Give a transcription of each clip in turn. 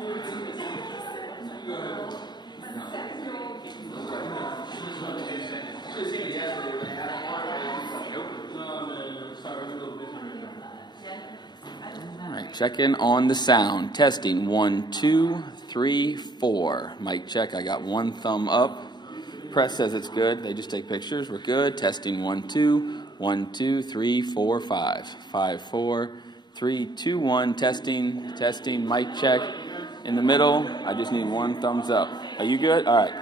All right, check in on the sound. Testing 1, 2, 3, 4. Mic check. I got one thumb up. Press says it's good. They just take pictures. We're good. Testing 1, 2, 1, 2, 3, 4, 5. 5, 4, 3, 2, 1. Testing. Testing. Mic check. In the middle. I just need one thumbs up. Are you good? All right.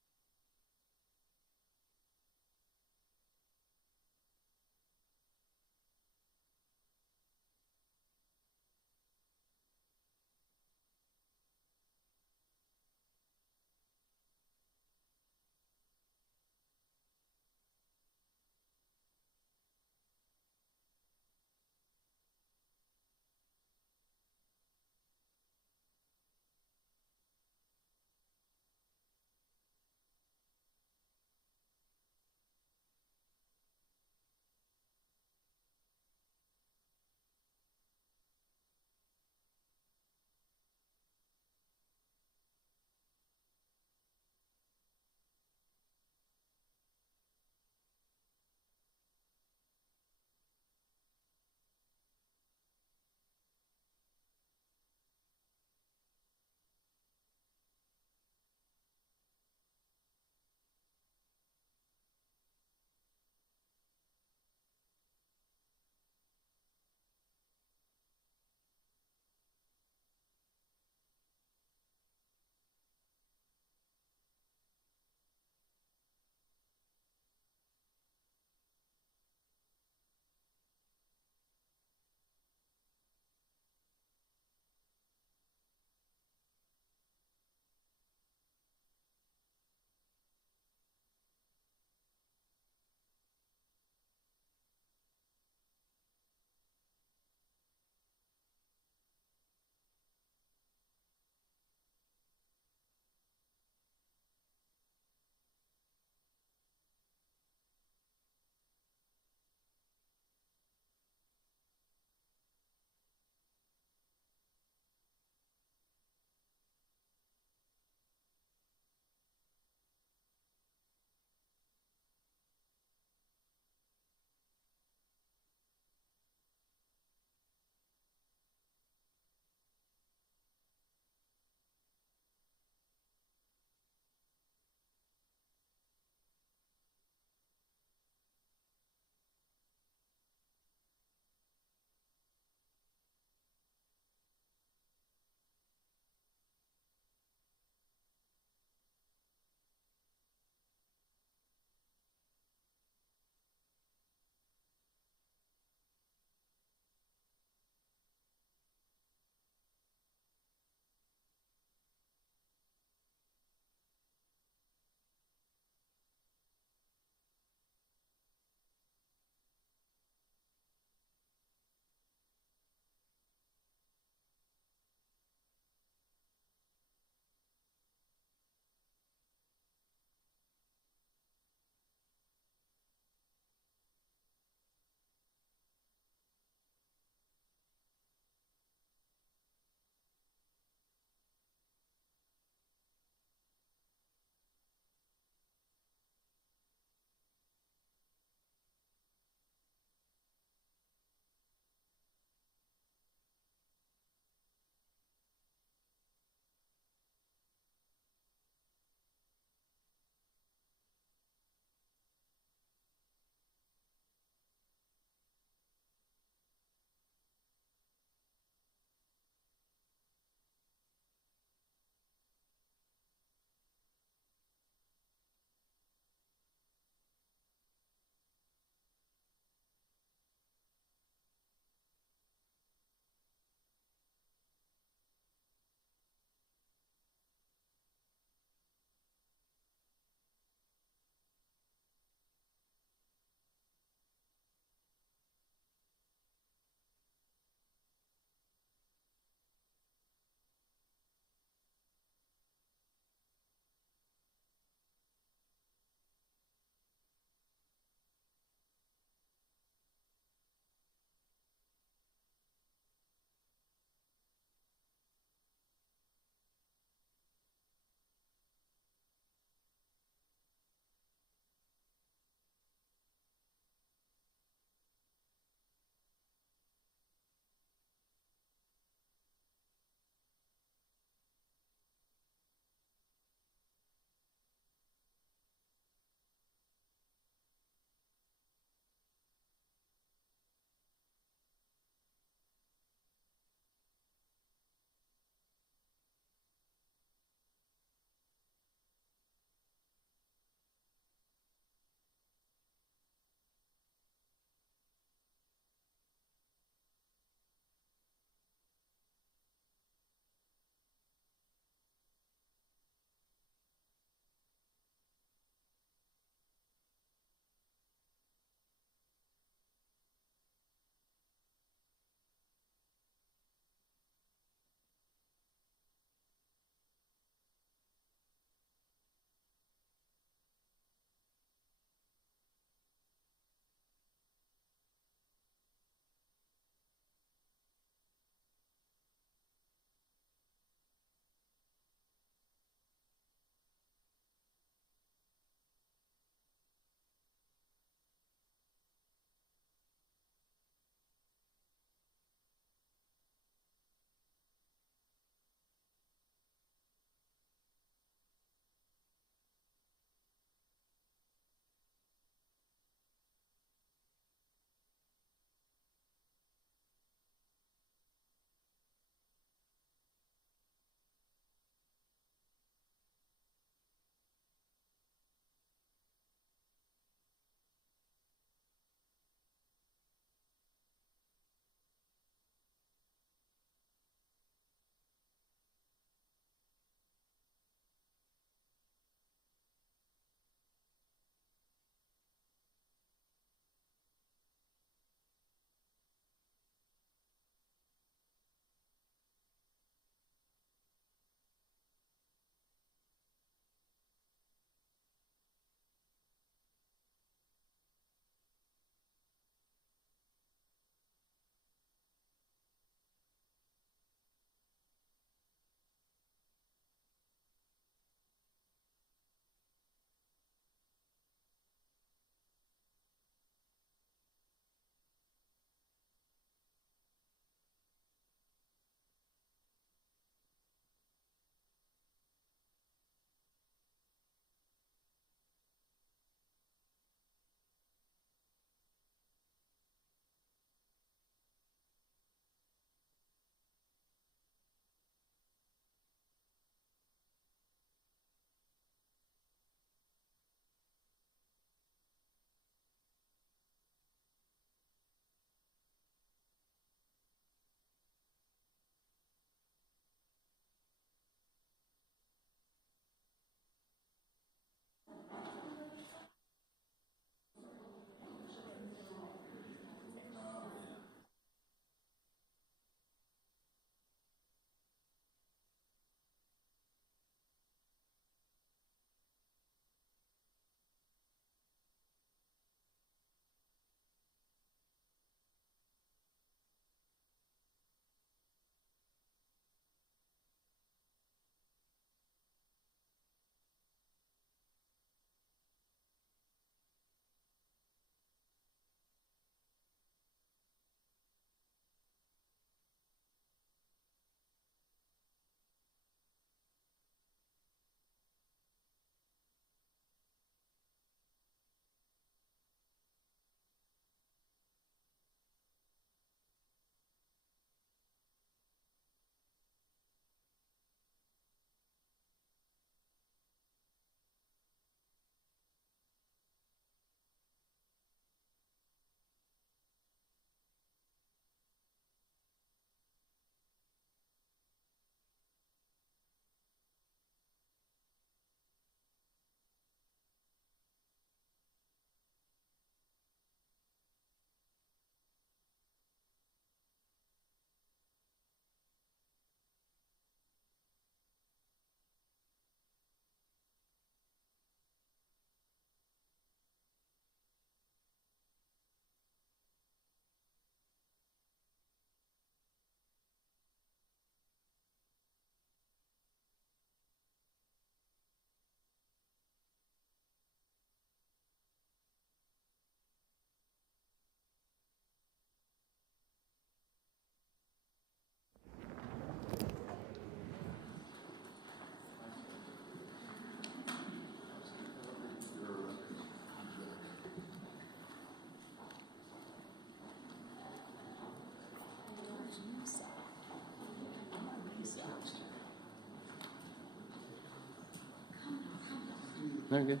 Very good.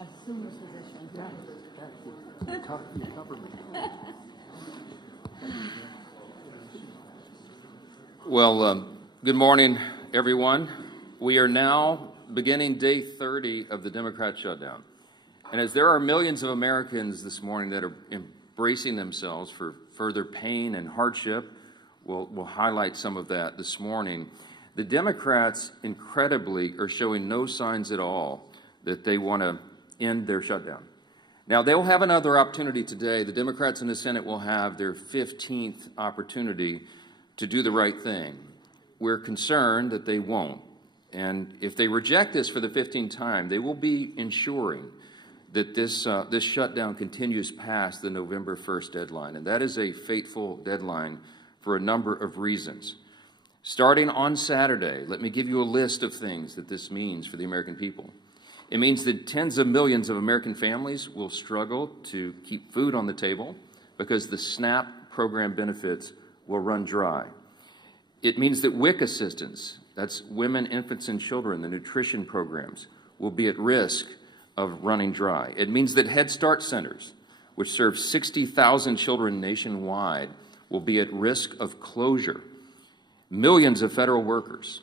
Assume your position. You cover me. Well, good morning, everyone. We are now beginning day 30 of the Democrat shutdown. And as there are millions of Americans this morning that are bracing themselves for further pain and hardship, we'll highlight some of that this morning. The Democrats, incredibly, are showing no signs at all that they want to end their shutdown. Now, they'll have another opportunity today. The Democrats in the Senate will have their 15th opportunity to do the right thing. We're concerned that they won't. And if they reject this for the 15th time, they will be ensuring that this shutdown continues past the November 1st deadline. And that is a fateful deadline for a number of reasons. Starting on Saturday, let me give you a list of things that this means for the American people. It means that tens of millions of American families will struggle to keep food on the table because the SNAP program benefits will run dry. It means that WIC assistance, that's women, infants, and children, the nutrition programs, will be at risk of running dry. It means that Head Start centers, which serve 60,000 children nationwide, will be at risk of closure. Millions of federal workers,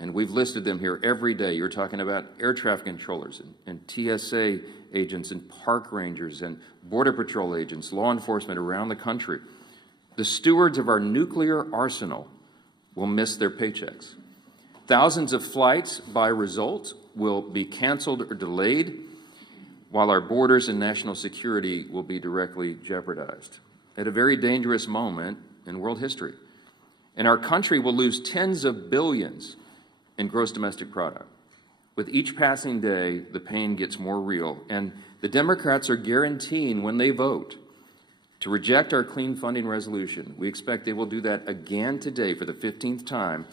and we've listed them here every day. You're talking about air traffic controllers and TSA agents and park rangers and Border Patrol agents, law enforcement around the country. The stewards of our nuclear arsenal will miss their paychecks. Thousands of flights, by result, will be canceled or delayed, while our borders and national security will be directly jeopardized at a very dangerous moment in world history. And our country will lose tens of billions in gross domestic product. With each passing day, the pain gets more real. And the Democrats are guaranteeing when they vote to reject our clean funding resolution. We expect they will do that again today for the 15th time.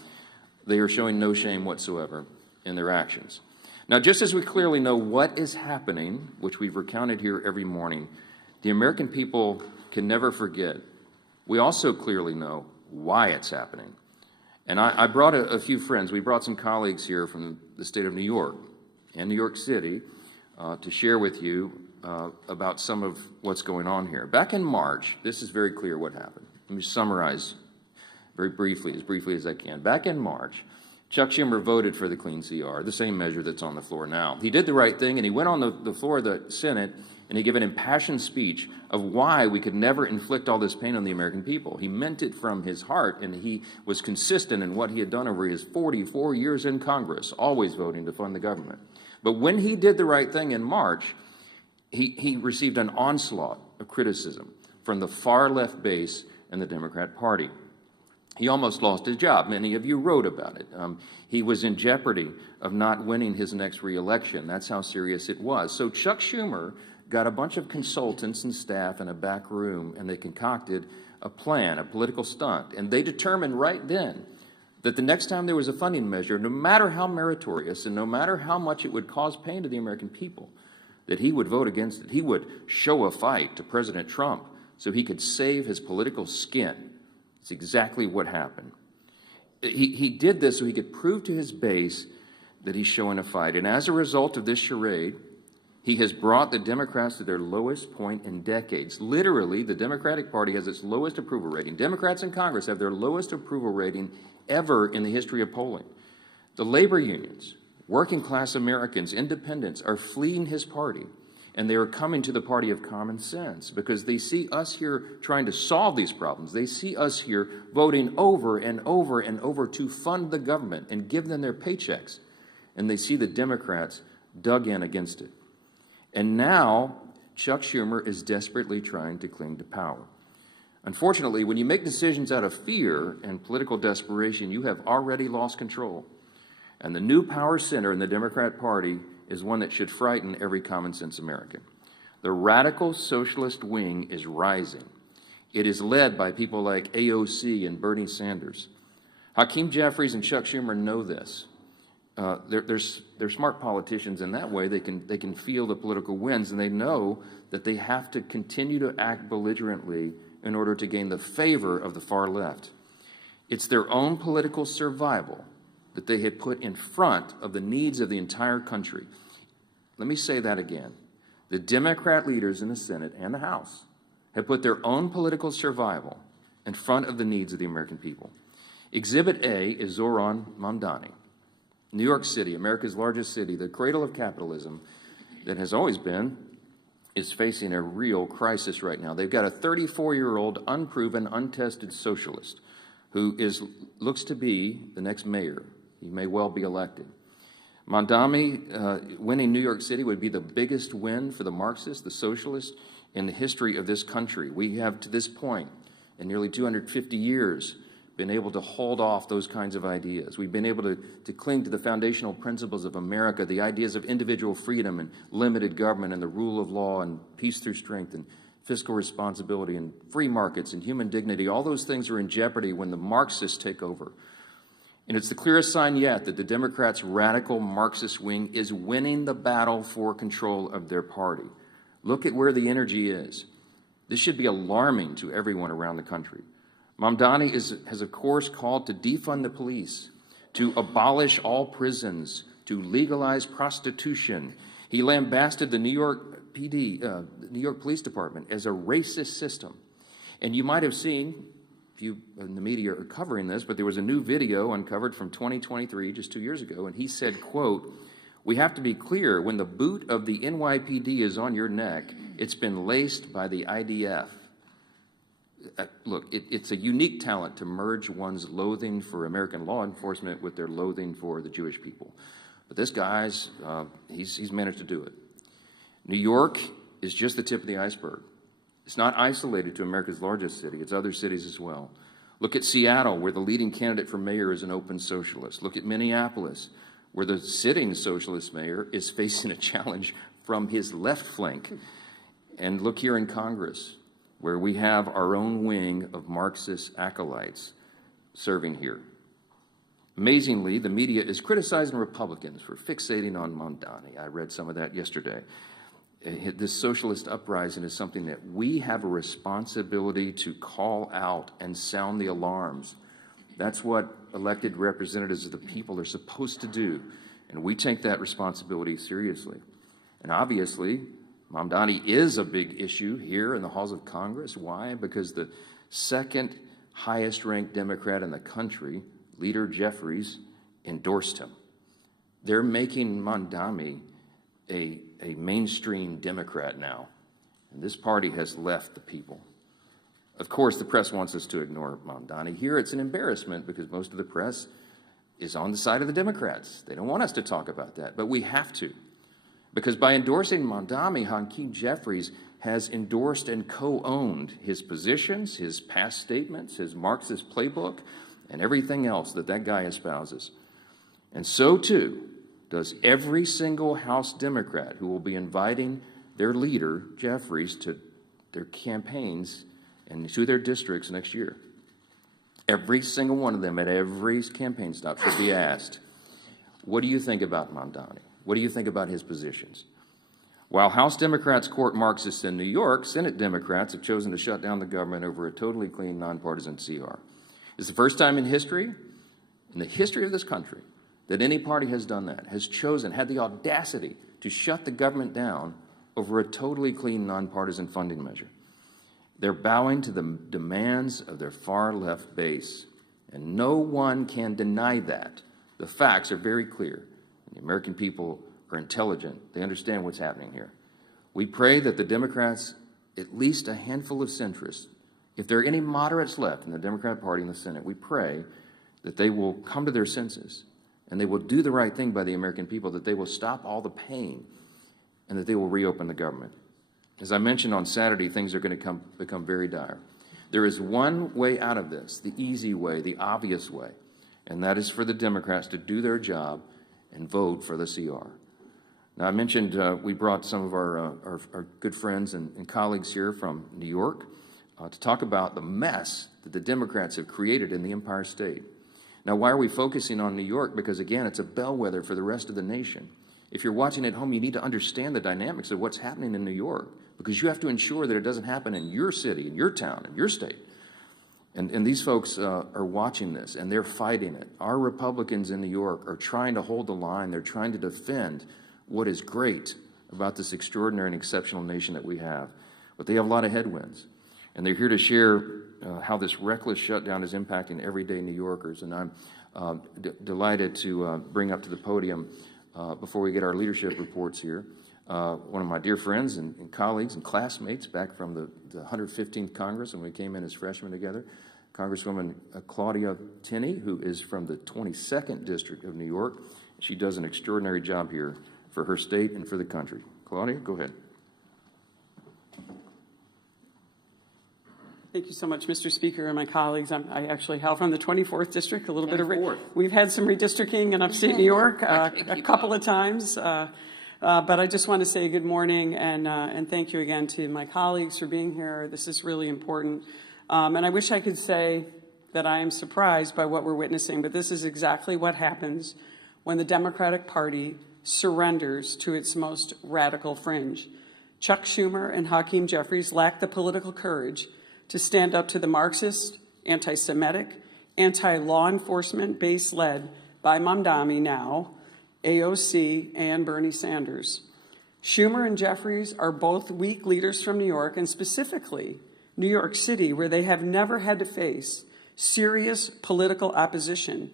They are showing no shame whatsoever in their actions. Now, just as we clearly know what is happening, which we've recounted here every morning, the American people can never forget. We also clearly know why it's happening. And I brought a few friends. We brought some colleagues here from the state of New York and New York City to share with you about some of what's going on here. Back in March, this is very clear what happened. Let me summarize very briefly as I can. Back in March, Chuck Schumer voted for the clean CR, the same measure that's on the floor now. He did the right thing, and he went on the floor of the Senate, and he gave an impassioned speech of why we could never inflict all this pain on the American people. He meant it from his heart, and he was consistent in what he had done over his 44 years in Congress, always voting to fund the government. But when he did the right thing in March, he received an onslaught of criticism from the far left base in the Democrat Party. He almost lost his job. Many of you wrote about it. He was in jeopardy of not winning his next reelection. That's how serious it was. So Chuck Schumer got a bunch of consultants and staff in a back room, and they concocted a plan, a political stunt. And they determined right then that the next time there was a funding measure, no matter how meritorious and no matter how much it would cause pain to the American people, that he would vote against it. He would show a fight to President Trump so he could save his political skin. It's exactly what happened. He did this so he could prove to his base that he's showing a fight. And as a result of this charade, he has brought the Democrats to their lowest point in decades. Literally, the Democratic Party has its lowest approval rating. Democrats in Congress have their lowest approval rating ever in the history of polling. The labor unions, working class Americans, independents are fleeing his party, and they are coming to the party of common sense because they see us here trying to solve these problems. They see us here voting over and over and over to fund the government and give them their paychecks, and they see the Democrats dug in against it. And now, Chuck Schumer is desperately trying to cling to power. Unfortunately, when you make decisions out of fear and political desperation, you have already lost control. And the new power center in the Democrat Party is one that should frighten every common sense American. The radical socialist wing is rising. It is led by people like AOC and Bernie Sanders. Hakeem Jeffries and Chuck Schumer know this. They're smart politicians in that way. They can feel the political winds, and they know that they have to continue to act belligerently in order to gain the favor of the far left. It's their own political survival that they had put in front of the needs of the entire country. Let me say that again. The Democrat leaders in the Senate and the House have put their own political survival in front of the needs of the American people. Exhibit A is Zoran Mamdani. New York City, America's largest city, the cradle of capitalism that has always been, is facing a real crisis right now. They've got a 34-year-old, unproven, untested socialist who looks to be the next mayor. He may well be elected. Mamdani winning New York City would be the biggest win for the Marxists, the socialists, in the history of this country. We have, to this point, in nearly 250 years, been able to hold off those kinds of ideas. We've been able to cling to the foundational principles of America, the ideas of individual freedom and limited government and the rule of law and peace through strength and fiscal responsibility and free markets and human dignity. All those things are in jeopardy when the Marxists take over. And it's the clearest sign yet that the Democrats' radical Marxist wing is winning the battle for control of their party. Look at where the energy is. This should be alarming to everyone around the country. Mamdani has, of course, called to defund the police, to abolish all prisons, to legalize prostitution. He lambasted the New York PD, the New York Police Department, as a racist system. And you might have seen, if you in the media are covering this, but there was a new video uncovered from 2023, just 2 years ago, and he said, quote, "We have to be clear, when the boot of the NYPD is on your neck, it's been laced by the IDF. Look, it's a unique talent to merge one's loathing for American law enforcement with their loathing for the Jewish people. But this guy's, he's managed to do it. New York is just the tip of the iceberg. It's not isolated to America's largest city. It's other cities as well. Look at Seattle, where the leading candidate for mayor is an open socialist. Look at Minneapolis, where the sitting socialist mayor is facing a challenge from his left flank. And look here in Congress, where we have our own wing of Marxist acolytes serving here. Amazingly, the media is criticizing Republicans for fixating on Mamdani. I read some of that yesterday. This socialist uprising is something that we have a responsibility to call out and sound the alarms. That's what elected representatives of the people are supposed to do, and we take that responsibility seriously. And obviously, Mamdani is a big issue here in the halls of Congress. Why? Because the second highest ranked Democrat in the country, Leader Jeffries, endorsed him. They're making Mamdani a mainstream Democrat now, and this party has left the people. Of course, the press wants us to ignore Mamdani. Here it's an embarrassment because most of the press is on the side of the Democrats. They don't want us to talk about that, but we have to. Because by endorsing Mamdani, Hakeem Jeffries has endorsed and co-owned his positions, his past statements, his Marxist playbook, and everything else that guy espouses. And so, too, does every single House Democrat who will be inviting their leader, Jeffries, to their campaigns and to their districts next year. Every single one of them at every campaign stop should be asked, what do you think about Mamdani? What do you think about his positions? While House Democrats court Marxists in New York, Senate Democrats have chosen to shut down the government over a totally clean, nonpartisan CR. It's the first time in history, in the history of this country, that any party has done that, has chosen, had the audacity to shut the government down over a totally clean, nonpartisan funding measure. They're bowing to the demands of their far-left base, and no one can deny that. The facts are very clear. The American people are intelligent. They understand what's happening here. We pray that the Democrats, at least a handful of centrists, if there are any moderates left in the Democrat Party in the Senate, we pray that they will come to their senses and they will do the right thing by the American people, that they will stop all the pain and that they will reopen the government. As I mentioned on Saturday, things are going to become very dire. There is one way out of this, the easy way, the obvious way, and that is for the Democrats to do their job and vote for the CR. Now, I mentioned we brought some of our good friends and colleagues here from New York to talk about the mess that the Democrats have created in the Empire State. Now, why are we focusing on New York? Because, again, it's a bellwether for the rest of the nation. If you're watching at home, you need to understand the dynamics of what's happening in New York, because you have to ensure that it doesn't happen in your city, in your town, in your state. And these folks are watching this, and they're fighting it. Our Republicans in New York are trying to hold the line. They're trying to defend what is great about this extraordinary and exceptional nation that we have. But they have a lot of headwinds. And they're here to share how this reckless shutdown is impacting everyday New Yorkers. And I'm delighted to bring up to the podium, before we get our leadership reports here, one of my dear friends and colleagues and classmates back from the 115th Congress when we came in as freshmen together, Congresswoman Claudia Tenney, who is from the 22nd District of New York. She does an extraordinary job here for her state and for the country. Claudia, go ahead. Thank you so much, Mr. Speaker, and my colleagues. I actually hail from the 24th District, a little bit of we've had some redistricting in upstate New York a couple of times, but I just want to say good morning and thank you again to my colleagues for being here. This is really important, and I wish I could say that I am surprised by what we're witnessing, but this is exactly what happens when the Democratic Party surrenders to its most radical fringe. Chuck Schumer and Hakeem Jeffries lack the political courage to stand up to the Marxist, anti-Semitic, anti-law enforcement base led by Mamdani now, AOC, and Bernie Sanders. Schumer and Jeffries are both weak leaders from New York, and specifically New York City, where they have never had to face serious political opposition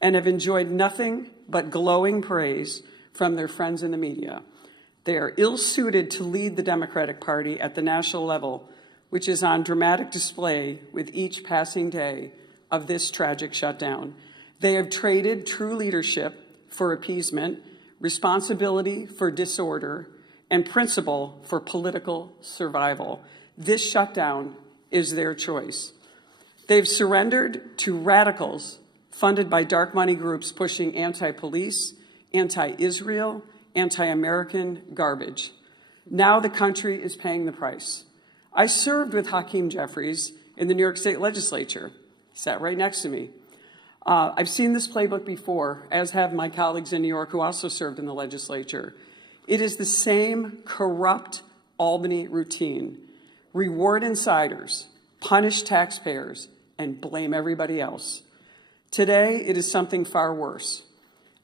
and have enjoyed nothing but glowing praise from their friends in the media. They are ill-suited to lead the Democratic Party at the national level, which is on dramatic display with each passing day of this tragic shutdown. They have traded true leadership for appeasement, responsibility for disorder, and principle for political survival. This shutdown is their choice. They've surrendered to radicals funded by dark money groups pushing anti-police, anti-Israel, anti-American garbage. Now the country is paying the price. I served with Hakeem Jeffries in the New York State Legislature. He sat right next to me. I've seen this playbook before, as have my colleagues in New York who also served in the legislature. It is the same corrupt Albany routine. Reward insiders, punish taxpayers, and blame everybody else. Today, it is something far worse.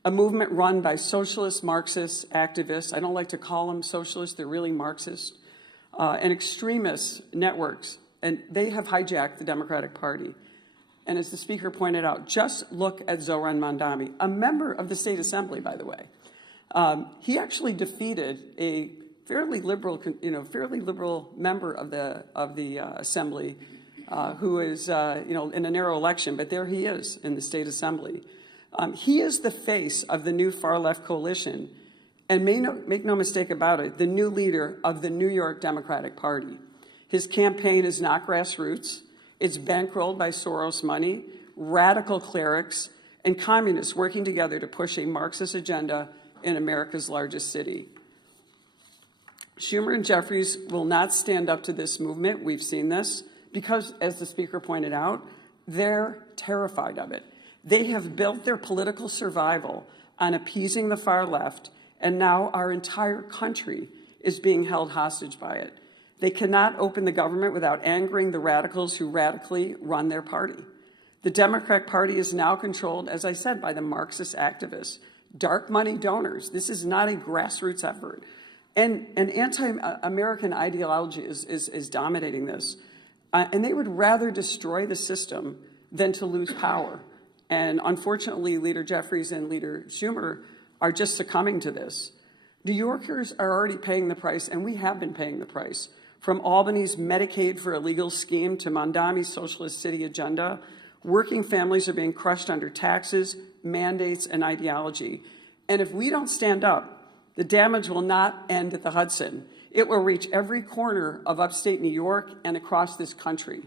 A movement run by socialist Marxist activists. I don't like to call them socialists, they're really Marxist. And extremist networks, and they have hijacked the Democratic Party. And as the Speaker pointed out, just look at Zohran Mamdani, a member of the State Assembly, by the way. He actually defeated a fairly liberal member of the Assembly, who is in a narrow election, but there he is in the State Assembly. He is the face of the new far-left coalition. And make no mistake about it, the new leader of the New York Democratic Party. His campaign is not grassroots. It's bankrolled by Soros money, radical clerics, and communists working together to push a Marxist agenda in America's largest city. Schumer and Jeffries will not stand up to this movement. We've seen this because, as the Speaker pointed out, they're terrified of it. They have built their political survival on appeasing the far left, and now our entire country is being held hostage by it. They cannot open the government without angering the radicals who radically run their party. The Democratic Party is now controlled, as I said, by the Marxist activists, dark money donors. This is not a grassroots effort. And anti-American ideology is dominating this. And they would rather destroy the system than to lose power. And unfortunately, Leader Jeffries and Leader Schumer are just succumbing to this. New Yorkers are already paying the price, and we have been paying the price. From Albany's Medicaid for illegal scheme to Mamdani's socialist city agenda, working families are being crushed under taxes, mandates, and ideology. And if we don't stand up, the damage will not end at the Hudson. It will reach every corner of upstate New York and across this country.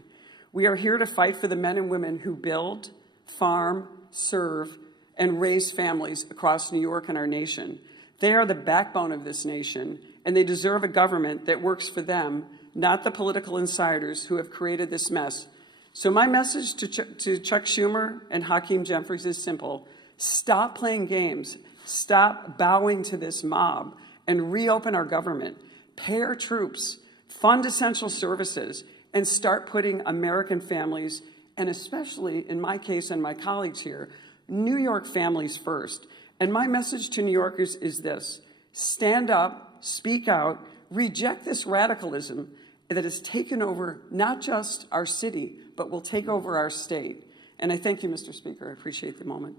We are here to fight for the men and women who build, farm, serve, and raise families across New York and our nation. They are the backbone of this nation, and they deserve a government that works for them, not the political insiders who have created this mess. So my message to Chuck Schumer and Hakeem Jeffries is simple. Stop playing games. Stop bowing to this mob and reopen our government. Pay our troops, fund essential services, and start putting American families and especially in my case and my colleagues here, New York families first. And my message to New Yorkers is this: stand up, speak out, reject this radicalism that has taken over not just our city, but will take over our state. And I thank you, Mr. Speaker. I appreciate the moment.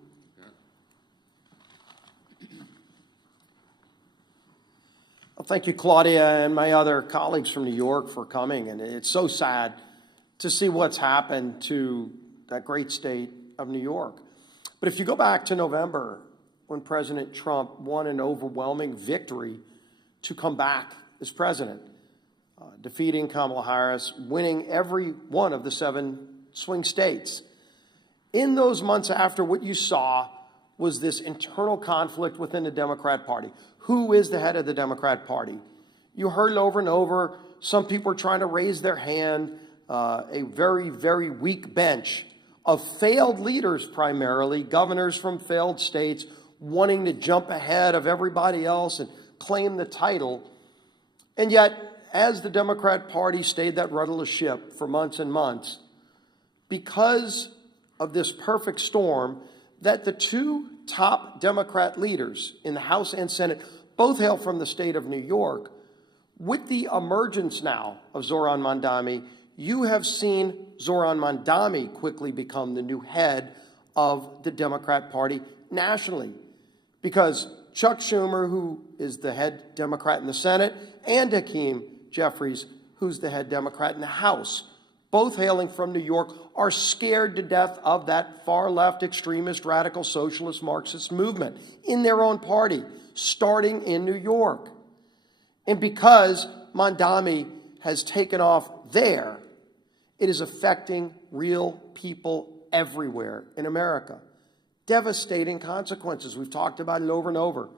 Well, thank you, Claudia, and my other colleagues from New York for coming. And it's so sad to see what's happened to that great state of New York. But if you go back to November, when President Trump won an overwhelming victory to come back as president, defeating Kamala Harris, winning every one of the 7 swing states. In those months after, what you saw was this internal conflict within the Democrat Party. Who is the head of the Democrat Party? You heard it over and over. Some people are trying to raise their hand. A very, very weak bench of failed leaders, primarily governors from failed states, wanting to jump ahead of everybody else and claim the title. And yet, as the Democrat Party stayed that rudderless ship for months and months, because of this perfect storm, that the 2 top Democrat leaders in the House and Senate both hail from the state of New York. With the emergence now of Zohran Mamdani, you have seen Zohran Mamdani quickly become the new head of the Democrat Party nationally, because Chuck Schumer, who is the head Democrat in the Senate, and Hakeem Jeffries, who's the head Democrat in the House, both hailing from New York, are scared to death of that far-left extremist, radical, socialist, Marxist movement in their own party, starting in New York. And because Mamdani has taken off there, it is affecting real people everywhere in America. Devastating consequences. We've talked about it over and over.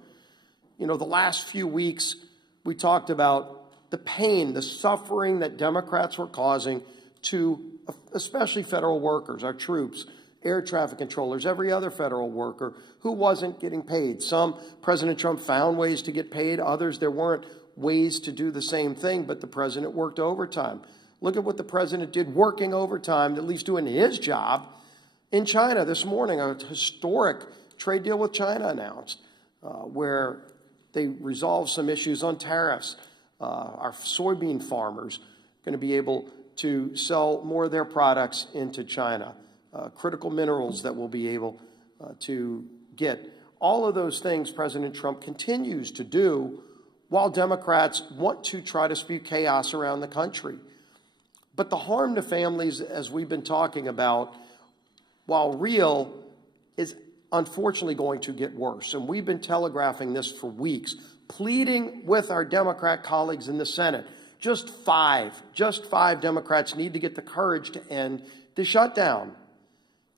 You know, the last few weeks, we talked about the pain, the suffering that Democrats were causing to especially federal workers, our troops, air traffic controllers, every other federal worker who wasn't getting paid. Some, President Trump found ways to get paid. Others, there weren't ways to do the same thing, but the president worked overtime. Look at what the president did working overtime, at least doing his job, in China this morning. A historic trade deal with China announced, where they resolved some issues on tariffs. Our soybean farmers are going to be able to sell more of their products into China. Critical minerals that we'll be able to get. All of those things President Trump continues to do while Democrats want to try to spew chaos around the country. But the harm to families, as we've been talking about, while real, is unfortunately going to get worse. And we've been telegraphing this for weeks, pleading with our Democrat colleagues in the Senate. Just five Democrats need to get the courage to end the shutdown.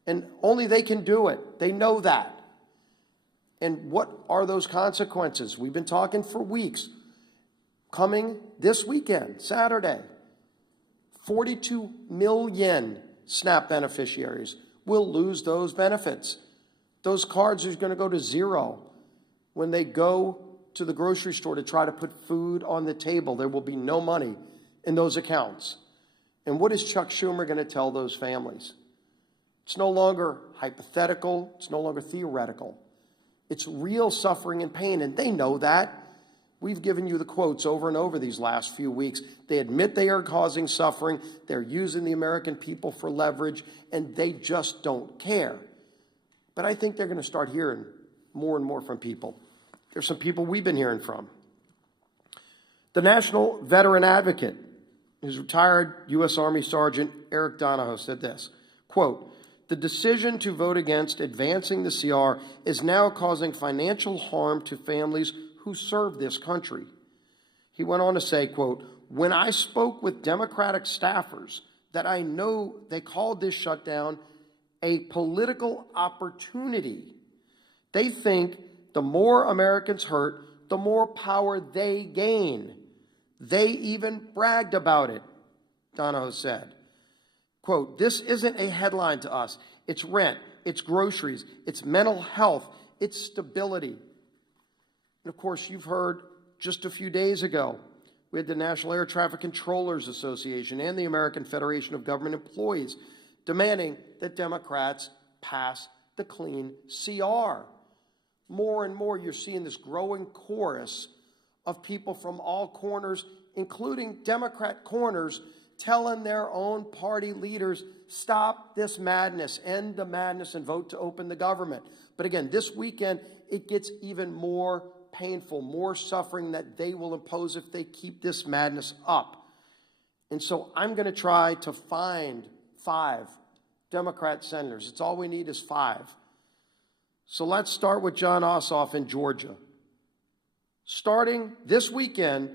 And only they can do it. They know that. And what are those consequences? We've been talking for weeks. Coming this weekend, Saturday, 42 million SNAP beneficiaries will lose those benefits. Those cards are going to go to zero. When they go to the grocery store to try to put food on the table, there will be no money in those accounts. And what is Chuck Schumer going to tell those families? It's no longer hypothetical. It's no longer theoretical. It's real suffering and pain, and they know that. We've given you the quotes over and over these last few weeks. They admit they are causing suffering. They're using the American people for leverage, and they just don't care. But I think they're going to start hearing more and more from people. There's some people we've been hearing from. The National Veteran Advocate, his retired U.S. Army Sergeant Eric Donahoe, said this, quote, "The decision to vote against advancing the CR is now causing financial harm to families who serve this country." He went on to say, quote, "When I spoke with Democratic staffers that I know they called this shutdown a political opportunity. They think the more Americans hurt, the more power they gain. They even bragged about it," Donahoe said. Quote, "This isn't a headline to us. It's rent, it's groceries, it's mental health, it's stability." And of course, you've heard just a few days ago, we had the National Air Traffic Controllers Association and the American Federation of Government Employees demanding that Democrats pass the clean CR. More and more, you're seeing this growing chorus of people from all corners, including Democrat corners, telling their own party leaders, stop this madness, end the madness, and vote to open the government. But again, this weekend, it gets even more painful, more suffering that they will impose if they keep this madness up. And so I'm going to try to find 5 Democrat senators. It's all we need is 5. So let's start with John Ossoff in Georgia. Starting this weekend,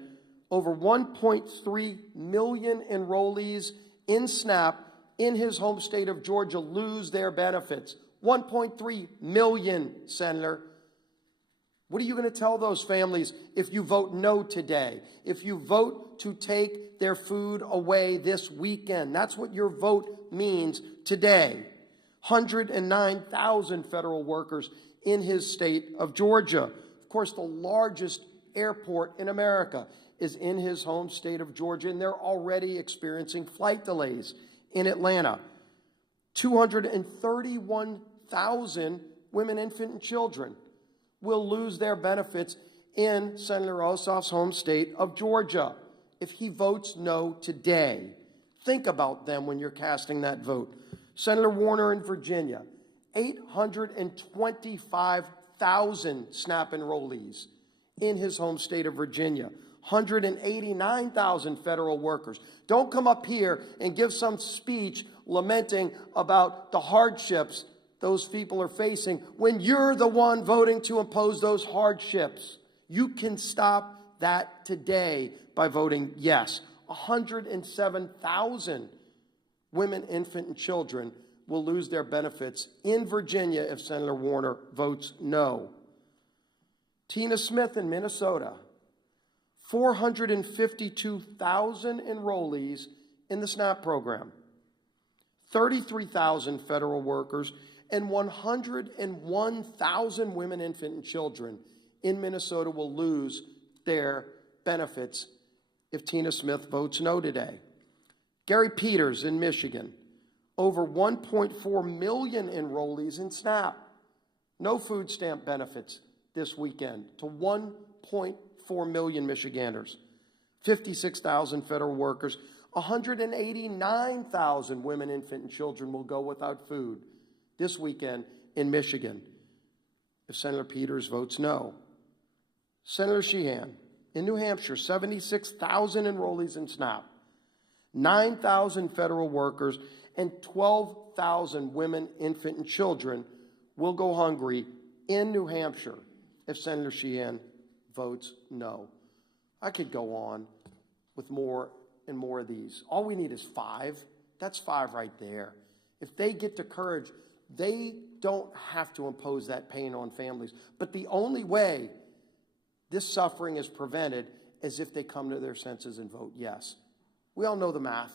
over 1.3 million enrollees in SNAP in his home state of Georgia lose their benefits. 1.3 million, Senator. What are you going to tell those families if you vote no today? If you vote to take their food away this weekend? That's what your vote means today. 109,000 federal workers in his state of Georgia. Of course, the largest airport in America is in his home state of Georgia, and they're already experiencing flight delays in Atlanta. 231,000 women, infant, and children will lose their benefits in Senator Ossoff's home state of Georgia if he votes no today. Think about them when you're casting that vote. Senator Warner in Virginia, 825,000 SNAP enrollees in his home state of Virginia. 189,000 federal workers. Don't come up here and give some speech lamenting about the hardships those people are facing when you're the one voting to impose those hardships. You can stop that today by voting yes. 107,000 women, infant, and children will lose their benefits in Virginia if Senator Warner votes no. Tina Smith in Minnesota, 452,000 enrollees in the SNAP program, 33,000 federal workers, and 101,000 women, infant, and children in Minnesota will lose their benefits if Tina Smith votes no today. Gary Peters in Michigan, over 1.4 million enrollees in SNAP. No food stamp benefits this weekend to 1.4 million Michiganders. 56,000 federal workers. 189,000 women, infant, and children will go without food this weekend in Michigan if Senator Peters votes no. Senator Sheehan in New Hampshire, 76,000 enrollees in SNAP, 9,000 federal workers, and 12,000 women, infant, and children will go hungry in New Hampshire if Senator Sheehan votes no. I could go on with more and more of these. All we need is 5. That's 5 right there. If they get the courage, they don't have to impose that pain on families. But the only way this suffering is prevented is if they come to their senses and vote yes. We all know the math.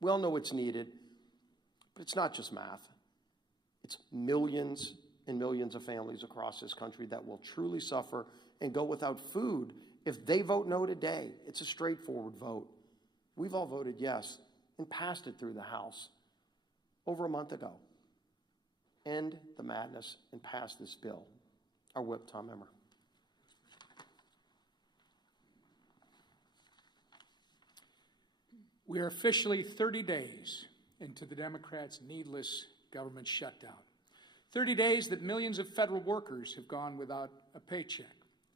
We all know what's needed. But it's not just math. It's millions and millions of families across this country that will truly suffer and go without food if they vote no today. It's a straightforward vote. We've all voted yes and passed it through the House over a month ago. End the madness and pass this bill. Our whip, Tom Emmer. We are officially 30 days into the Democrats' needless government shutdown. 30 days that millions of federal workers have gone without a paycheck.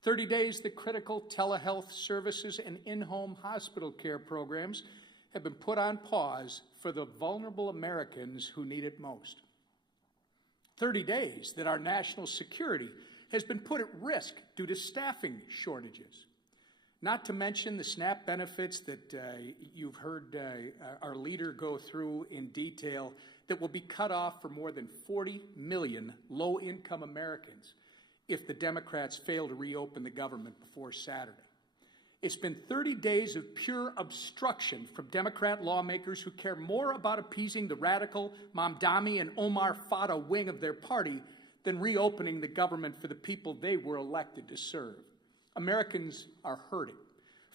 30 days that critical telehealth services and in-home hospital care programs have been put on pause for the vulnerable Americans who need it most. 30 days that our national security has been put at risk due to staffing shortages. Not to mention the SNAP benefits that you've heard our leader go through in detail that will be cut off for more than 40 million low-income Americans if the Democrats fail to reopen the government before Saturday. It's been 30 days of pure obstruction from Democrat lawmakers who care more about appeasing the radical Mamdani and Omar Fata wing of their party than reopening the government for the people they were elected to serve. Americans are hurting.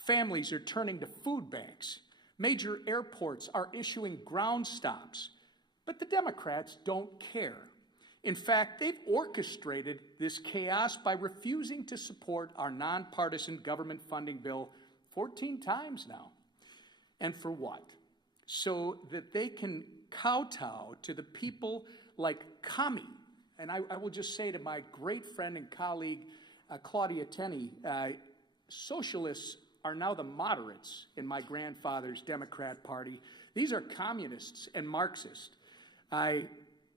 Families are turning to food banks. Major airports are issuing ground stops. But the Democrats don't care. In fact, they've orchestrated this chaos by refusing to support our nonpartisan government funding bill 14 times now. And for what? So that they can kowtow to the people like Kami. And I will just say to my great friend and colleague, Claudia Tenney, socialists are now the moderates in my grandfather's Democrat Party. These are communists and Marxists.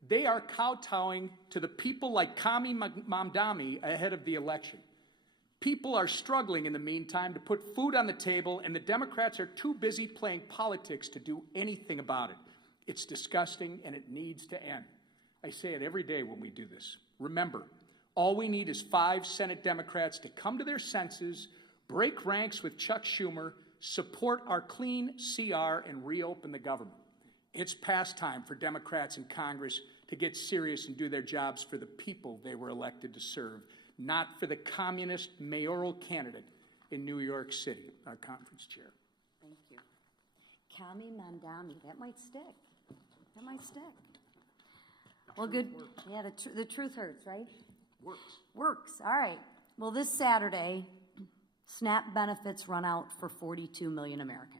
They are kowtowing to the people like Kami Mamdani ahead of the election. People are struggling in the meantime to put food on the table, and the Democrats are too busy playing politics to do anything about it. It's disgusting, and it needs to end. I say it every day when we do this. Remember, all we need is 5 Senate Democrats to come to their senses, break ranks with Chuck Schumer, support our clean CR, and reopen the government. It's past time for Democrats in Congress to get serious and do their jobs for the people they were elected to serve, not for the communist mayoral candidate in New York City, our conference chair. Thank you. Kami Mandami, that might stick. That might stick. Well, good. Yeah, the truth hurts, right? Works. All right. Well, this Saturday, SNAP benefits run out for 42 million Americans.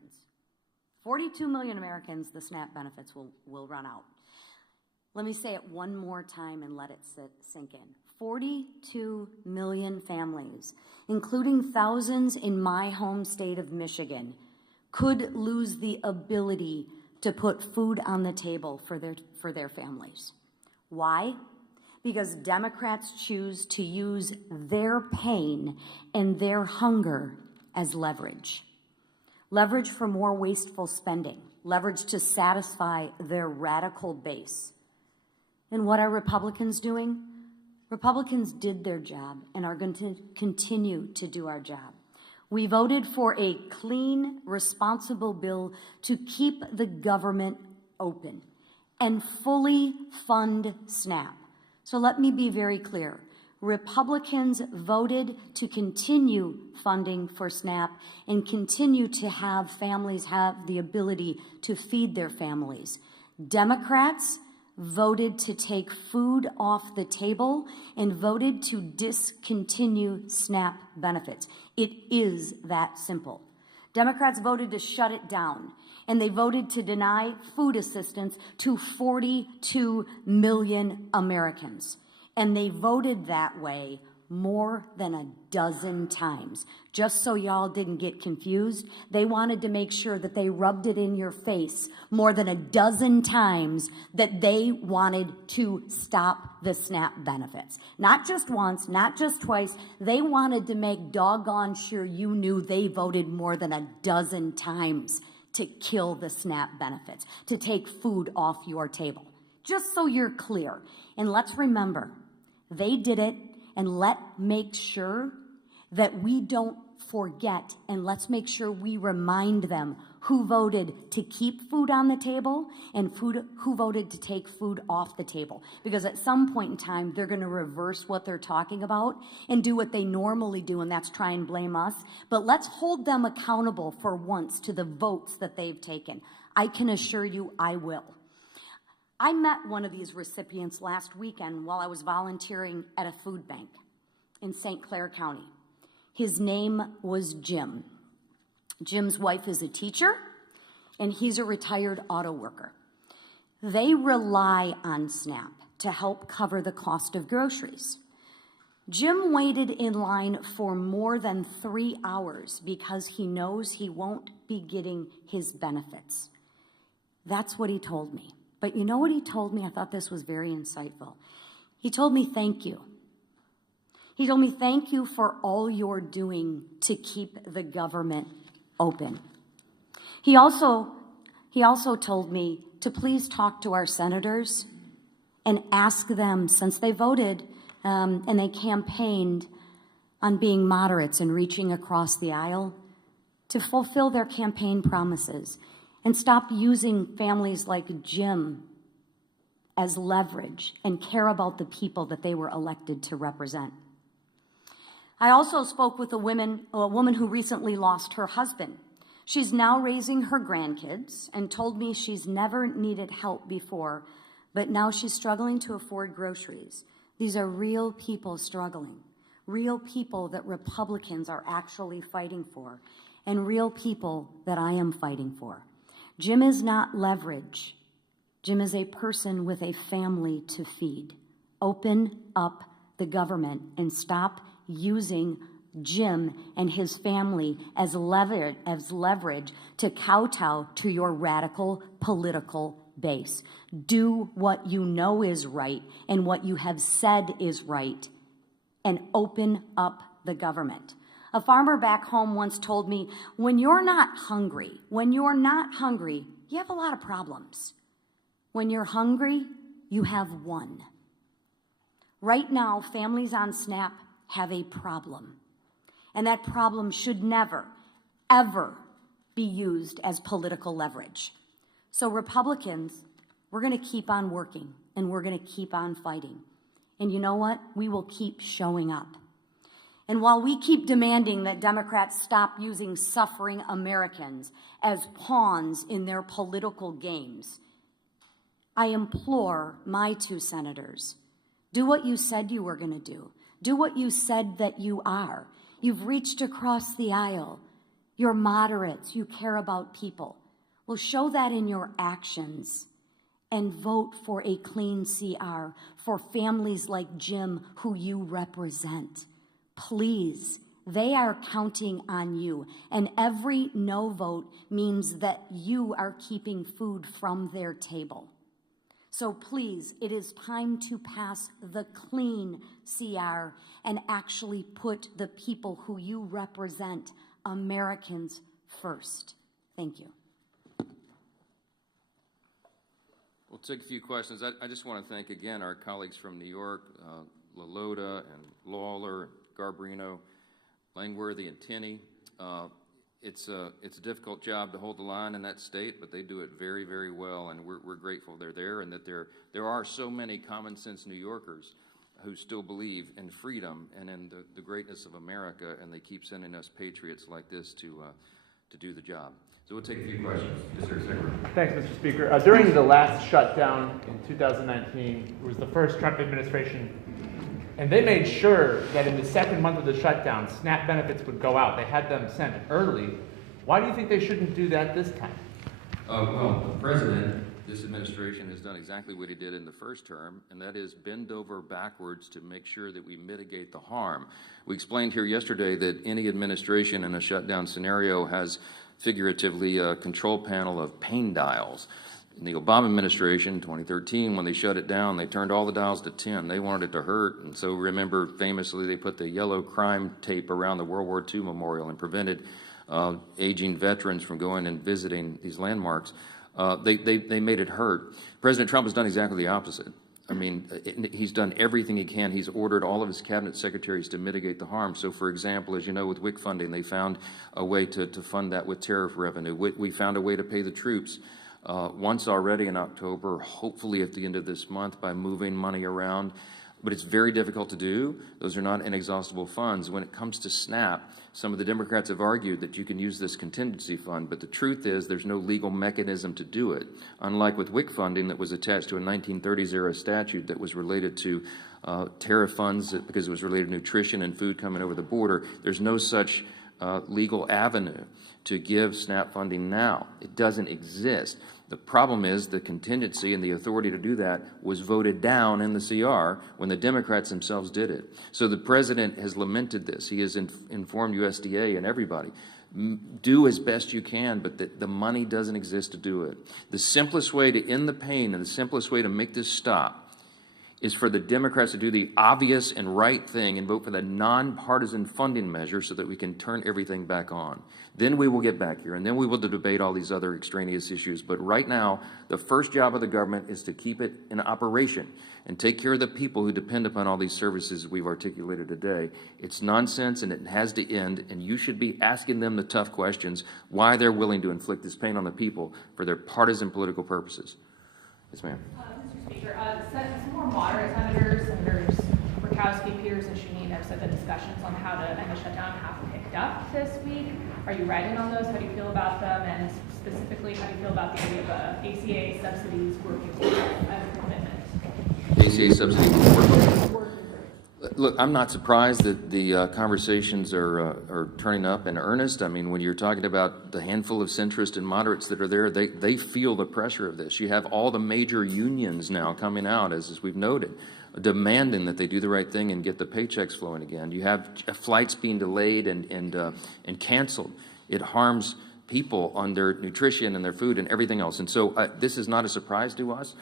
42 million Americans, the SNAP benefits will run out. Let me say it one more time and let it sink in. 42 million families, including thousands in my home state of Michigan, could lose the ability to put food on the table for their families. Why? Because Democrats choose to use their pain and their hunger as leverage. Leverage for more wasteful spending, leverage to satisfy their radical base. And what are Republicans doing? Republicans did their job and are going to continue to do our job. We voted for a clean, responsible bill to keep the government open and fully fund SNAP. So let me be very clear. Republicans voted to continue funding for SNAP and continue to have families have the ability to feed their families. Democrats voted to take food off the table and voted to discontinue SNAP benefits. It is that simple. Democrats voted to shut it down, and they voted to deny food assistance to 42 million Americans. And they voted that way more than a dozen times. Just so y'all didn't get confused, they wanted to make sure that they rubbed it in your face more than a dozen times that they wanted to stop the SNAP benefits. Not just once, not just twice. They wanted to make doggone sure you knew they voted more than a dozen times to kill the SNAP benefits, to take food off your table. Just so you're clear. And let's remember, they did it, and make sure that we don't forget, and let's make sure we remind them who voted to keep food on the table and who voted to take food off the table. Because at some point in time, they're going to reverse what they're talking about and do what they normally do, and that's try and blame us. But let's hold them accountable for once to the votes that they've taken. I can assure you I will. I met one of these recipients last weekend while I was volunteering at a food bank in St. Clair County. His name was Jim. Jim's wife is a teacher, and he's a retired auto worker. They rely on SNAP to help cover the cost of groceries. Jim waited in line for more than 3 hours because he knows he won't be getting his benefits. That's what he told me. But you know what he told me? I thought this was very insightful. He told me, thank you. He told me, thank you for all you're doing to keep the government open. He also told me to please talk to our senators and ask them, since they voted and they campaigned on being moderates and reaching across the aisle, to fulfill their campaign promises and stop using families like Jim as leverage and care about the people that they were elected to represent. I also spoke with a woman who recently lost her husband She's now raising her grandkids and told me she's never needed help before, but now she's struggling to afford groceries. These are real people struggling, real people that Republicans are actually fighting for, and real people that I am fighting for. Jim is not leverage. Jim is a person with a family to feed. Open up the government and stop using Jim and his family as leverage to kowtow to your radical political base. Do what you know is right and what you have said is right, and open up the government. A farmer back home once told me, when you're not hungry, you have a lot of problems. When you're hungry, you have one. Right now, families on SNAP have a problem. And that problem should never, ever be used as political leverage. So Republicans, we're going to keep on working, and we're going to keep on fighting. And you know what? We will keep showing up. And while we keep demanding that Democrats stop using suffering Americans as pawns in their political games, I implore my two senators, do what you said you were going to do. Do what you said that you are. You've reached across the aisle. You're moderates. You care about people. Well, show that in your actions and vote for a clean CR for families like Jim who you represent. Please, they are counting on you. And every no vote means that you are keeping food from their table. So please, it is time to pass the clean CR and actually put the people who you represent, Americans, first. Thank you. We'll take a few questions. I just want to thank again our colleagues from New York, LaLota and Lawler, Garbarino, Langworthy, and Tenney. It's a difficult job to hold the line in that state, but they do it very, very well, and we're grateful they're there, and that there are so many common sense New Yorkers who still believe in freedom and in the greatness of America, and they keep sending us patriots like this to do the job. So we'll take a few questions. Yes, sir, Secretary. Thanks, Mr. Speaker. During the last shutdown in 2019, it was the first Trump administration, and they made sure that in the second month of the shutdown, SNAP benefits would go out. They had them sent early. Why do you think they shouldn't do that this time? Well, the president, this administration has done exactly what he did in the first term, and that is bend over backwards to make sure that we mitigate the harm. We explained here yesterday that any administration in a shutdown scenario has figuratively a control panel of pain dials. In the Obama administration, 2013, when they shut it down, they turned all the dials to 10. They wanted it to hurt, and so remember, famously, they put the yellow crime tape around the World War II memorial and prevented aging veterans from going and visiting these landmarks. They made it hurt. President Trump has done exactly the opposite. I mean, he's done everything he can. He's ordered all of his cabinet secretaries to mitigate the harm. So, for example, as you know, with WIC funding, they found a way to fund that with tariff revenue. We found a way to pay the troops once already in October, hopefully at the end of this month by moving money around. But it's very difficult to do. Those are not inexhaustible funds. When it comes to SNAP, some of the Democrats have argued that you can use this contingency fund, but the truth is there's no legal mechanism to do it. Unlike with WIC funding that was attached to a 1930s-era statute that was related to tariff funds because it was related to nutrition and food coming over the border, there's no such legal avenue to give SNAP funding now. It doesn't exist. The problem is the contingency and the authority to do that was voted down in the CR when the Democrats themselves did it. So the president has lamented this. He has informed USDA and everybody. Do as best you can, but the money doesn't exist to do it. The simplest way to end the pain and the simplest way to make this stop is for the Democrats to do the obvious and right thing and vote for the nonpartisan funding measure so that we can turn everything back on. Then we will get back here, and then we will debate all these other extraneous issues. But right now, the first job of the government is to keep it in operation and take care of the people who depend upon all these services we've articulated today. It's nonsense, and it has to end, and you should be asking them the tough questions, why they're willing to inflict this pain on the people for their partisan political purposes. Yes, ma'am. Mr. Speaker, some more moderate senators, Senators Murkowski, Peters, and Shaheen have said that discussions on how to end the shutdown have picked up this week. Are you writing on those? How do you feel about them? And specifically, how do you feel about the idea of ACA subsidies working as a commitment? ACA subsidies working. Look, I'm not surprised that the conversations are turning up in earnest. I mean, when you're talking about the handful of centrists and moderates that are there, they feel the pressure of this. You have all the major unions now coming out, as we've noted, demanding that they do the right thing and get the paychecks flowing again. You have flights being delayed and canceled. It harms people on their nutrition and their food and everything else. And so this is not a surprise to us.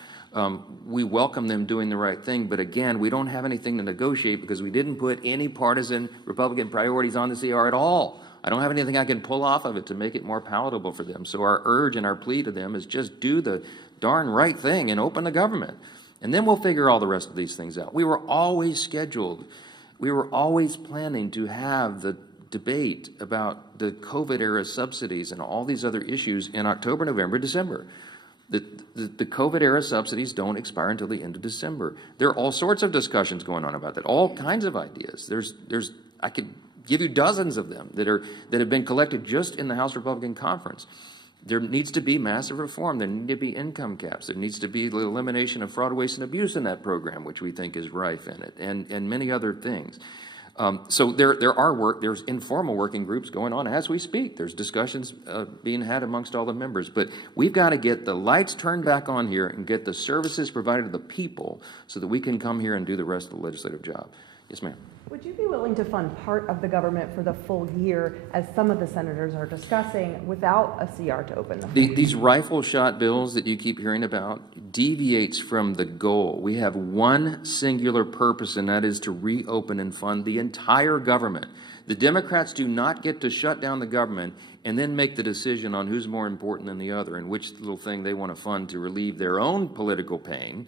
We welcome them doing the right thing, but again, we don't have anything to negotiate because we didn't put any partisan Republican priorities on the CR at all. I don't have anything I can pull off of it to make it more palatable for them. So our urge and our plea to them is just do the darn right thing and open the government. And then we'll figure all the rest of these things out. We were always planning to have the debate about the COVID-era subsidies and all these other issues in October, November, December. The COVID-era subsidies don't expire until the end of December. There are all sorts of discussions going on about that, all kinds of ideas. I could give you dozens of them that have been collected just in the House Republican Conference. There needs to be massive reform. There need to be income caps. There needs to be the elimination of fraud, waste, and abuse in that program, which we think is rife in it, and many other things. So there's informal working groups going on as we speak. There's discussions being had amongst all the members. But we've got to get the lights turned back on here and get the services provided to the people so that we can come here and do the rest of the legislative job. Yes, ma'am. Would you be willing to fund part of the government for the full year, as some of the senators are discussing, without a CR to open them? These rifle shot bills that you keep hearing about deviates from the goal. We have one singular purpose, and that is to reopen and fund the entire government. The Democrats do not get to shut down the government and then make the decision on who's more important than the other and which little thing they want to fund to relieve their own political pain.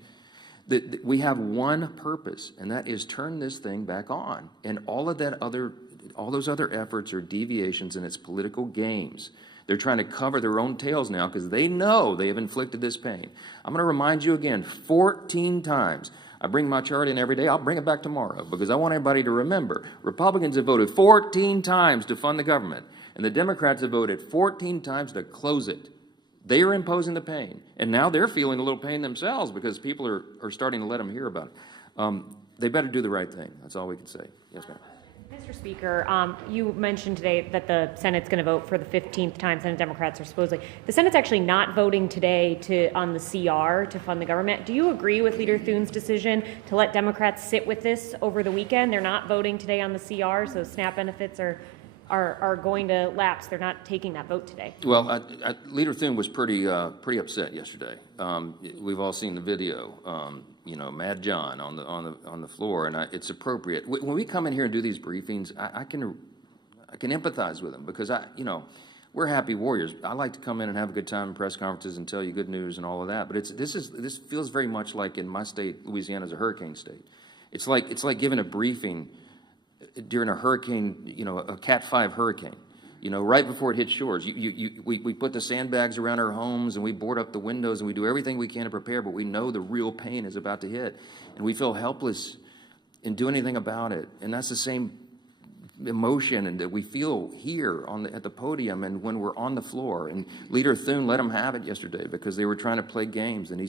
We have one purpose, and that is turn this thing back on. And all those other efforts are deviations, and it's political games. They're trying to cover their own tails now because they know they have inflicted this pain. I'm going to remind you again 14 times. I bring my chart in every day. I'll bring it back tomorrow because I want everybody to remember. Republicans have voted 14 times to fund the government, and the Democrats have voted 14 times to close it. They are imposing the pain, and now they're feeling a little pain themselves because people are starting to let them hear about it. They better do the right thing. That's all we can say. Yes, ma'am. Mr. Speaker, you mentioned today that the Senate's going to vote for the 15th time. Senate Democrats are supposedly. The Senate's actually not voting today on the CR to fund the government. Do you agree with Leader Thune's decision to let Democrats sit with this over the weekend? They're not voting today on the CR, so SNAP benefits are going to lapse. They're not taking that vote today. Well, Leader Thune was pretty upset yesterday. We've all seen the video. Mad John on the floor, and it's appropriate. When we come in here and do these briefings, I can empathize with them because we're happy warriors. I like to come in and have a good time in press conferences and tell you good news and all of that. But this feels very much like in my state, Louisiana is a hurricane state. It's like giving a briefing during a hurricane, a Cat 5 hurricane, right before it hits shores. We put the sandbags around our homes and we board up the windows and we do everything we can to prepare, but we know the real pain is about to hit. And we feel helpless in doing anything about it. And that's the same emotion and that we feel here at the podium and when we're on the floor. And Leader Thune let them have it yesterday because they were trying to play games, and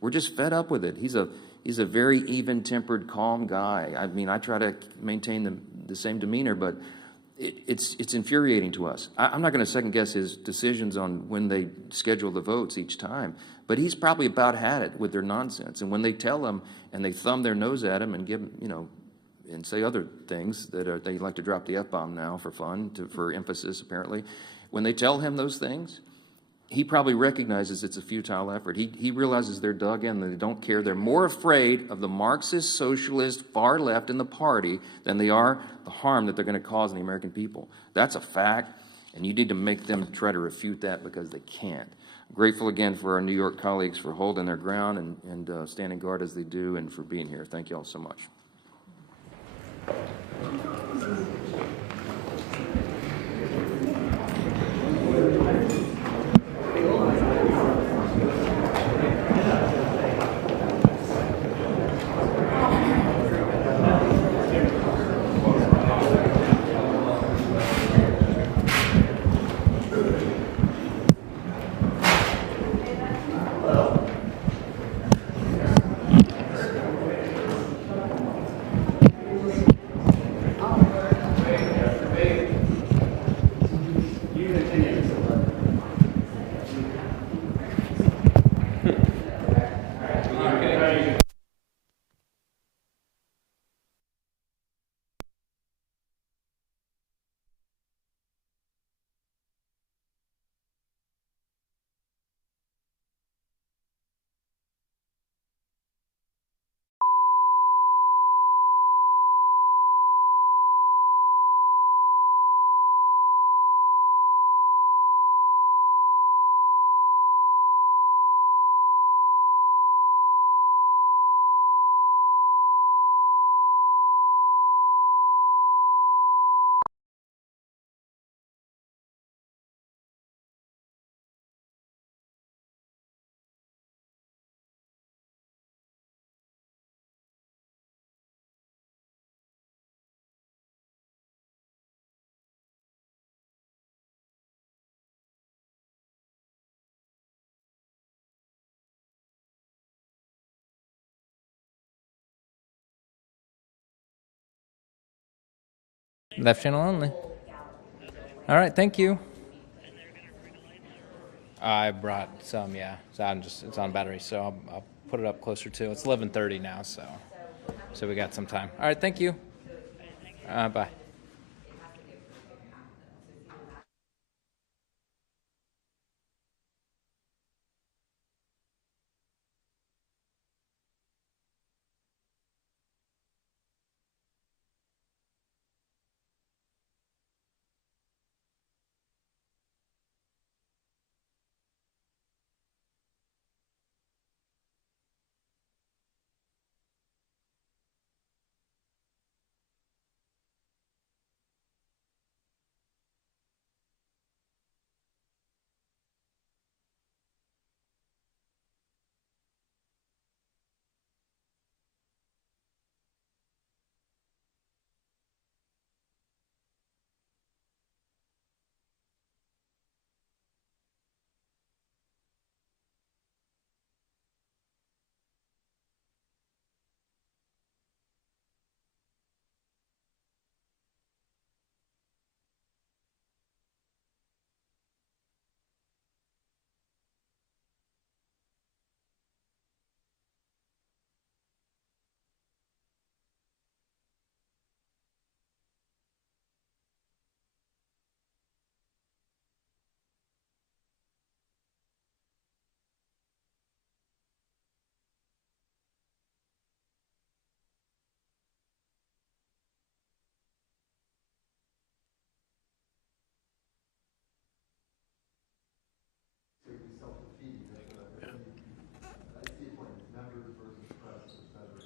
we're just fed up with it. He's a very even-tempered, calm guy. I mean, I try to maintain the same demeanor, but it's infuriating to us. I'm not going to second-guess his decisions on when they schedule the votes each time, but he's probably about had it with their nonsense. And when they tell him and they thumb their nose at him and give him, and say other things that they like to drop the F-bomb now for fun, for emphasis apparently. When they tell him those things, he probably recognizes it's a futile effort. He realizes they're dug in, they don't care. They're more afraid of the Marxist, socialist, far left in the party than they are the harm that they're going to cause in the American people. That's a fact, and you need to make them try to refute that because they can't. I'm grateful again for our New York colleagues for holding their ground and standing guard as they do and for being here. Thank you all so much. Left channel only. All right, thank you. I brought some, yeah. It's on battery, so I'll put it up closer to. It's 11:30 now, so we got some time. All right, thank you. Bye.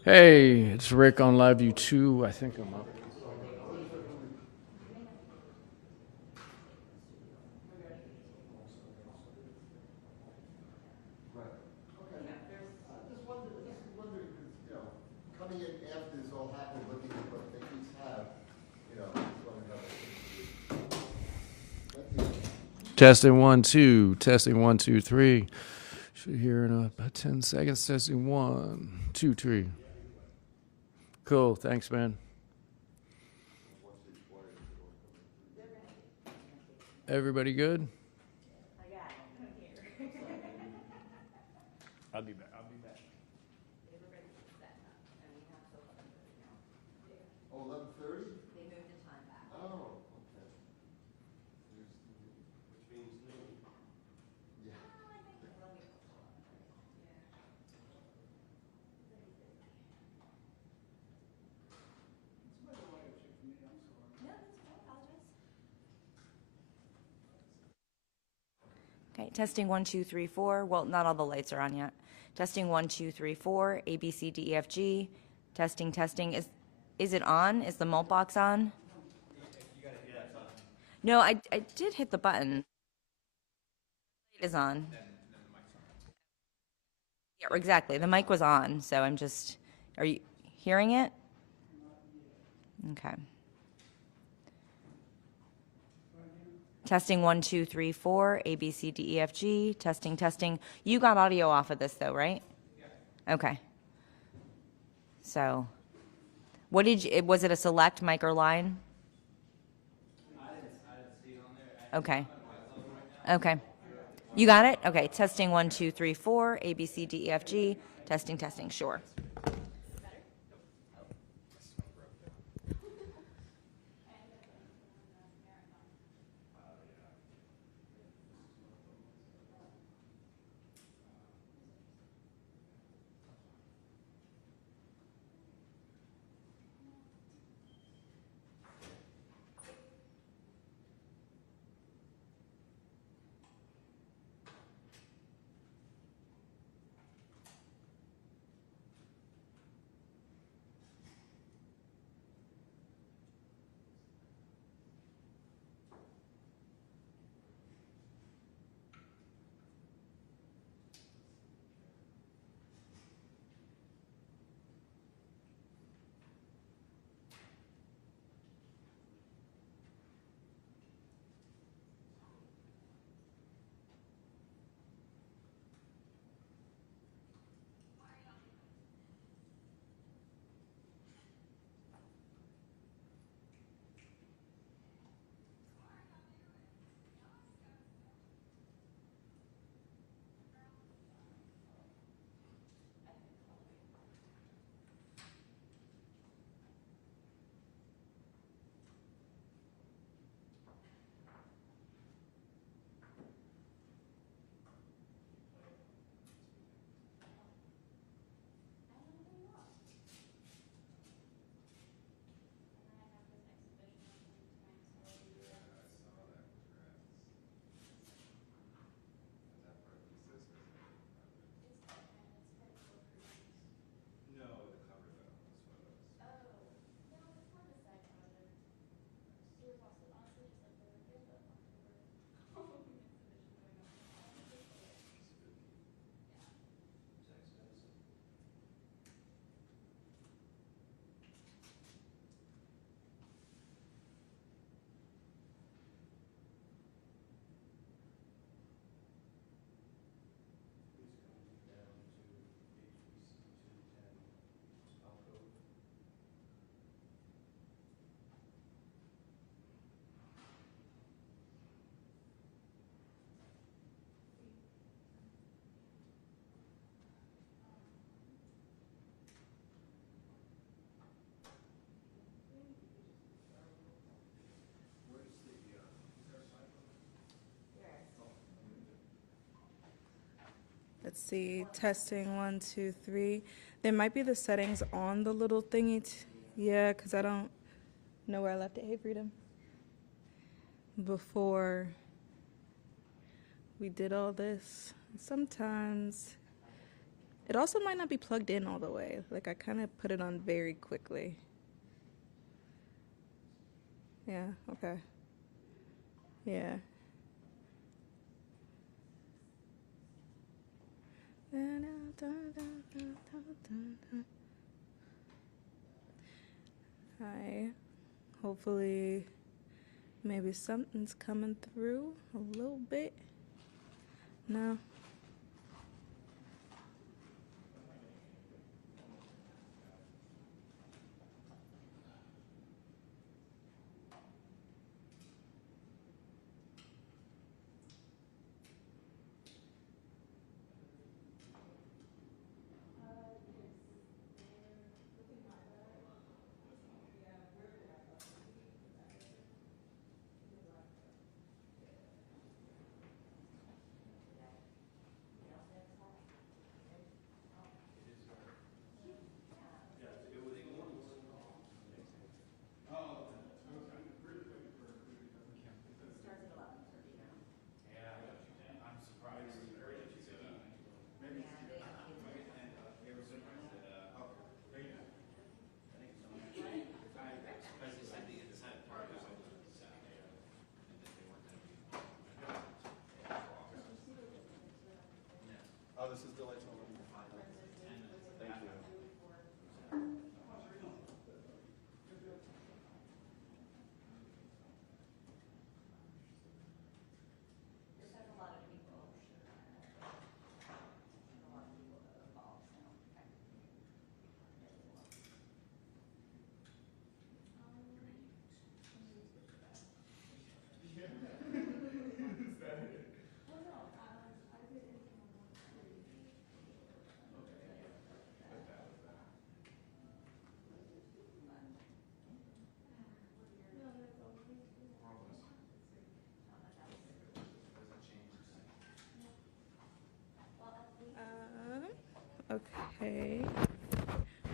Hey, it's Rick on LiveView 2. I think I'm up. Coming in after this all happened, looking at what they each have, just wondering how Testing 1, 2. Testing 1, 2, 3. Should hear in about 10 seconds. Testing 1, 2, 3. Cool. Thanks, man. Everybody good? I'll be back. Oh, 11:30? They moved the time back. Oh, okay. Which means noon. Yeah. Okay, testing 1, 2, 3, 4. Well, not all the lights are on yet. Testing 1, 2, 3, 4. A, B, C, D, E, F, G. Testing, testing. Is it on? Is the mult box on? No, I did hit the button. It is on. Yeah, exactly. The mic was on, so I'm just. Are you hearing it? Okay. Testing 1, 2, 3, 4. A, B, C, D, E, F, G. Testing, testing. You got audio off of this, though, right? Yeah. Okay. So, what did you? Was it a select mic or line? I didn't see it on there. Okay. Okay. You got it? Okay. Testing 1, 2, 3, 4. A, B, C, D, E, F, G. Testing, testing. Sure. see. Testing 1, 2, 3. There might be the settings on the little thingy. Yeah, because I don't know where I left it. Hey, Freedom. Before we did all this, sometimes it also might not be plugged in all the way. Like I kind of put it on very quickly. Yeah, okay. Yeah. Hi. Hopefully, maybe something's coming through a little bit. No. Oh, this is delayed. Thank you. Okay.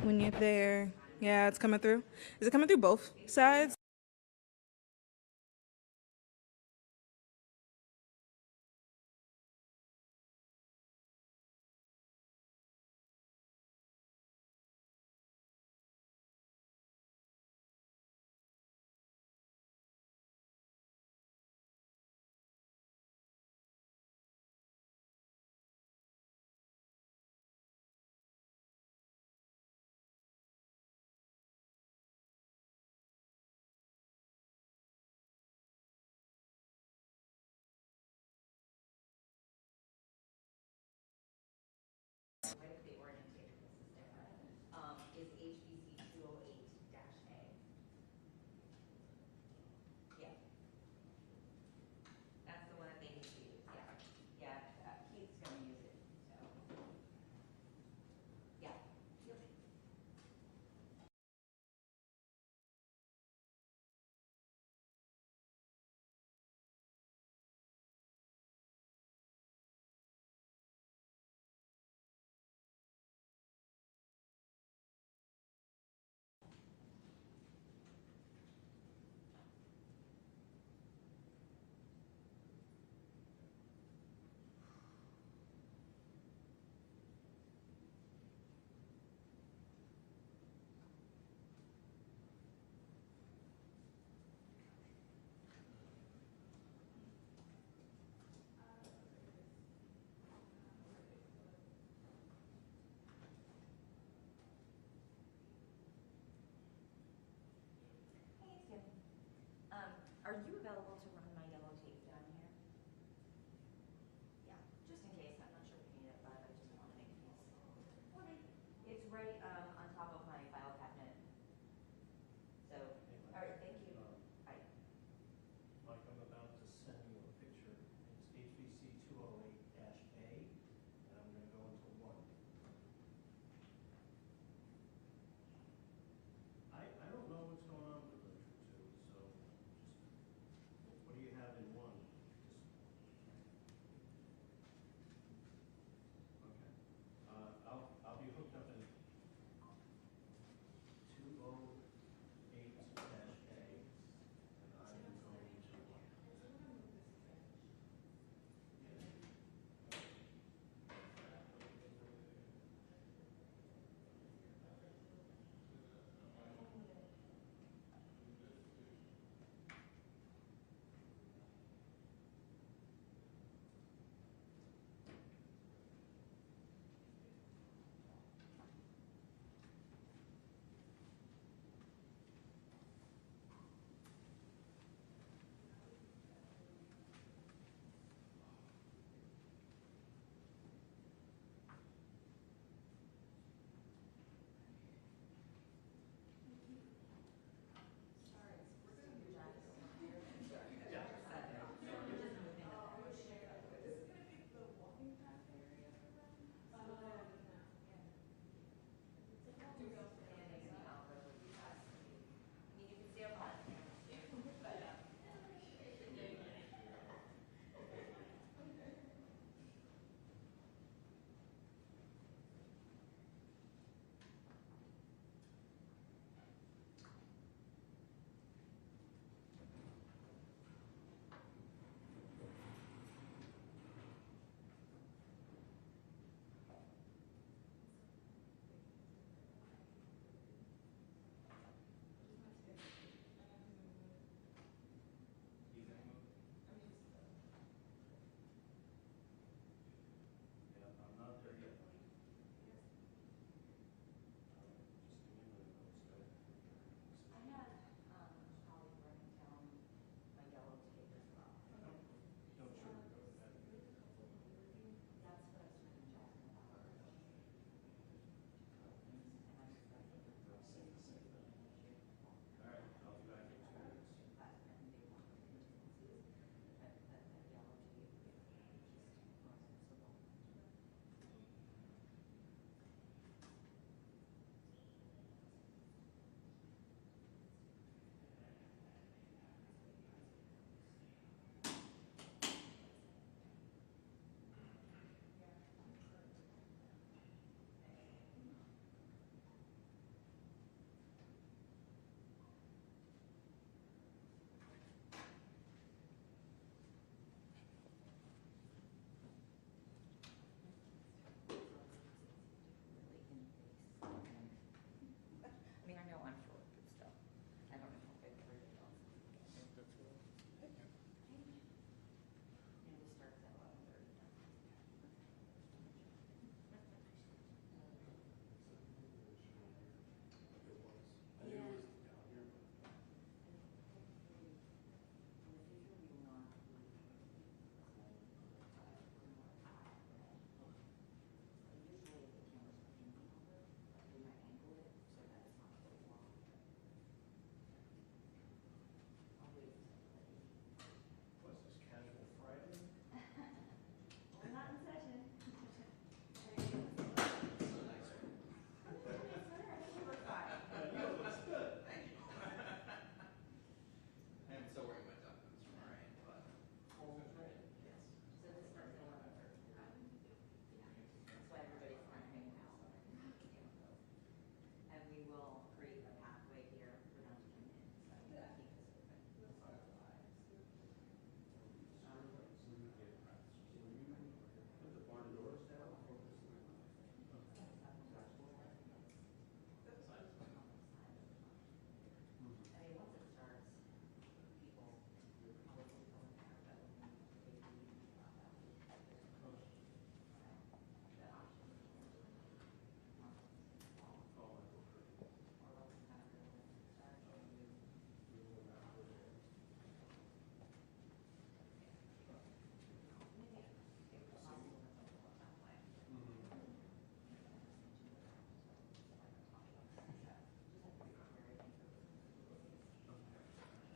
When you're there, yeah, it's coming through. Is it coming through both sides?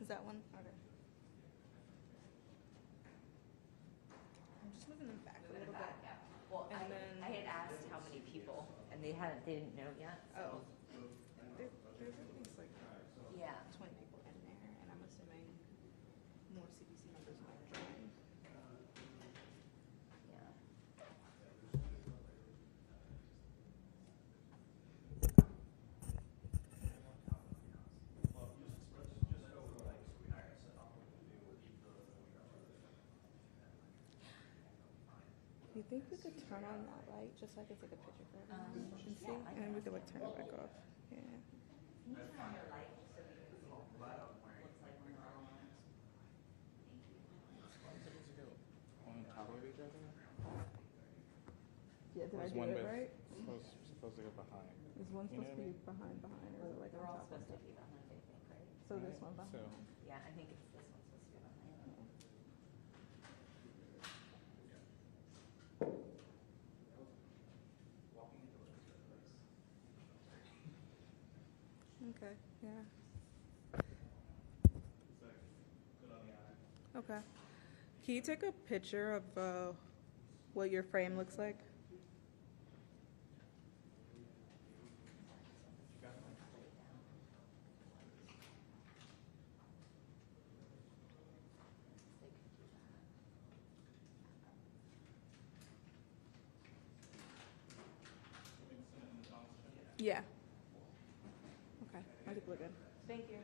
Is that one? Okay. I'm just moving them back a little bit. Well, And then, I had asked how many people, and they didn't know yet. oh, there's at least like Yeah. 20 people in there, and I'm assuming more CDC members might join. Yeah. Do you think we could turn on that light just so I could take a picture for everyone and see? And then we could like turn it back off. Yeah. On top of each other? Yeah, did I Or is do one it bit right? supposed to go behind? Is one You know supposed to what I be behind, or is it like They're on all top of supposed to stuff? be behind, I think, right? So this one behind? So, Yeah, I think it's this one's supposed to be behind. Okay, yeah. Okay. Can you take a picture of what your frame looks like? Yeah. Okay, I think we're good. Thank you.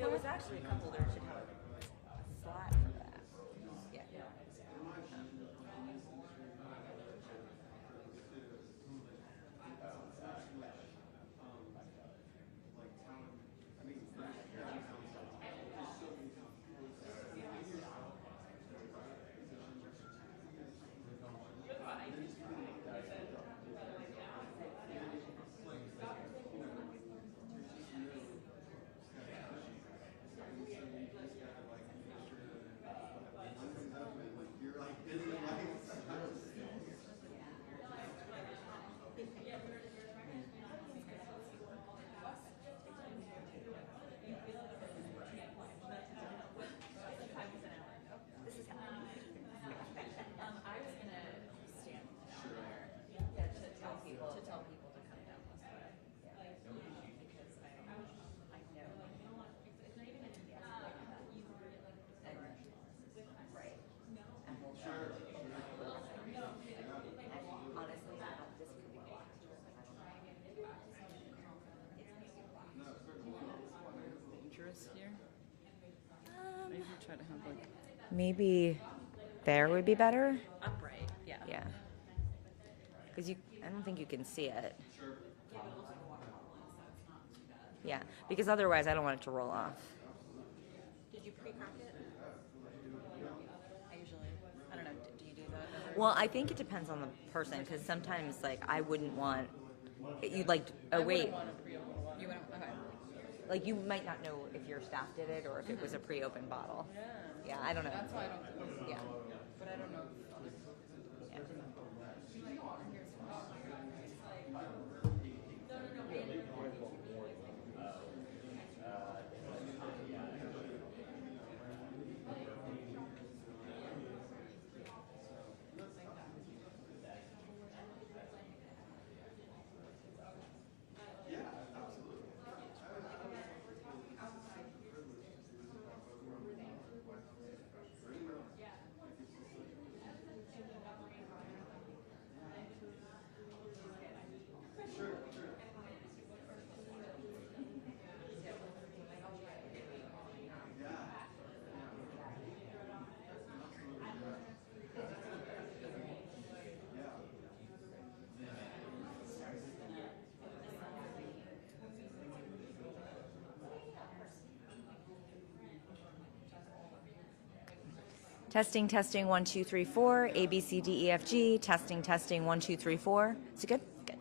there was actually a couple there should have a slot for that. Yeah. Maybe there would be better. Upright, yeah. Yeah. Because I don't think you can see it. Yeah, because otherwise I don't want it to roll off. Did you pre-crack it? I don't know, do you do that? Well, I think it depends on the person, because sometimes, like, I wouldn't want, you'd like, oh, wait. You wouldn't, okay. Like, you might not know if your staff did it or if it was a pre-opened bottle. Yeah, I don't know. That's why I don't think it's, Yeah. but I don't know if other people Yeah. Testing, testing, 1, 2, 3, 4. A, B, C, D, E, F, G. Testing, testing, 1, 2, 3, 4. Is it good? Good.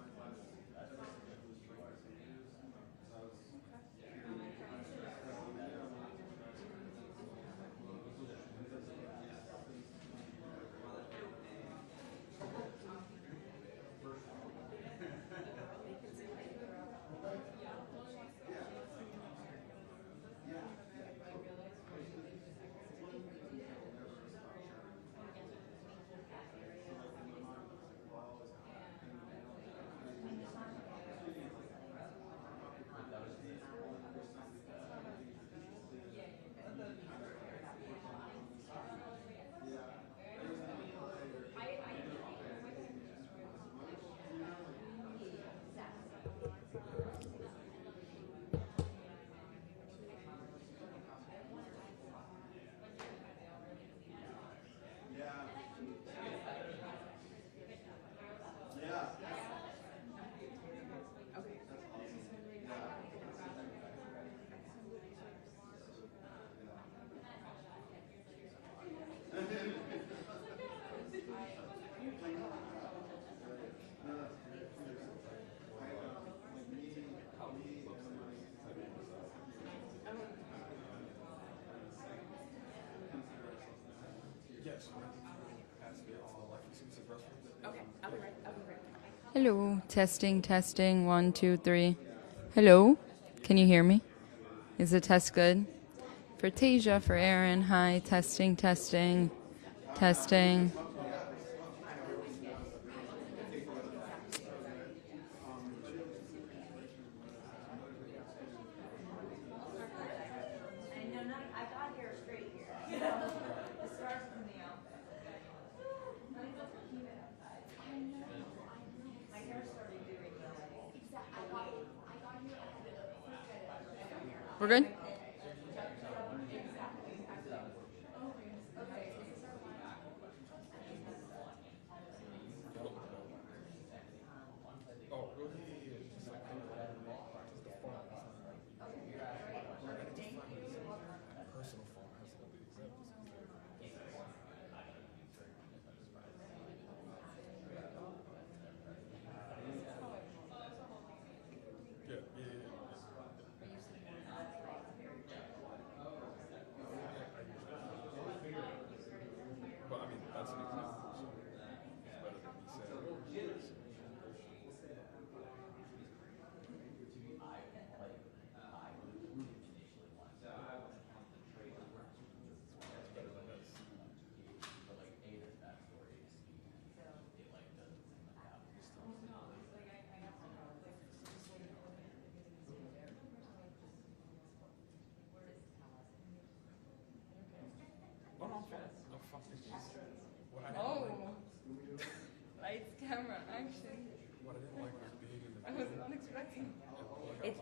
Hello, testing, testing, 1, 2, 3. Hello, can you hear me? Is the test good? For Tasia, for Aaron, hi, testing, testing, testing. We're good?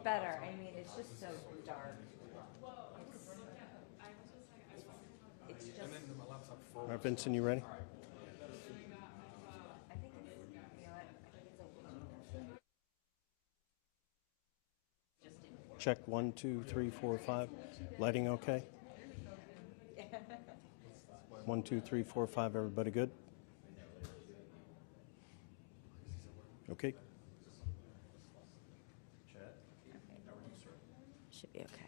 better. I mean, it's just so dark. It's just. All right, Vincent, you ready? I think it's, you know what, I think it's okay. Just in. Check 1, 2, 3, 4, 5. Lighting okay? 1, 2, 3, 4, 5. Everybody good? Okay. Should be okay.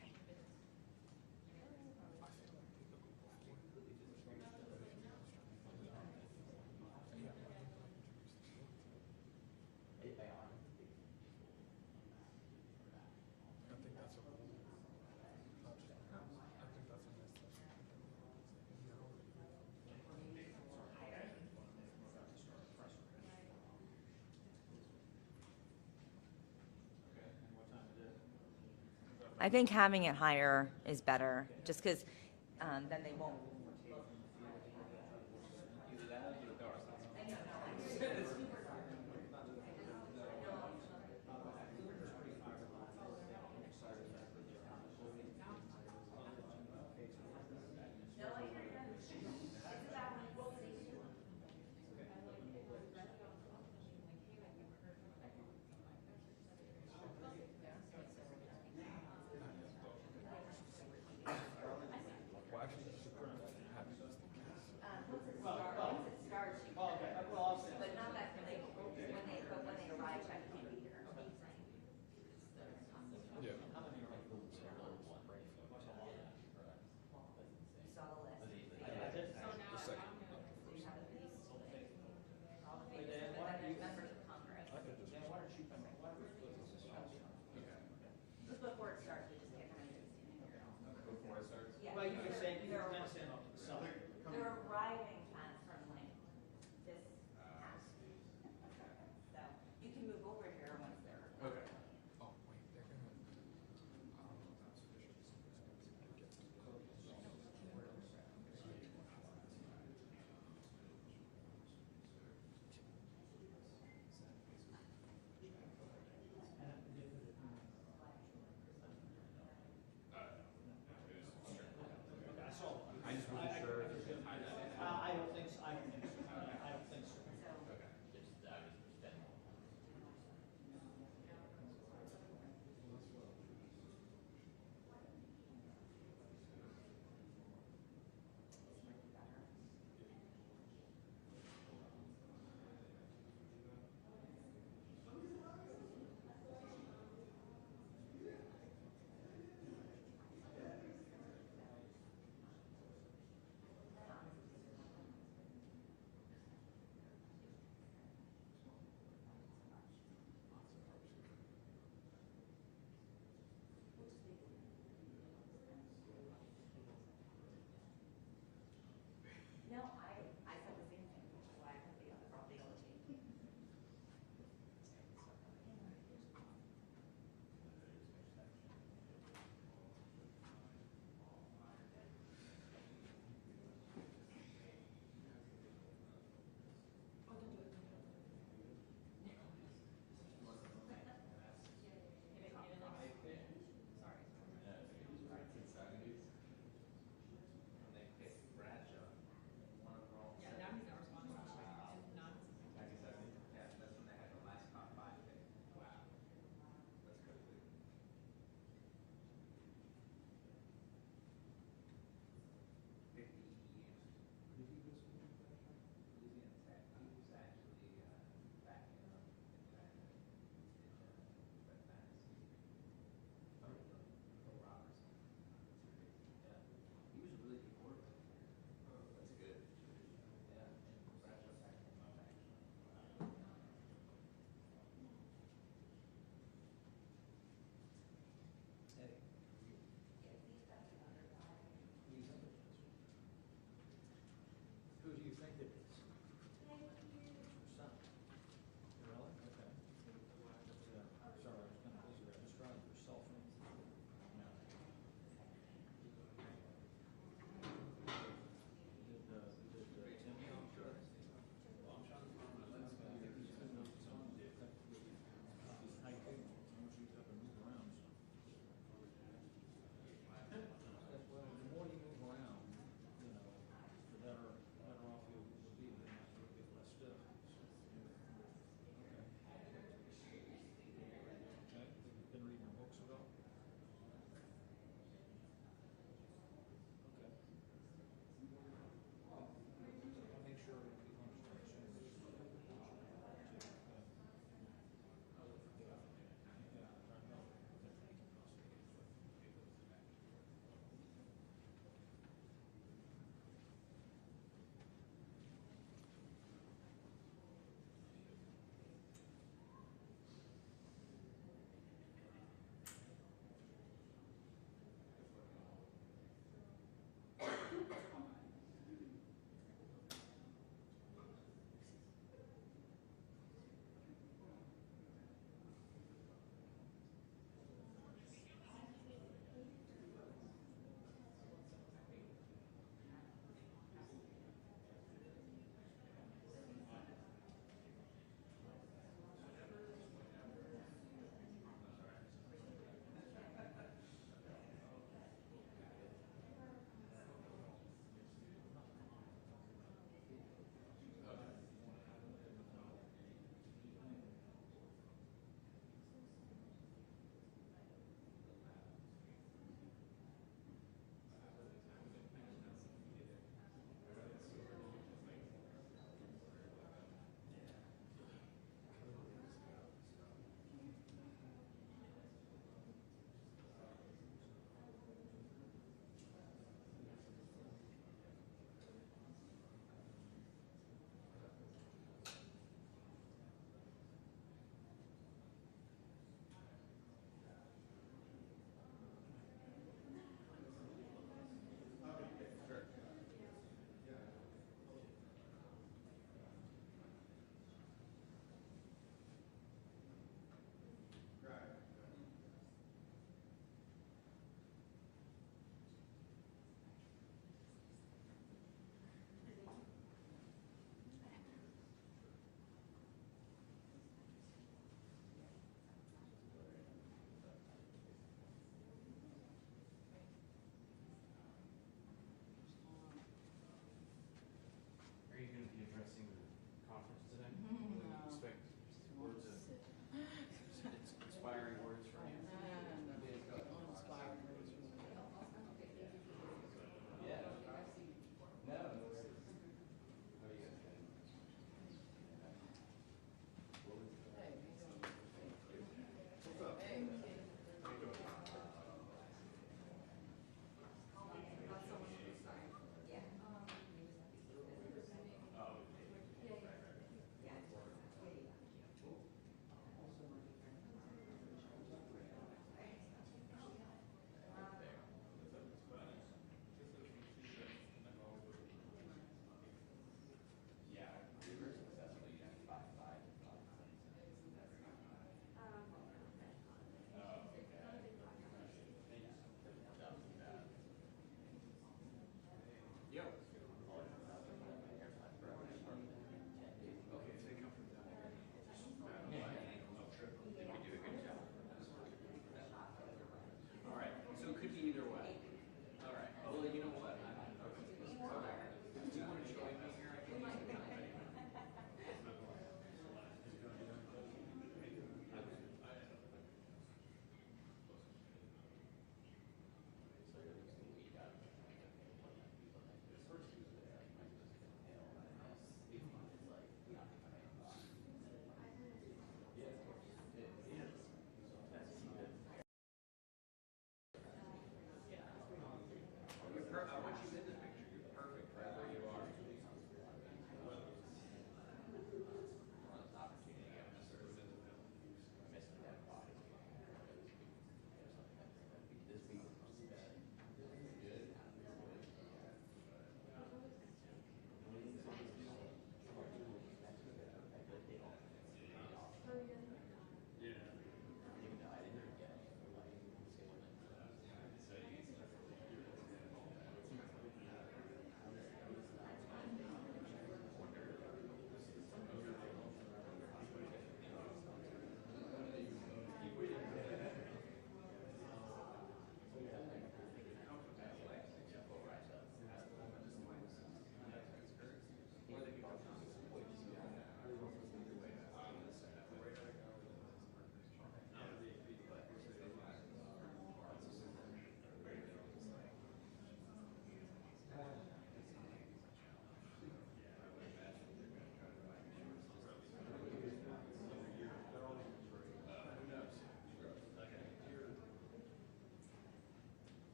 I think having it higher is better, just because then they won't.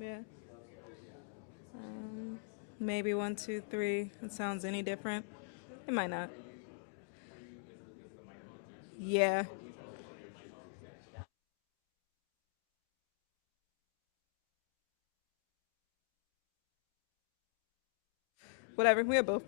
Yeah. Maybe 1, 2, 3. It sounds any different? It might not. Yeah. Whatever. We have both.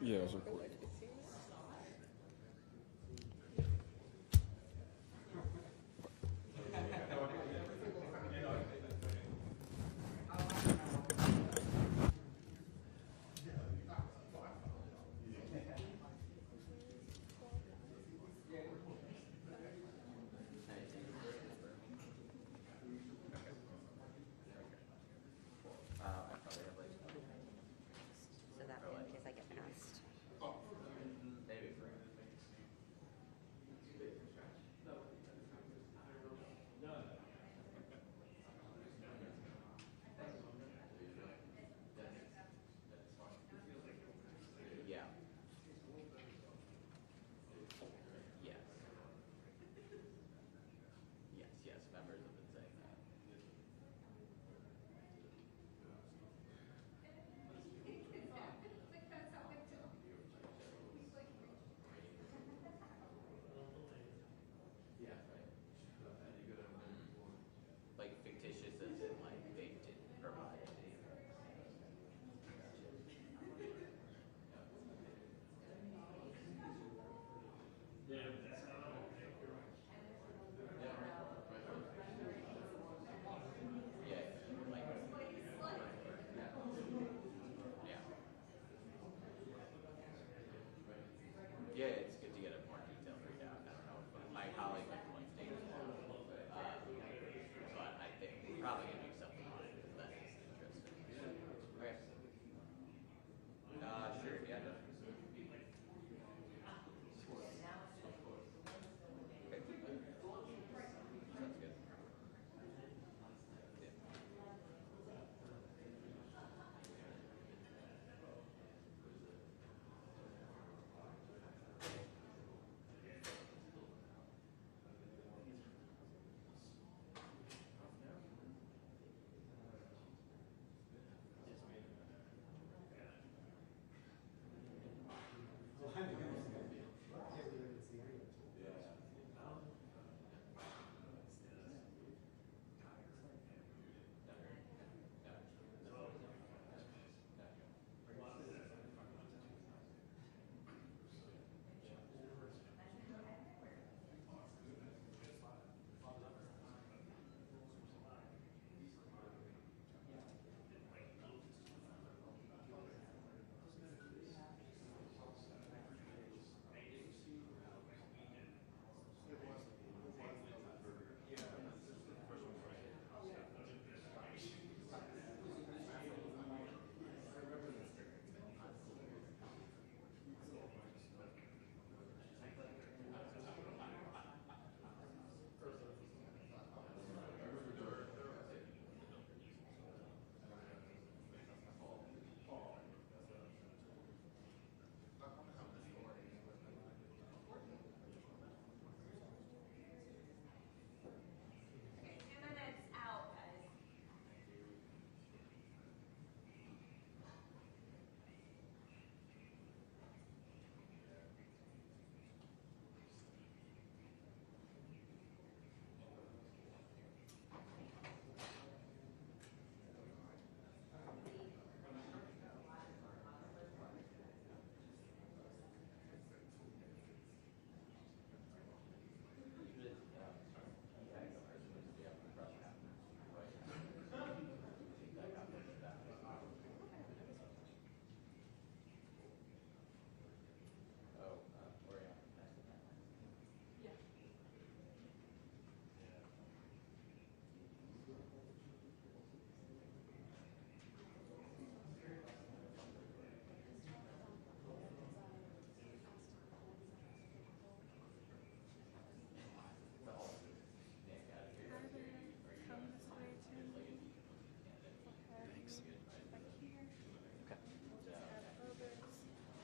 Yeah, it's recording. So that way, in case I get passed. Yeah. Yes. Yes, members have been saying that. Yeah, right. Like fictitious as in like they didn't provide any. Yeah, like, yeah. Yeah, it's good to get a more detailed readout. I don't know, but my colleague went to one state as well. But I think we're probably gonna do something on it because that is interesting. Okay. Sure, yeah.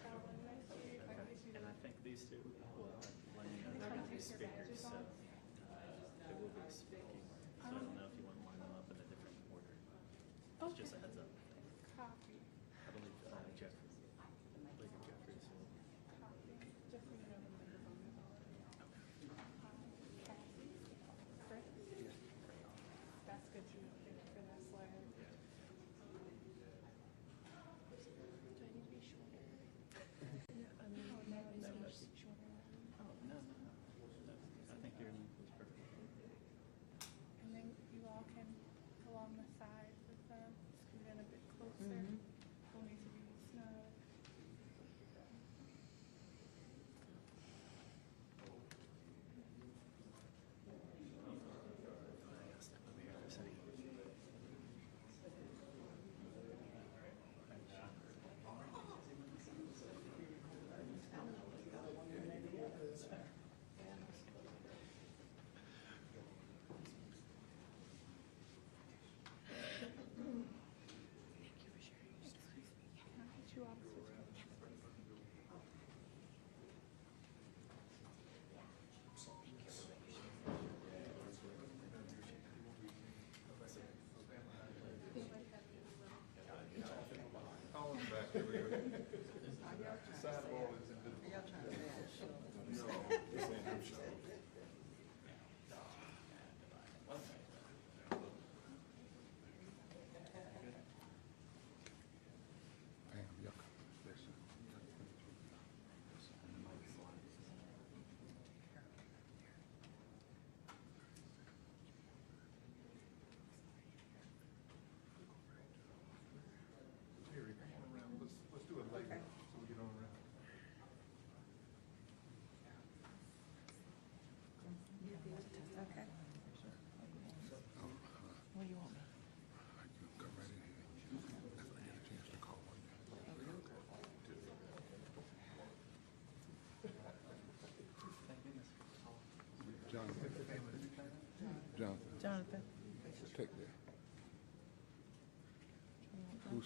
Sounds good. These two will line these speakers, so they will be speaking. So I don't know if you want to line them up in a different order. It's just a heads up. Copy. I believe Jeffrey. Leader Jeffries will. Copy. Jeffrey, you know the members on it. Cassie. Chris. That's good to know. Thank you for that slide. Do I need to be shorter?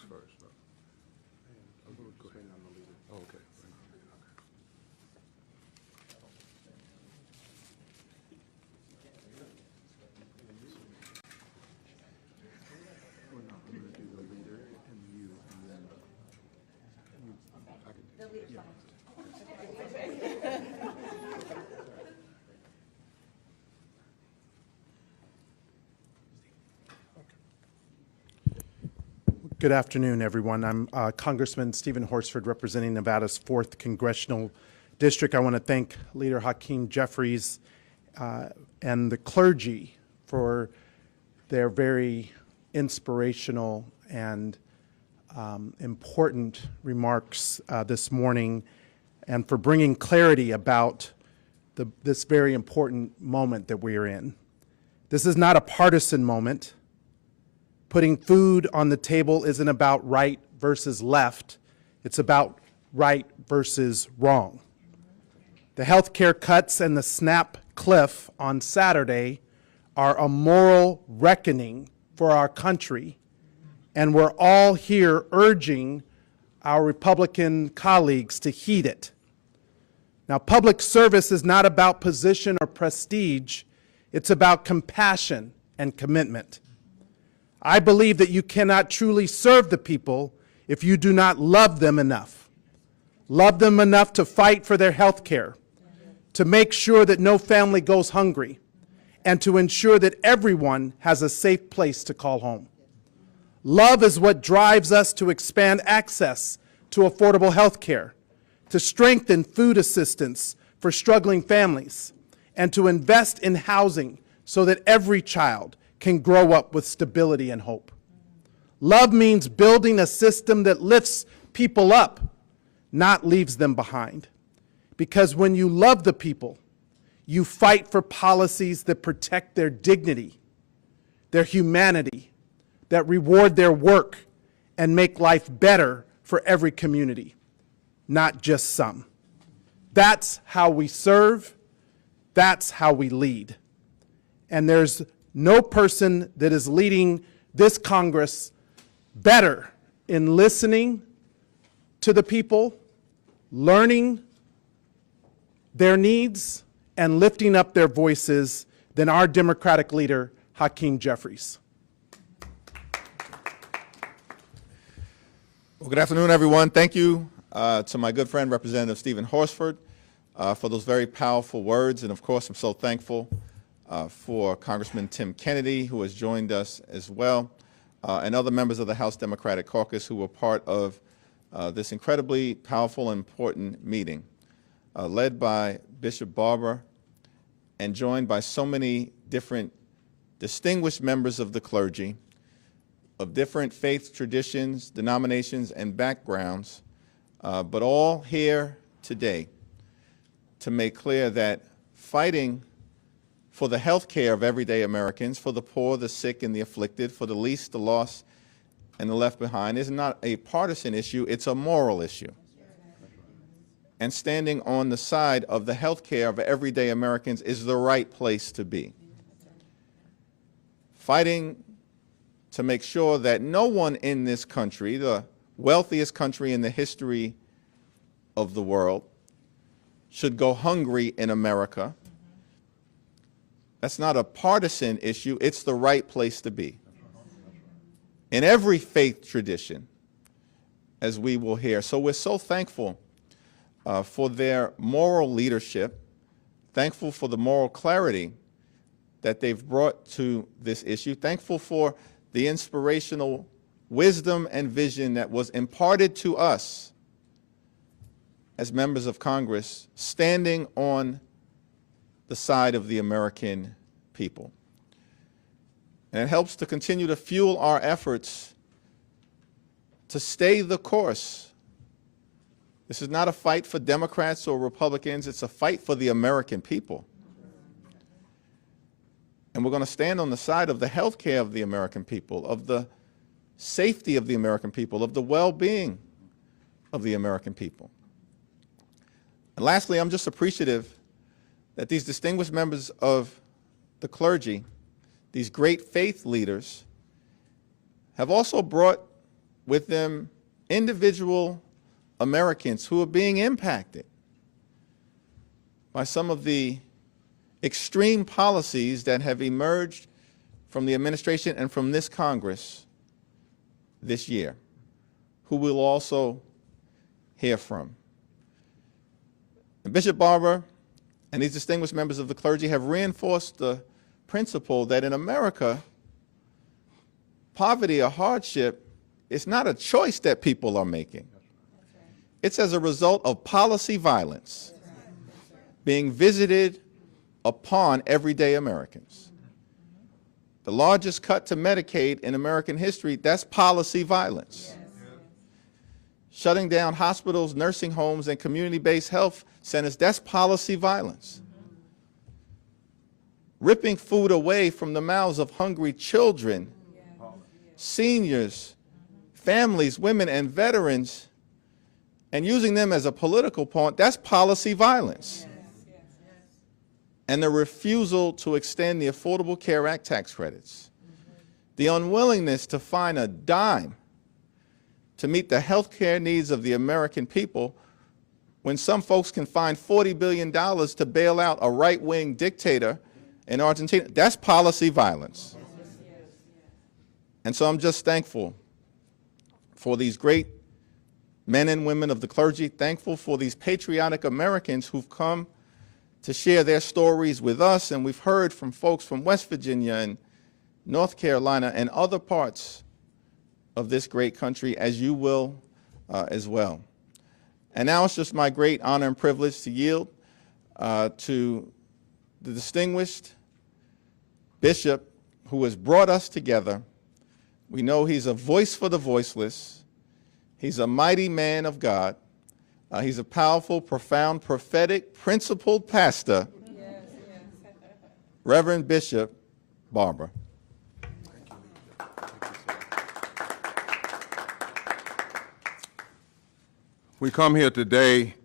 first. Go ahead. Oh, okay. Good afternoon, everyone. I'm Congressman Stephen Horsford, representing Nevada's 4th Congressional District. I want to thank Leader Hakeem Jeffries and the clergy for their very inspirational and important remarks this morning, and for bringing clarity about this very important moment that we are in. This is not a partisan moment. Putting food on the table isn't about right versus left. It's about right versus wrong. The health care cuts and the SNAP cliff on Saturday are a moral reckoning for our country, and we're all here urging our Republican colleagues to heed it. Now, public service is not about position or prestige. It's about compassion and commitment. I believe that you cannot truly serve the people if you do not love them enough. Love them enough to fight for their health care, to make sure that no family goes hungry, and to ensure that everyone has a safe place to call home. Love is what drives us to expand access to affordable health care, to strengthen food assistance for struggling families, and to invest in housing so that every child can grow up with stability and hope. Love means building a system that lifts people up, not leaves them behind. Because when you love the people, you fight for policies that protect their dignity, their humanity, that reward their work and make life better for every community, not just some. That's how we serve. That's how we lead. And there's no person that is leading this Congress better in listening to the people, learning their needs, and lifting up their voices than our Democratic leader, Hakeem Jeffries. Well, good afternoon, everyone. Thank you to my good friend, Representative Stephen Horsford, for those very powerful words. And of course, I'm so thankful for Congressman Tim Kennedy, who has joined us as well, and other members of the House Democratic Caucus who were part of this incredibly powerful and important meeting, led by Bishop Barber and joined by so many different distinguished members of the clergy of different faith traditions, denominations, and backgrounds, but all here today to make clear that fighting for the health care of everyday Americans, for the poor, the sick, and the afflicted, for the least, the lost, and the left behind is not a partisan issue, it's a moral issue. And standing on the side of the health care of everyday Americans is the right place to be. Fighting to make sure that no one in this country, the wealthiest country in the history of the world, should go hungry in America. That's not a partisan issue, it's the right place to be. In every faith tradition, as we will hear. So we're so thankful for their moral leadership, thankful for the moral clarity that they've brought to this issue, thankful for the inspirational wisdom and vision that was imparted to us as members of Congress, standing on the side of the American people. And it helps to continue to fuel our efforts to stay the course. This is not a fight for Democrats or Republicans, it's a fight for the American people. And we're going to stand on the side of the health care of the American people, of the safety of the American people, of the well-being of the American people. And lastly, I'm just appreciative that these distinguished members of the clergy, these great faith leaders, have also brought with them individual Americans who are being impacted by some of the extreme policies that have emerged from the administration and from this Congress this year, who we'll also hear from. And Bishop Barber and these distinguished members of the clergy have reinforced the principle that in America, poverty or hardship is not a choice that people are making. It's as a result of policy violence being visited upon everyday Americans. The largest cut to Medicaid in American history, that's policy violence. Shutting down hospitals, nursing homes, and community-based health centers, that's policy violence. Ripping food away from the mouths of hungry children, seniors, families, women, and veterans, and using them as a political pawn, that's policy violence. And the refusal to extend the Affordable Care Act tax credits, the unwillingness to find a dime to meet the health care needs of the American people when some folks can find $40 billion to bail out a right-wing dictator in Argentina, that's policy violence. And so I'm just thankful for these great men and women of the clergy, thankful for these patriotic Americans who've come to share their stories with us, and we've heard from folks from West Virginia and North Carolina and other parts of this great country, as you will as well. And now it's just my great honor and privilege to yield to the distinguished bishop who has brought us together. We know he's a voice for the voiceless. He's a mighty man of God. He's a powerful, profound, prophetic, principled pastor, Reverend Bishop Barber. We come here today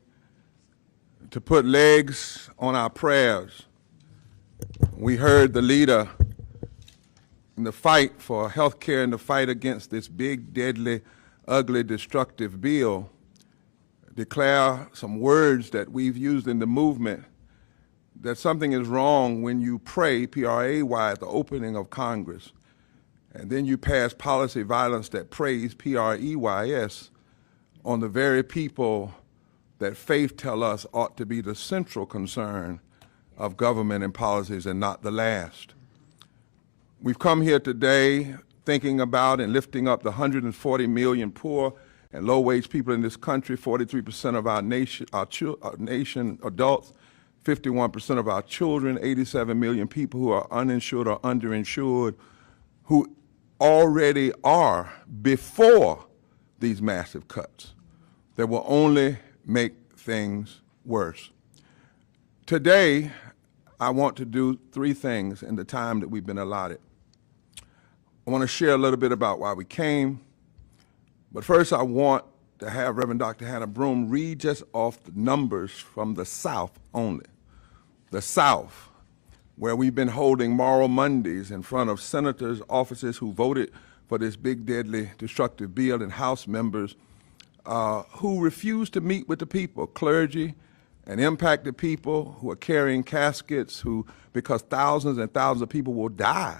to put legs on our prayers. We heard the leader in the fight for health care and the fight against this big, deadly, ugly, destructive bill declare some words that we've used in the movement, that something is wrong when you pray, P-R-A-Y, at the opening of Congress, and then you pass policy violence that prays, P-R-E-Y-S, on the very people that faith tell us ought to be the central concern of government and policies and not the last. We've come here today thinking about and lifting up the 140 million poor and low-wage people in this country, 43% of our nation adults, 51% of our children, 87 million people who are uninsured or underinsured, who already are before these massive cuts that will only make things worse. Today, I want to do three things in the time that we've been allotted. I want to share a little bit about why we came, but first I want to have Reverend Dr. Hannah Broome read just off the numbers from the South only. The South, where we've been holding Moral Mondays in front of senators' offices who voted for this big, deadly, destructive bill, and House members who refuse to meet with the people, clergy and impacted people who are carrying caskets, because thousands and thousands of people will die,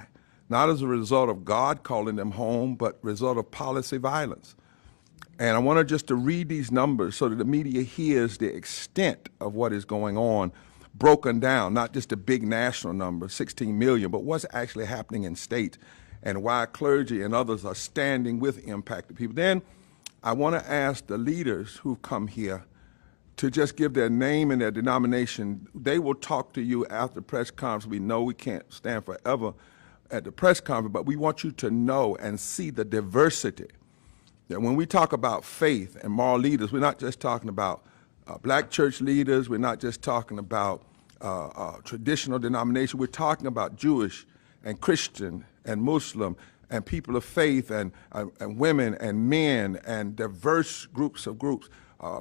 not as a result of God calling them home, but result of policy violence. And I wanted just to read these numbers so that the media hears the extent of what is going on, broken down, not just a big national number, 16 million, but what's actually happening in state and why clergy and others are standing with impacted people. Then I want to ask the leaders who've come here to just give their name and their denomination. They will talk to you after the press conference. We know we can't stand forever at the press conference, but we want you to know and see the diversity. That when we talk about faith and moral leaders, we're not just talking about black church leaders, we're not just talking about traditional denomination, we're talking about Jewish and Christian and Muslim and people of faith and women and men and diverse groups,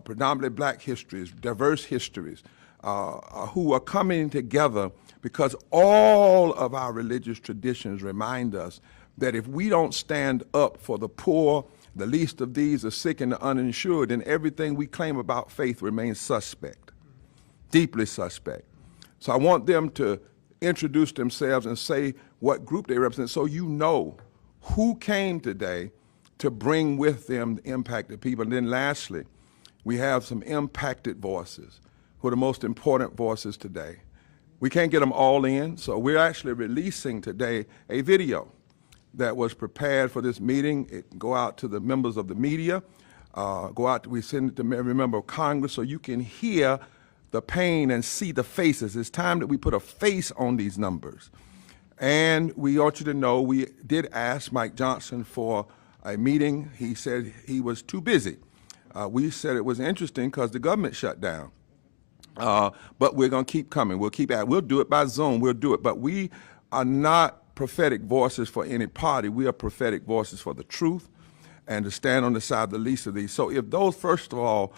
predominantly black histories, diverse histories, who are coming together because all of our religious traditions remind us that if we don't stand up for the poor the least of these are sick and the uninsured, then everything we claim about faith remains suspect, deeply suspect. So I want them to introduce themselves and say what group they represent so you know who came today to bring with them the impacted people. And then lastly, we have some impacted voices who are the most important voices today. We can't get them all in, so we're actually releasing today a video that was prepared for this meeting. It can go out to the members of the media, we send it to every member of Congress so you can hear the pain and see the faces. It's time that we put a face on these numbers. And we want you to know we did ask Mike Johnson for a meeting. He said he was too busy. We said it was interesting because the government shut down. But we're going to keep coming. We'll keep at it. We'll do it by Zoom. We'll do it. But we are not prophetic voices for any party. We are prophetic voices for the truth and to stand on the side of the least of these. So if those, first of all,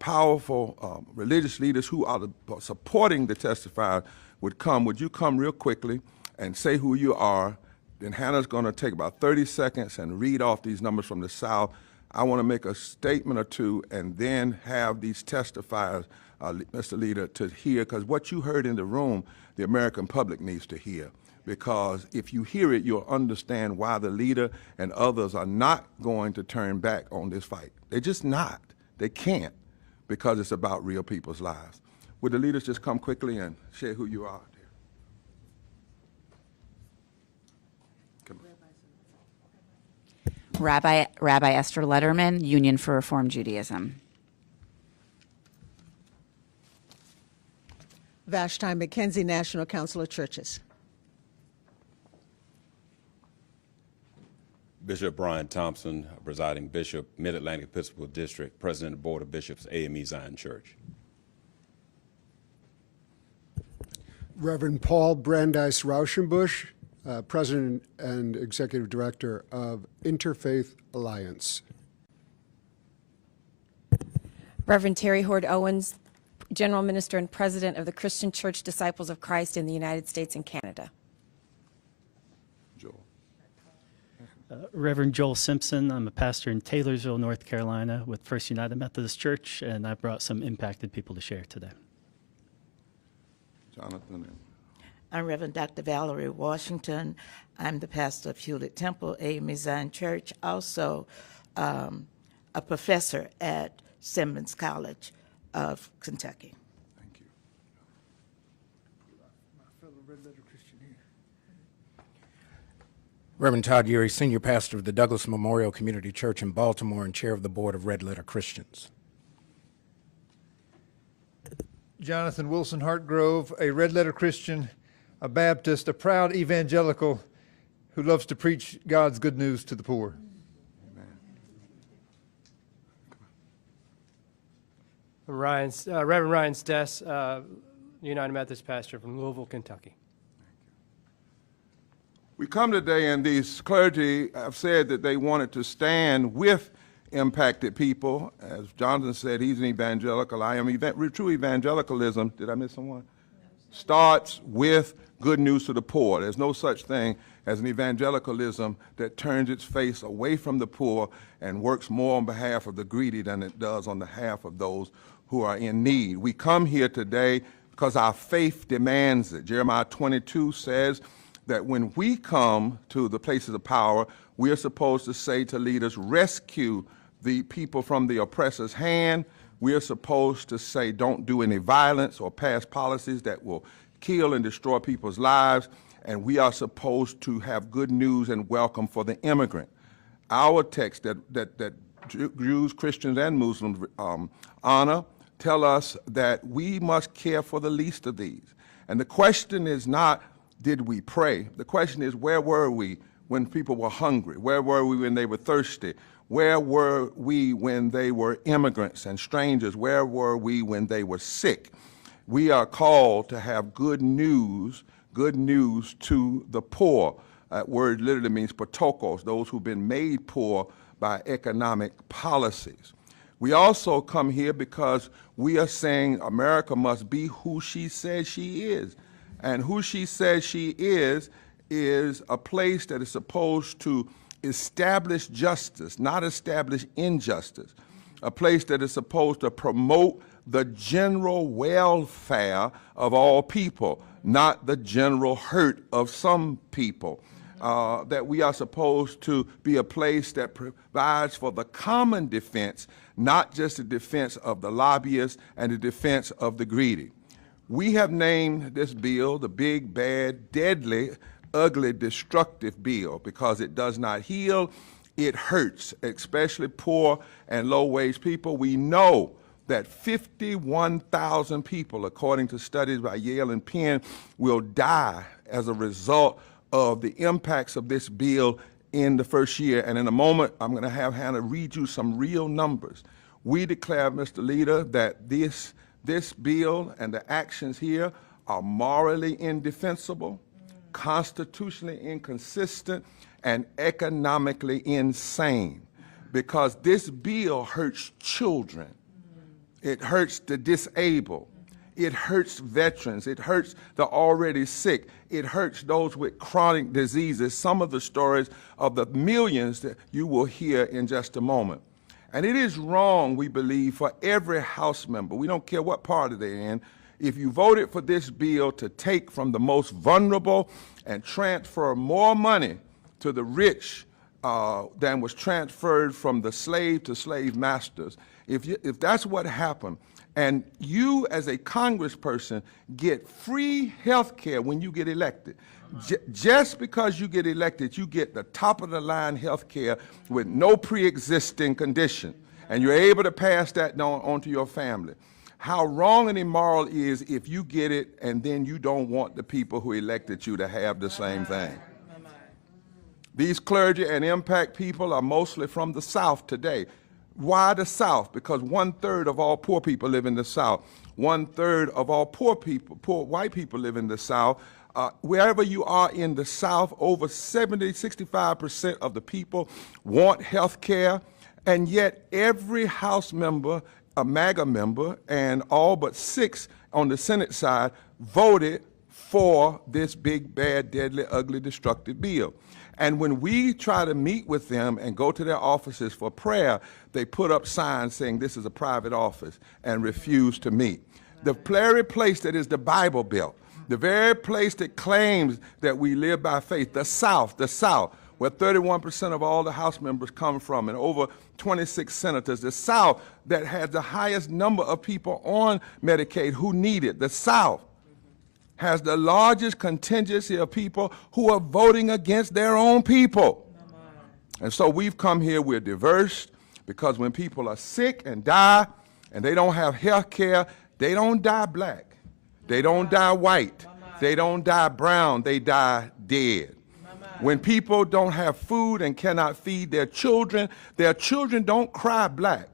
powerful religious leaders who are supporting the testifier would you come real quickly and say who you are? Then Hannah's going to take about 30 seconds and read off these numbers from the South. I want to make a statement or two and then have these testifiers, Mr. Leader, to hear, because what you heard in the room, the American public needs to hear. Because if you hear it, you'll understand why the leader and others are not going to turn back on this fight. They're just not. They can't, because it's about real people's lives. Would the leaders just come quickly and share who you are? Rabbi Esther Letterman, Union for Reform Judaism. Vashti McKenzie, National Council of Churches. Bishop Brian Thompson, presiding bishop, Mid-Atlantic Episcopal District, president of the Board of Bishops, AME Zion Church. Reverend Paul Brandeis Rauschenbusch, President and Executive Director of Interfaith Alliance. Reverend Terry Hoard Owens, General Minister and President of the Christian Church Disciples of Christ in the United States and Canada. Reverend Joel Simpson, I'm a pastor in Taylorsville, North Carolina with First United Methodist Church, and I brought some impacted people to share today. Jonathan. I'm Reverend Dr. Valerie Washington. I'm the pastor of Hewlett Temple, AME Zion Church, also a professor at Simmons College of Kentucky. Thank you. Reverend Todd Urey, Senior Pastor of the Douglas Memorial Community Church in Baltimore and Chair of the Board of Red Letter Christians. Jonathan Wilson Hartgrove, a Red Letter Christian, a Baptist, a proud evangelical who loves to preach God's good news to the poor. Reverend Ryan Stess, United Methodist pastor from Louisville, Kentucky. We come today, and these clergy have said that they wanted to stand with impacted people. As Jonathan said, he's an evangelical. I am true evangelicalism. Did I miss someone? Starts with good news to the poor. There's no such thing as an evangelicalism that turns its face away from the poor and works more on behalf of the greedy than it does on behalf of those who are in need. We come here today because our faith demands it. Jeremiah 22 says that when we come to the places of power, we are supposed to say to leaders, rescue the people from the oppressor's hand. We are supposed to say, don't do any violence or pass policies that will kill and destroy people's lives. And we are supposed to have good news and welcome for the immigrant. Our text that Jews, Christians, and Muslims honor tell us that we must care for the least of these. And the question is not, did we pray? The question is, where were we when people were hungry? Where were we when they were thirsty? Where were we when they were immigrants and strangers? Where were we when they were sick? We are called to have good news to the poor. That word literally means patokos, those who've been made poor by economic policies. We also come here because we are saying America must be who she says she is. And who she says she is a place that is supposed to establish justice, not establish injustice. A place that is supposed to promote the general welfare of all people, not the general hurt of some people. That we are supposed to be a place that provides for the common defense, not just the defense of the lobbyists and the defense of the greedy. We have named this bill the big, bad, deadly, ugly, destructive bill because it does not heal, it hurts, especially poor and low-wage people. We know that 51,000 people, according to studies by Yale and Penn, will die as a result of the impacts of this bill in the first year. And in a moment, I'm going to have Hannah read you some real numbers. We declare, Mr. Leader, that this bill and the actions here are morally indefensible, constitutionally inconsistent, and economically insane, because this bill hurts children. It hurts the disabled. It hurts veterans. It hurts the already sick. It hurts those with chronic diseases, some of the stories of the millions that you will hear in just a moment. And it is wrong, we believe, for every House member, we don't care what party they're in, if you voted for this bill to take from the most vulnerable and transfer more money to the rich than was transferred from the slave to slave masters. If that's what happened, and you as a congressperson get free health care when you get elected, just because you get elected, you get the top of the line health care with no pre-existing condition, and you're able to pass that on to your family. How wrong and immoral is if you get it and then you don't want the people who elected you to have the same thing. These clergy and impact people are mostly from the South today. Why the South? Because 1/3 of all poor people live in the South. 1/3 of all poor white people live in the South. Wherever you are in the South, over 65% of the people want health care, and yet every House member, a MAGA member, and all but 6 on the Senate side voted for this big, bad, deadly, ugly, destructive bill. And when we try to meet with them and go to their offices for prayer, they put up signs saying this is a private office and refuse to meet. The very place that is the Bible Belt, the very place that claims that we live by faith, the South, where 31% of all the House members come from and over 26 senators, the South that has the highest number of people on Medicaid who need it, the South has the largest contingency of people who are voting against their own people. And so we've come here, we're diverse, because when people are sick and die and they don't have health care, they don't die black, they don't die white, they don't die brown, they die dead. When people don't have food and cannot feed their children don't cry black.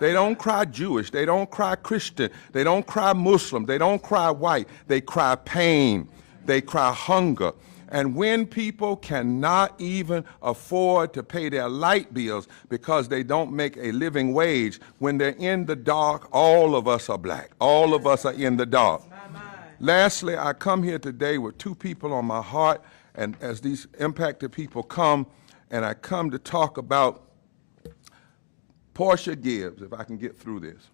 They don't cry Jewish, they don't cry Christian, they don't cry Muslim, they don't cry white, they cry pain, they cry hunger. And when people cannot even afford to pay their light bills because they don't make a living wage, when they're in the dark, all of us are black, all of us are in the dark. Lastly, I come here today with 2 people on my heart, and as these impacted people come, and I come to talk about Portia Gibbs, if I can get through this.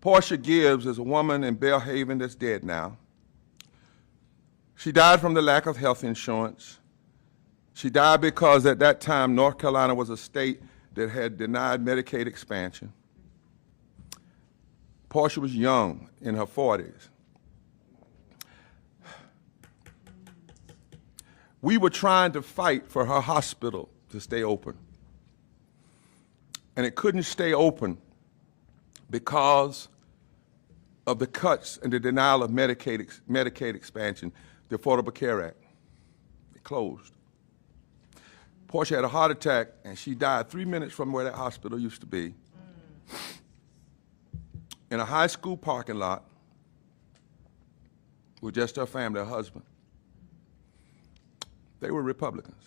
Portia Gibbs is a woman in Belhaven that's dead now. She died from the lack of health insurance. She died because at that time, North Carolina was a state that had denied Medicaid expansion. Portia was young, in her 40s. We were trying to fight for her hospital to stay open. And it couldn't stay open because of the cuts and the denial of Medicaid expansion, the Affordable Care Act. It closed. Portia had a heart attack, and she died 3 minutes from where that hospital used to be, in a high school parking lot with just her family, her husband. They were Republicans.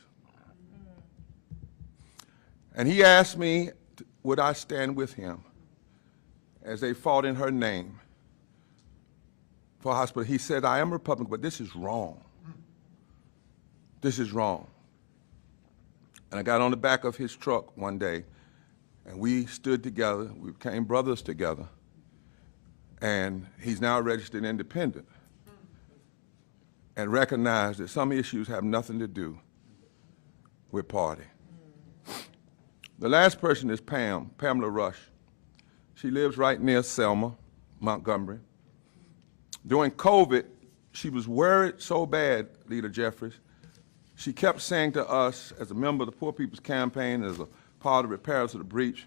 And he asked me, would I stand with him as they fought in her name for a hospital? He said, I am a Republican, but this is wrong. This is wrong. And I got on the back of his truck one day, and we stood together. We became brothers together. And he's now registered independent and recognized that some issues have nothing to do with party. The last person is Pamela Rush. She lives right near Selma, Montgomery. During COVID, she was worried so bad, Leader Jeffries, she kept saying to us, as a member of the Poor People's Campaign, as a part of Repairers of the Breach,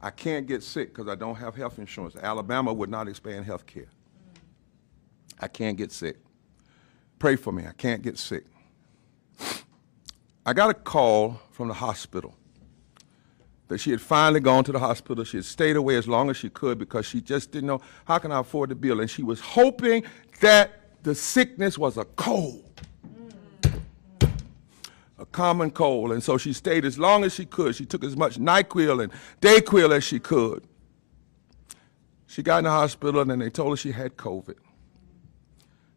I can't get sick because I don't have health insurance. Alabama would not expand health care. I can't get sick. Pray for me, I can't get sick. I got a call from the hospital that she had finally gone to the hospital. She had stayed away as long as she could because she just didn't know, how can I afford the bill? And she was hoping that the sickness was a cold, a common cold. And so she stayed as long as she could. She took as much NyQuil and Dayquil as she could. She got in the hospital and then they told her she had COVID.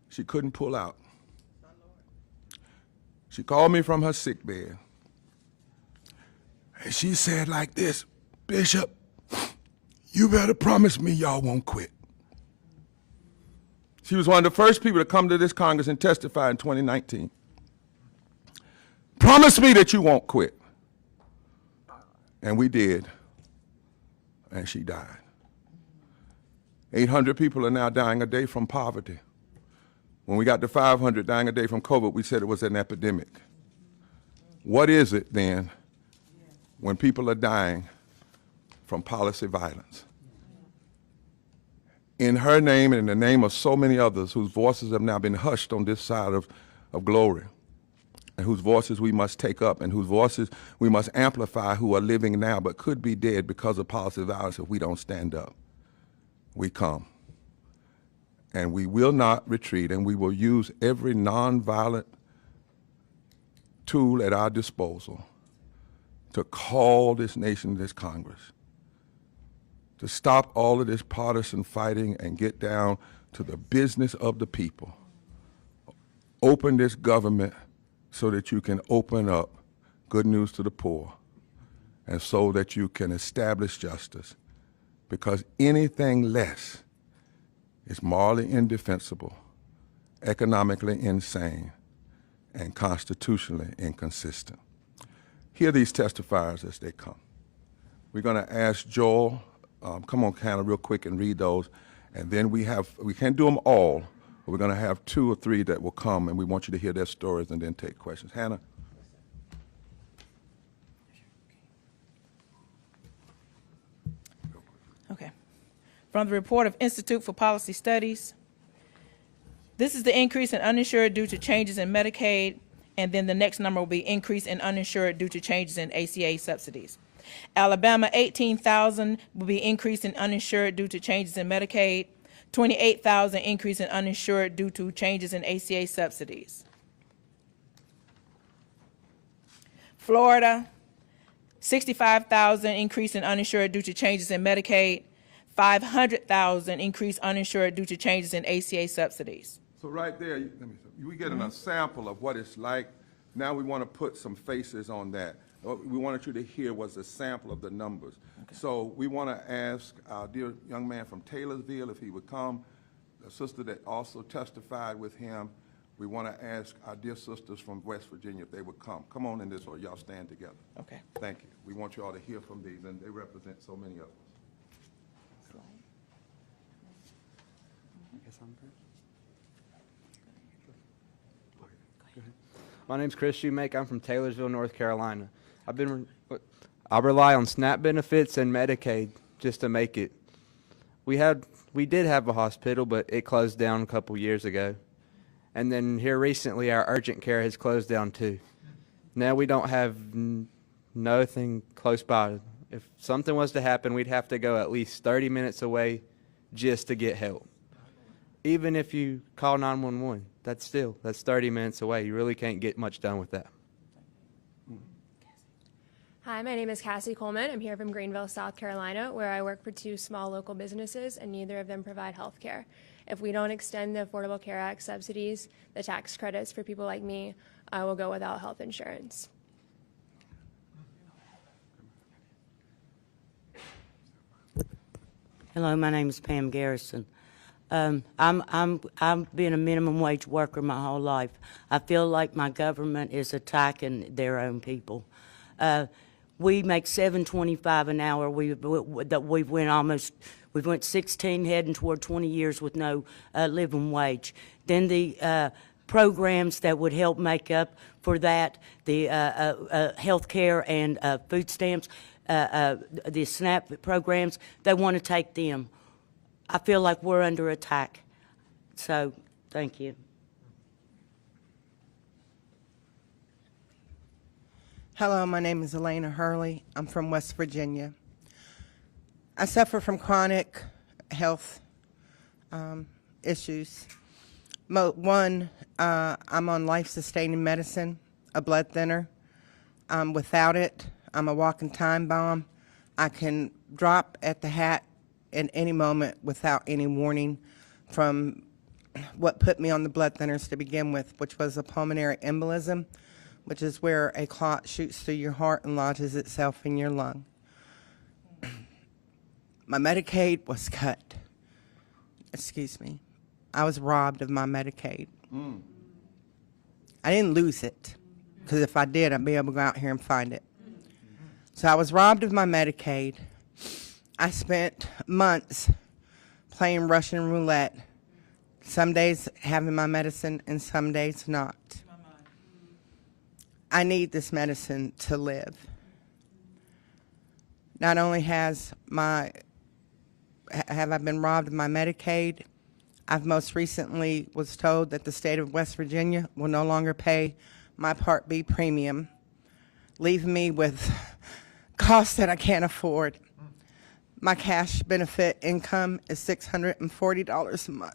She couldn't pull out. She called me from her sick bed. And she said like this, Bishop, you better promise me y'all won't quit. She was one of the first people to come to this Congress and testify in 2019. Promise me that you won't quit. And we did. And she died. 800 people are now dying a day from poverty. When we got to 500 dying a day from COVID, we said it was an epidemic. What is it then when people are dying from policy violence? In her name and in the name of so many others whose voices have now been hushed on this side of glory, and whose voices we must take up, and whose voices we must amplify, who are living now but could be dead because of policy violence if we don't stand up. We come. And we will not retreat, and we will use every nonviolent tool at our disposal to call this nation, this Congress, to stop all of this partisan fighting and get down to the business of the people. Open this government so that you can open up good news to the poor, and so that you can establish justice, because anything less is morally indefensible, economically insane, and constitutionally inconsistent. Hear these testifiers as they come. We're going to ask Joel, come on, Hannah, real quick and read those, and then we can't do them all, but we're going to have 2 or 3 that will come, and we want you to hear their stories and then take questions. Hannah. Okay. From the report of Institute for Policy Studies, this is the increase in uninsured due to changes in Medicaid, and then the next number will be increase in uninsured due to changes in ACA subsidies. Alabama, 18,000 will be increase in uninsured due to changes in Medicaid, 28,000 increase in uninsured due to changes in ACA subsidies. Florida, 65,000 increase in uninsured due to changes in Medicaid, 500,000 increase uninsured due to changes in ACA subsidies. So right there, we getting a sample of what it's like. Now we want to put some faces on that. What we wanted you to hear was a sample of the numbers. Okay. So we want to ask our dear young man from Taylorsville if he would come, the sister that also testified with him. We want to ask our dear sisters from West Virginia if they would come. Come on in this, or y'all stand together. Okay. Thank you. We want you all to hear from these, and they represent so many of us. My name's Chris Shoemake. I'm from Taylorsville, North Carolina. I rely on SNAP benefits and Medicaid just to make it. We did have a hospital, but it closed down a couple years ago. And then here recently, our urgent care has closed down too. Now we don't have nothing close by. If something was to happen, we'd have to go at least 30 minutes away just to get help. Even if you call 911, that's 30 minutes away. You really can't get much done with that. Hi, my name is Cassie Coleman. I'm here from Greenville, South Carolina, where I work for 2 small local businesses, and neither of them provide health care. If we don't extend the Affordable Care Act subsidies, the tax credits for people like me, I will go without health insurance. Hello, my name is Pam Garrison. I've been a minimum wage worker my whole life. I feel like my government is attacking their own people. We make $7.25 an hour. We went 16, heading toward 20 years with no living wage. Then the programs that would help make up for that, the health care and food stamps, the SNAP programs, they want to take them. I feel like we're under attack. So, thank you. Hello, my name is Elena Hurley. I'm from West Virginia. I suffer from chronic health issues. One, I'm on life-sustaining medicine, a blood thinner. Without it, I'm a walking time bomb. I can drop at the hat at any moment without any warning from what put me on the blood thinners to begin with, which was a pulmonary embolism, which is where a clot shoots through your heart and lodges itself in your lung. My Medicaid was cut. Excuse me. I was robbed of my Medicaid. I didn't lose it, because if I did, I'd be able to go out here and find it. So I was robbed of my Medicaid. I spent months playing Russian roulette, some days having my medicine and some days not. I need this medicine to live. Not only have I been robbed of my Medicaid, I've most recently was told that the state of West Virginia will no longer pay my Part B premium, leaving me with costs that I can't afford. My cash benefit income is $640 a month.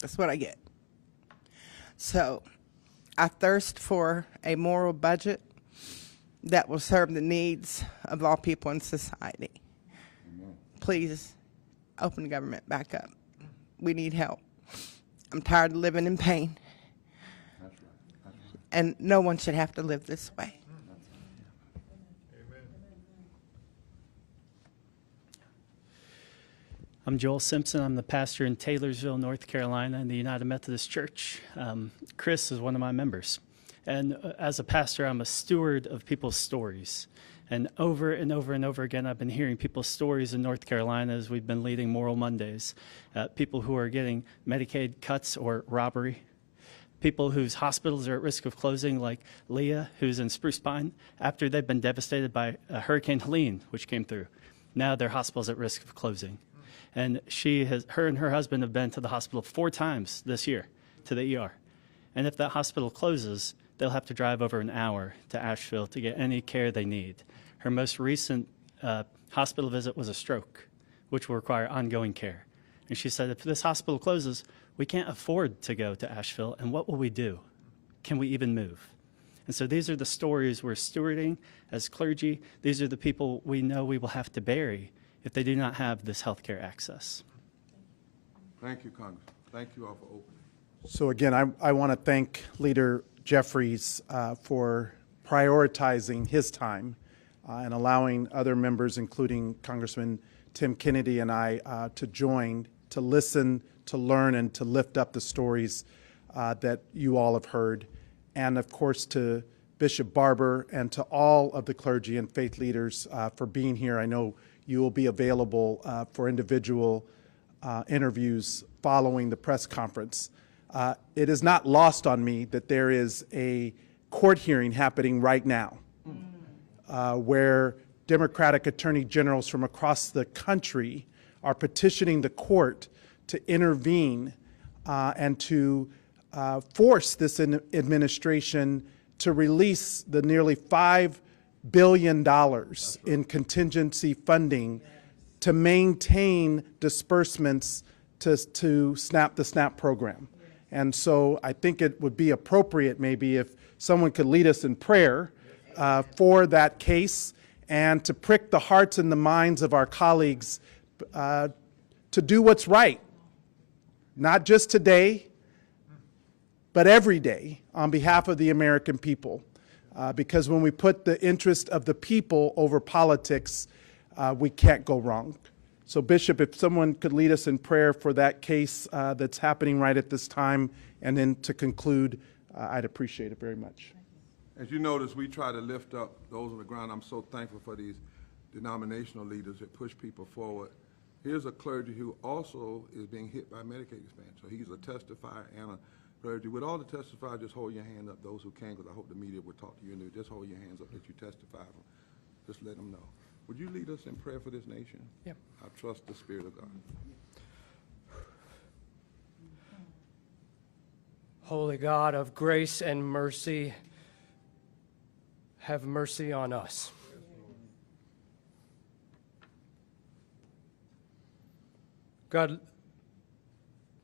That's what I get. So I thirst for a moral budget that will serve the needs of all people in society. Please open the government back up. We need help. I'm tired of living in pain. And no one should have to live this way. I'm Joel Simpson. I'm the pastor in Taylorsville, North Carolina, in the United Methodist Church. Chris is one of my members. And as a pastor, I'm a steward of people's stories. And over and over again, I've been hearing people's stories in North Carolina as we've been leading Moral Mondays. People who are getting Medicaid cuts or robbery. People whose hospitals are at risk of closing, like Leah, who's in Spruce Pine, after they've been devastated by Hurricane Helene, which came through. Now their hospital's at risk of closing. And her and her husband have been to the hospital 4 times this year, to the ER. And if that hospital closes, they'll have to drive over an hour to Asheville to get any care they need. Her most recent hospital visit was a stroke, which will require ongoing care. And she said, if this hospital closes, we can't afford to go to Asheville, and what will we do? Can we even move? And so these are the stories we're stewarding as clergy. These are the people we know we will have to bury if they do not have this health care access. Thank you, Congressman. Thank you all for opening. So again, I want to thank Leader Jeffries for prioritizing his time and allowing other members, including Congressman Tim Kennedy and I, to join, to listen, to learn, and to lift up the stories that you all have heard. And of course, to Bishop Barber and to all of the clergy and faith leaders for being here. I know you will be available for individual interviews following the press conference. It is not lost on me that there is a court hearing happening right now where Democratic attorney generals from across the country are petitioning the court to intervene and to force this administration to release the nearly $5 billion in contingency funding to maintain disbursements to the SNAP program. And so I think it would be appropriate maybe if someone could lead us in prayer for that case and to prick the hearts and the minds of our colleagues to do what's right, not just today, but every day on behalf of the American people. Because when we put the interest of the people over politics, we can't go wrong. So Bishop, if someone could lead us in prayer for that case that's happening right at this time, and then to conclude, I'd appreciate it very much. As you notice, we try to lift up those on the ground. I'm so thankful for these denominational leaders that push people forward. Here's a clergy who also is being hit by Medicaid expansion. So he's a testifier and a clergy. With all the testifiers, just hold your hand up, those who can, because I hope the media will talk to you. And just hold your hands up that you testify. Just let them know. Would you lead us in prayer for this nation? Yep. I trust the Spirit of God. Holy God of grace and mercy, have mercy on us. God,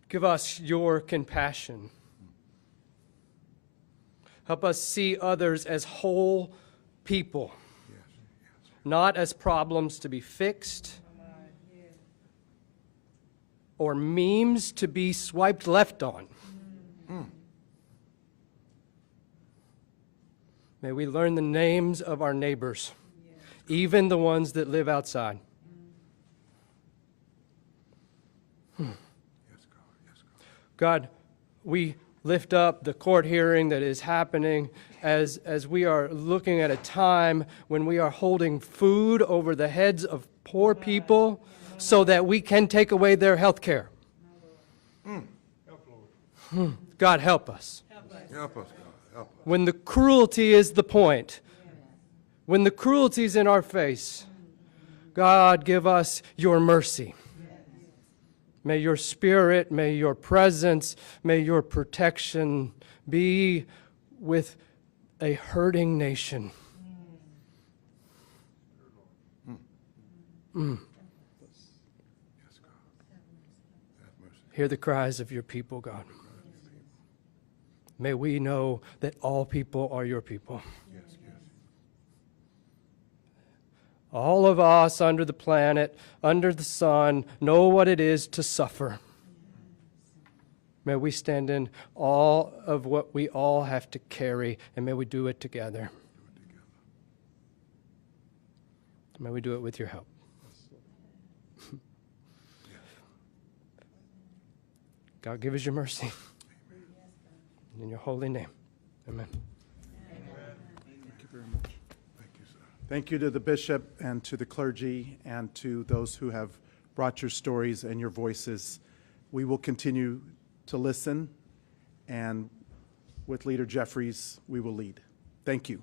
give us your compassion. Help us see others as whole people, not as problems to be fixed or memes to be swiped left on. May we learn the names of our neighbors, even the ones that live outside. God, we lift up the court hearing that is happening as we are looking at a time when we are holding food over the heads of poor people so that we can take away their health care. God, help us. Help us, God. Help us. When the cruelty is the point, when the cruelty is in our face, God, give us your mercy. May your spirit, may your presence, may your protection be with a hurting nation. Hear the cries of your people, God. May we know that all people are your people. All of us under the planet, under the sun, know what it is to suffer. May we stand in all of what we all have to carry, and may we do it together. May we do it with your help. God, give us your mercy. In your holy name. Amen. Thank you very much. Thank you, sir. Thank you to the bishop and to the clergy and to those who have brought your stories and your voices. We will continue to listen, and with Leader Jeffries, we will lead. Thank you.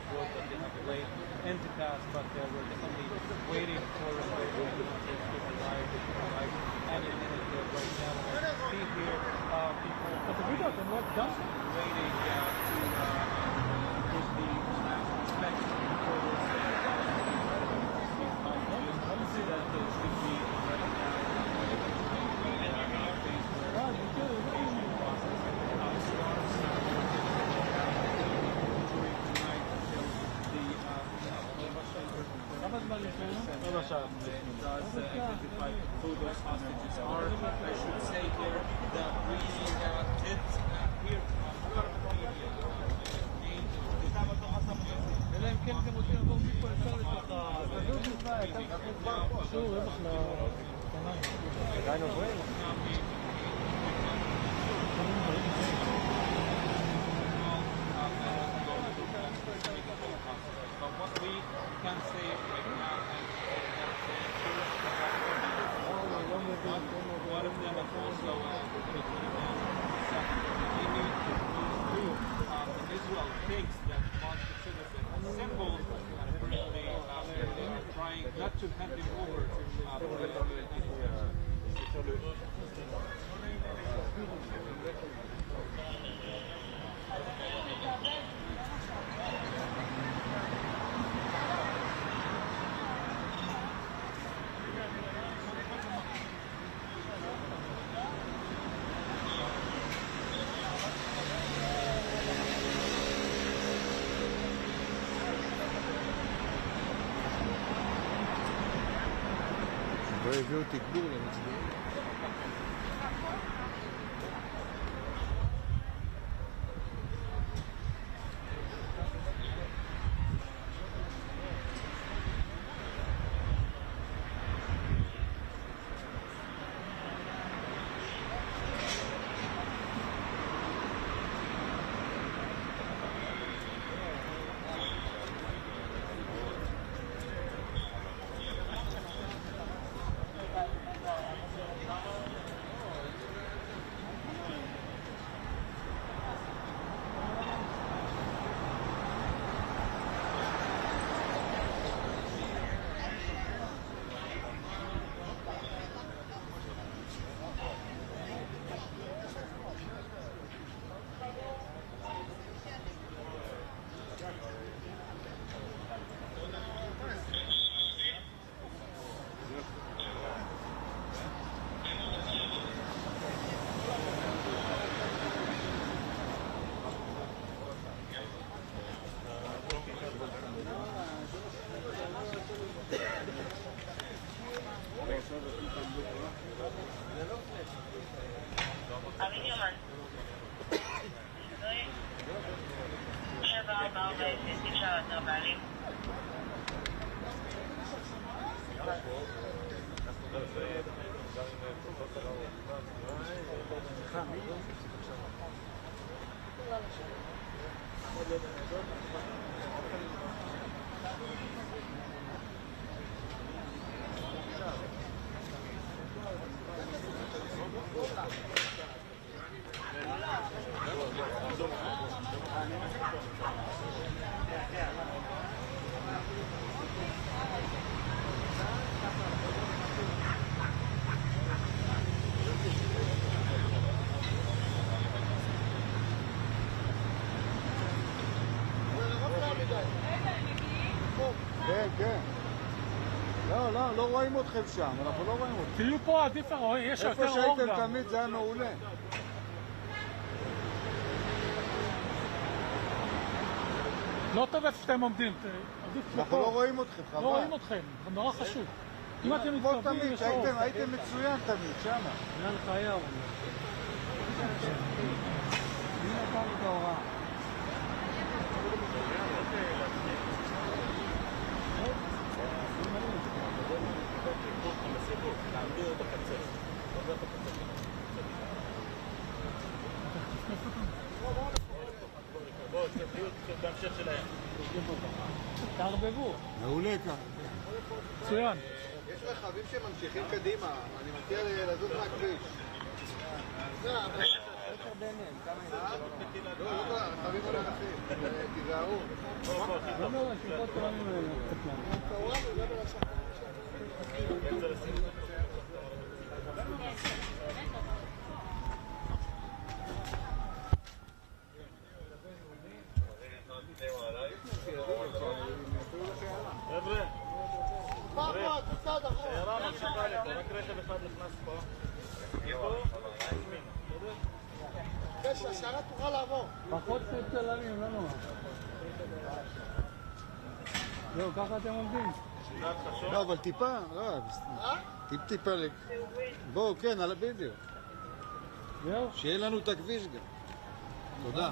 of work that they have laid into task, but we're definitely waiting for the to arrive any minute right now. I see here people waiting to get the inspection for this. That should be right now. Does identify who those hostages are. I should say here that we did hear but what we can say right now one of them is also Israel thinks that most citizens symbols are currently trying not to hand him over לא הביאו תגבור למצביעים. כן, כן. לא, לא, לא רואים אתכם שם, אנחנו לא רואים אתכם. תהיו פה, עדיף, יש יותר אור גם. איפה שהייתם תמיד זה היה מעולה. לא טוב איפה שאתם עומדים, אנחנו לא רואים אתכם, חבל. לא רואים אתכם, זה נורא חשוב. אם אתם מתקרבים, יש אור. הייתם מצוין תמיד, שמה. נראה לך היה אור. מי נתן את ההוראה? בהמשך שלהם. תערבבו. מעולה כאן. מצוין. יש רכבים שממשיכים קדימה, אני מציע לזוז מהכביש. ביניהם, כמה חייבים עליהם, תיזהרו. לא, השיחות שלנו האלה. פחות צלמים, לא נורא. זהו, ככה אתם עומדים? לא, אבל טיפה, לא, טיפה, בואו, כן, על הווידאו. זהו? שיהיה לנו את הכביש גם. תודה.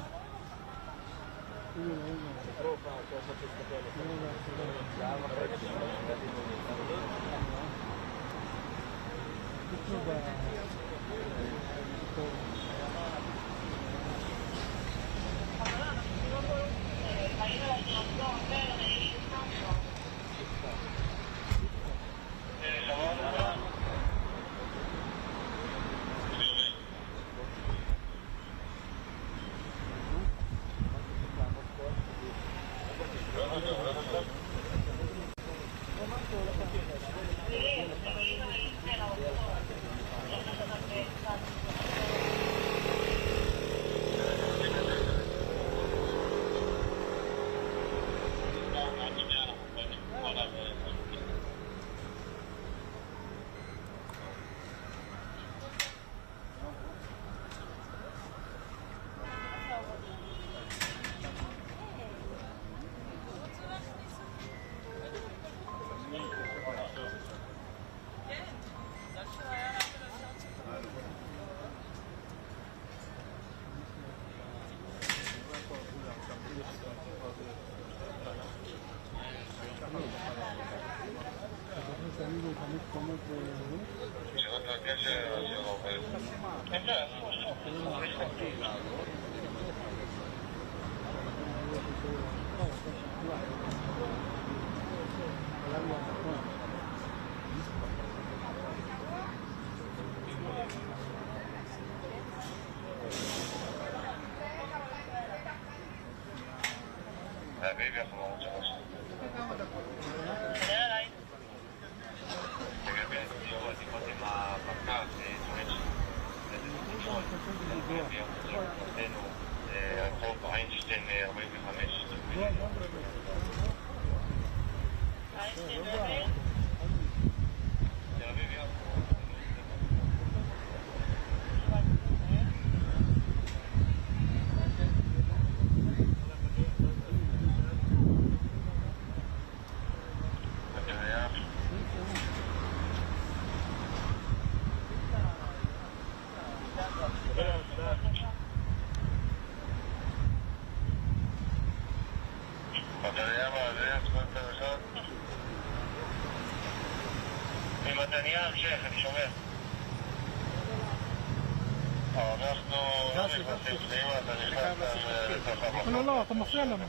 לא, אתה מפריע לנו.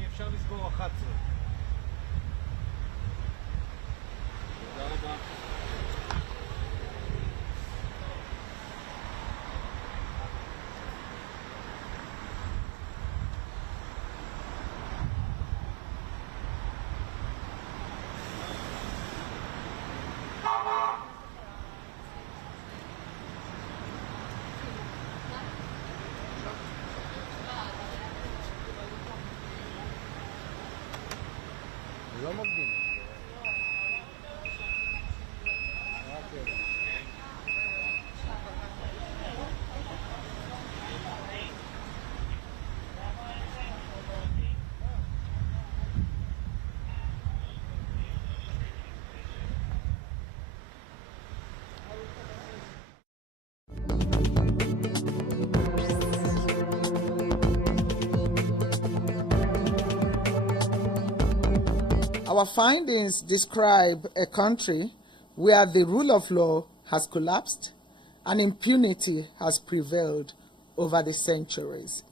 אדוני, אפשר לסגור 11. תודה רבה. לא מוקדים. Our findings describe a country where the rule of law has collapsed and impunity has prevailed over the centuries.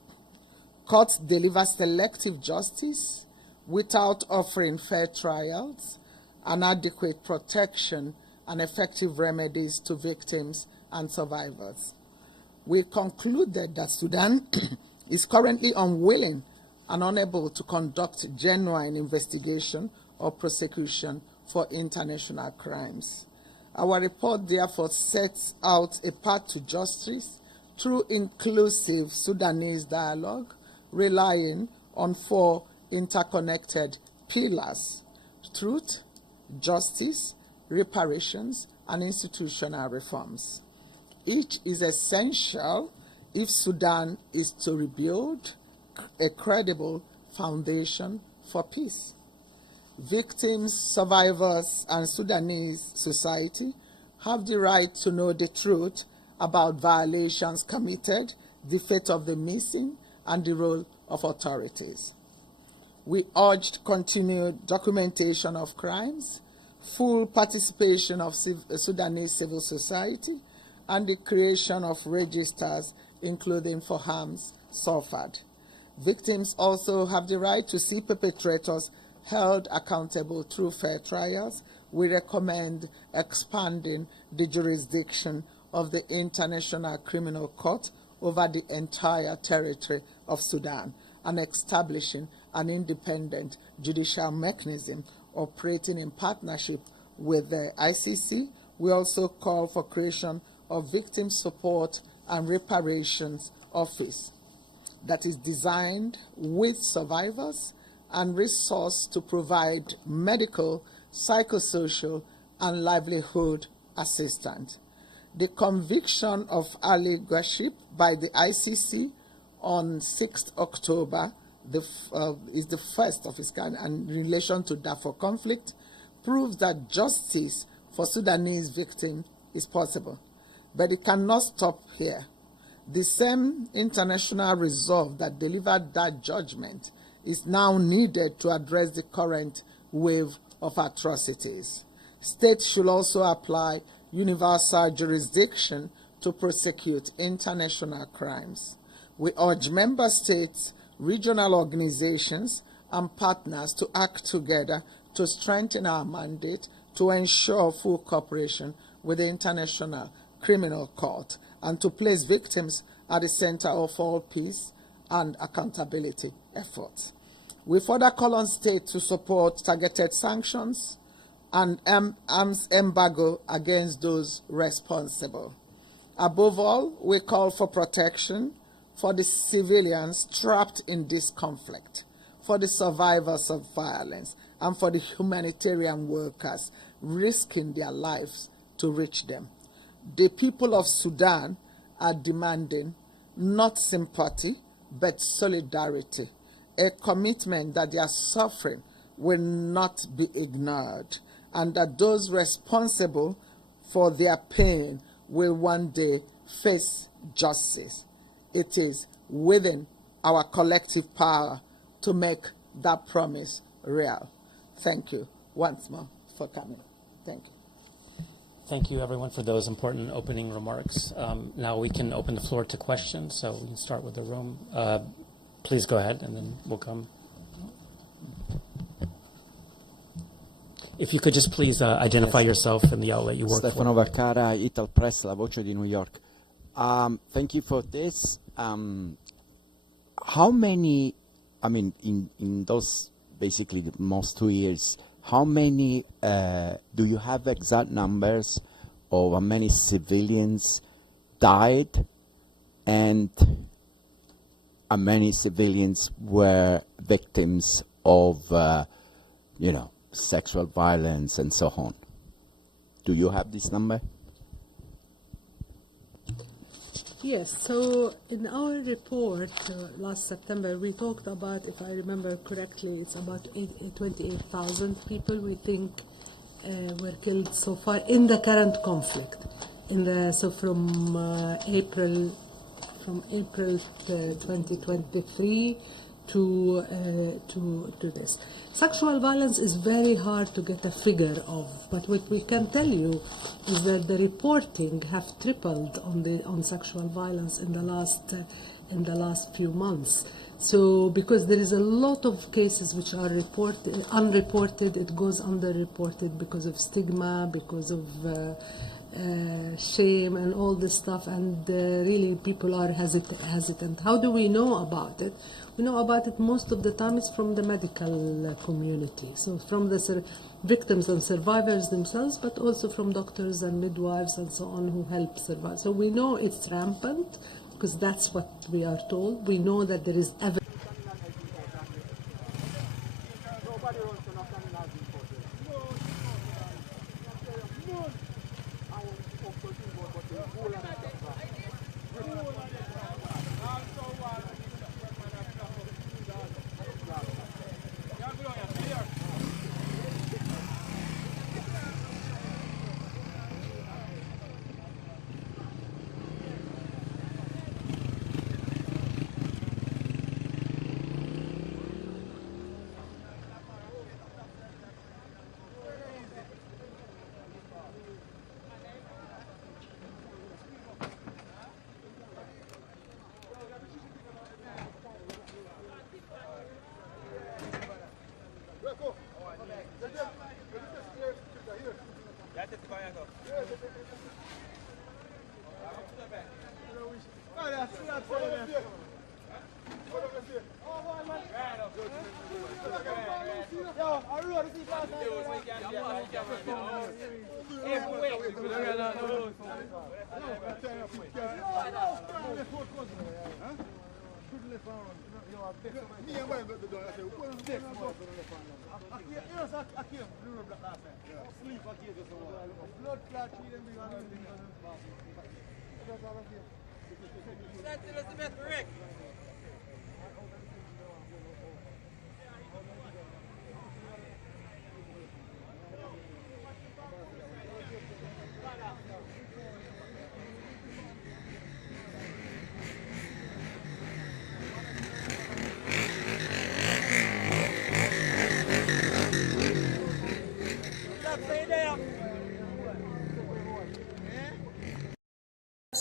Courts deliver selective justice without offering fair trials and adequate protection and effective remedies to victims and survivors. We concluded that Sudan is currently unwilling and unable to conduct genuine investigation or prosecution for international crimes. Our report therefore sets out a path to justice through inclusive Sudanese dialogue, relying on 4 interconnected pillars: truth, justice, reparations, and institutional reforms. Each is essential if Sudan is to rebuild a credible foundation for peace. Victims, survivors, and Sudanese society have the right to know the truth about violations committed, the fate of the missing, and the role of authorities. We urged continued documentation of crimes, full participation of Sudanese civil society, and the creation of registers, including for harms suffered. Victims also have the right to see perpetrators held accountable through fair trials. We recommend expanding the jurisdiction of the International Criminal Court over the entire territory of Sudan and establishing an independent judicial mechanism operating in partnership with the ICC. We also call for creation of Victim Support and Reparations Office that is designed with survivors and resourced to provide medical, psychosocial, and livelihood assistance. The conviction of Ali Ghashib by the ICC on 6th October is the first of its kind, and in relation to Darfur conflict, proves that justice for Sudanese victims is possible. But it cannot stop here. The same international resolve that delivered that judgment is now needed to address the current wave of atrocities. States should also apply universal jurisdiction to prosecute international crimes. We urge member states, regional organizations, and partners to act together to strengthen our mandate to ensure full cooperation with the International Criminal Court and to place victims at the center of all peace and accountability efforts. We further call on states to support targeted sanctions and arms embargo against those responsible. Above all, we call for protection for the civilians trapped in this conflict, for the survivors of violence, and for the humanitarian workers risking their lives to reach them. The people of Sudan are demanding not sympathy, but solidarity, a commitment that their suffering will not be ignored, and that those responsible for their pain will one day face justice. It is within our collective power to make that promise real. Thank you once more for coming. Thank you. Thank you, everyone, for those important opening remarks. Now we can open the floor to questions, so we can start with the room. Please go ahead, and then we'll come. If you could just please identify yourself and the outlet you work Stefano for. Vaccara, Ital Press, La Voce di New York. Thank you for this. How many, I mean, in those basically the most 2 years, how many, do you have exact numbers of how many civilians died and how many civilians were victims of, you know, sexual violence and so on? Do you have this number? Yes, so in our report last September, we talked about, if I remember correctly, it's about 28,000 people we think were killed so far in the current conflict. So from April 2023 to this. Sexual violence is very hard to get a figure of, but what we can tell you is that the reporting have tripled on sexual violence in the last few months. So because there is a lot of cases which are unreported, it goes underreported because of stigma, because of shame and all this stuff, and really people are hesitant. How do we know about it? We know about it most of the time it's from the medical community, so from the victims and survivors themselves, but also from doctors and midwives and so on who help survive. So we know it's rampant because that's what we are told. We know that there is evidence.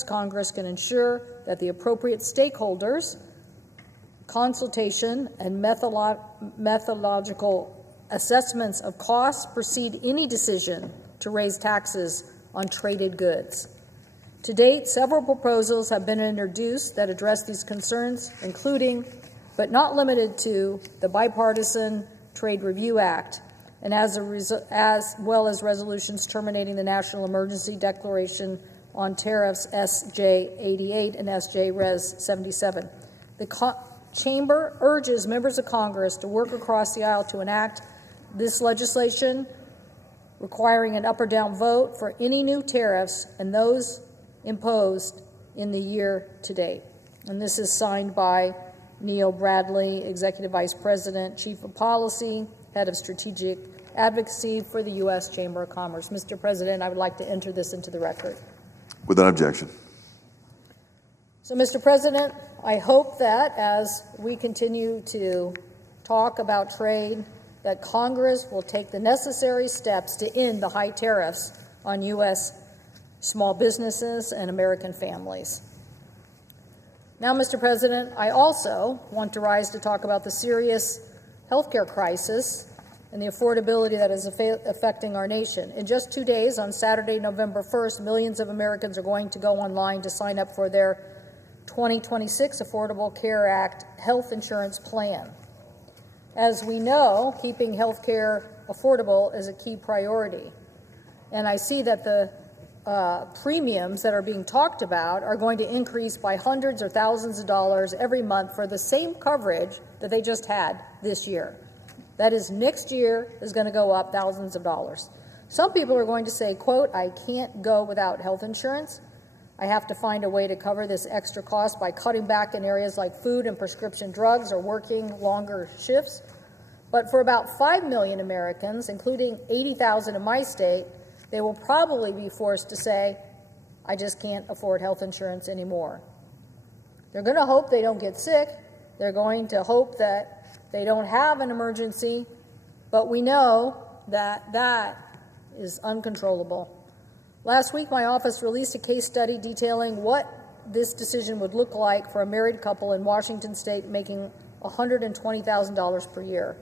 Congress can ensure that the appropriate stakeholders, consultation, and methodological assessments of costs precede any decision to raise taxes on traded goods. To date, several proposals have been introduced that address these concerns, including, but not limited to, the Bipartisan Trade Review Act, and as well as resolutions terminating the National Emergency Declaration on tariffs SJ 88 and SJ Res 77. The Chamber urges members of Congress to work across the aisle to enact this legislation, requiring an up or down vote for any new tariffs and those imposed in the year to date. And this is signed by Neil Bradley, Executive Vice President, Chief of Policy, Head of Strategic Advocacy for the U.S. Chamber of Commerce. Mr. President, I would like to enter this into the record. Without objection. So, Mr. President, I hope that as we continue to talk about trade, that Congress will take the necessary steps to end the high tariffs on U.S. small businesses and American families. Now, Mr. President, I also want to rise to talk about the serious healthcare crisis and the affordability that is affecting our nation. In just 2 days, on Saturday, November 1st, millions of Americans are going to go online to sign up for their 2026 Affordable Care Act health insurance plan. As we know, keeping health care affordable is a key priority. And I see that the premiums that are being talked about are going to increase by hundreds or thousands of dollars every month for the same coverage that they just had this year. That is, next year is going to go up thousands of dollars. Some people are going to say, quote, I can't go without health insurance. I have to find a way to cover this extra cost by cutting back in areas like food and prescription drugs or working longer shifts. But for about 5 million Americans, including 80,000 in my state, they will probably be forced to say, I just can't afford health insurance anymore. They're going to hope they don't get sick. They're going to hope that they don't have an emergency, but we know that that is uncontrollable. Last week, my office released a case study detailing what this decision would look like for a married couple in Washington state making $120,000 per year.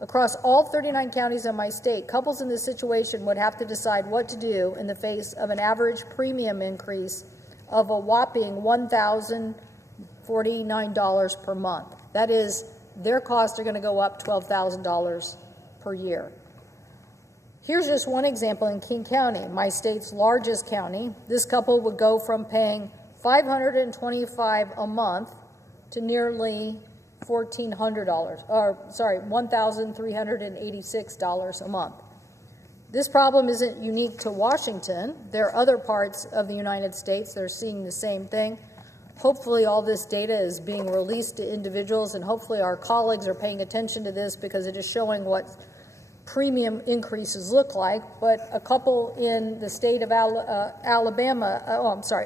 Across all 39 counties in my state, couples in this situation would have to decide what to do in the face of an average premium increase of a whopping $1,049 per month. That is, their costs are going to go up $12,000 per year. Here's just one example in King County, my state's largest county. This couple would go from paying $525 a month to nearly $1,386 a month. This problem isn't unique to Washington. There are other parts of the United States that are seeing the same thing. Hopefully all this data is being released to individuals, and hopefully our colleagues are paying attention to this because it is showing what premium increases look like. But a couple in the state of Alabama,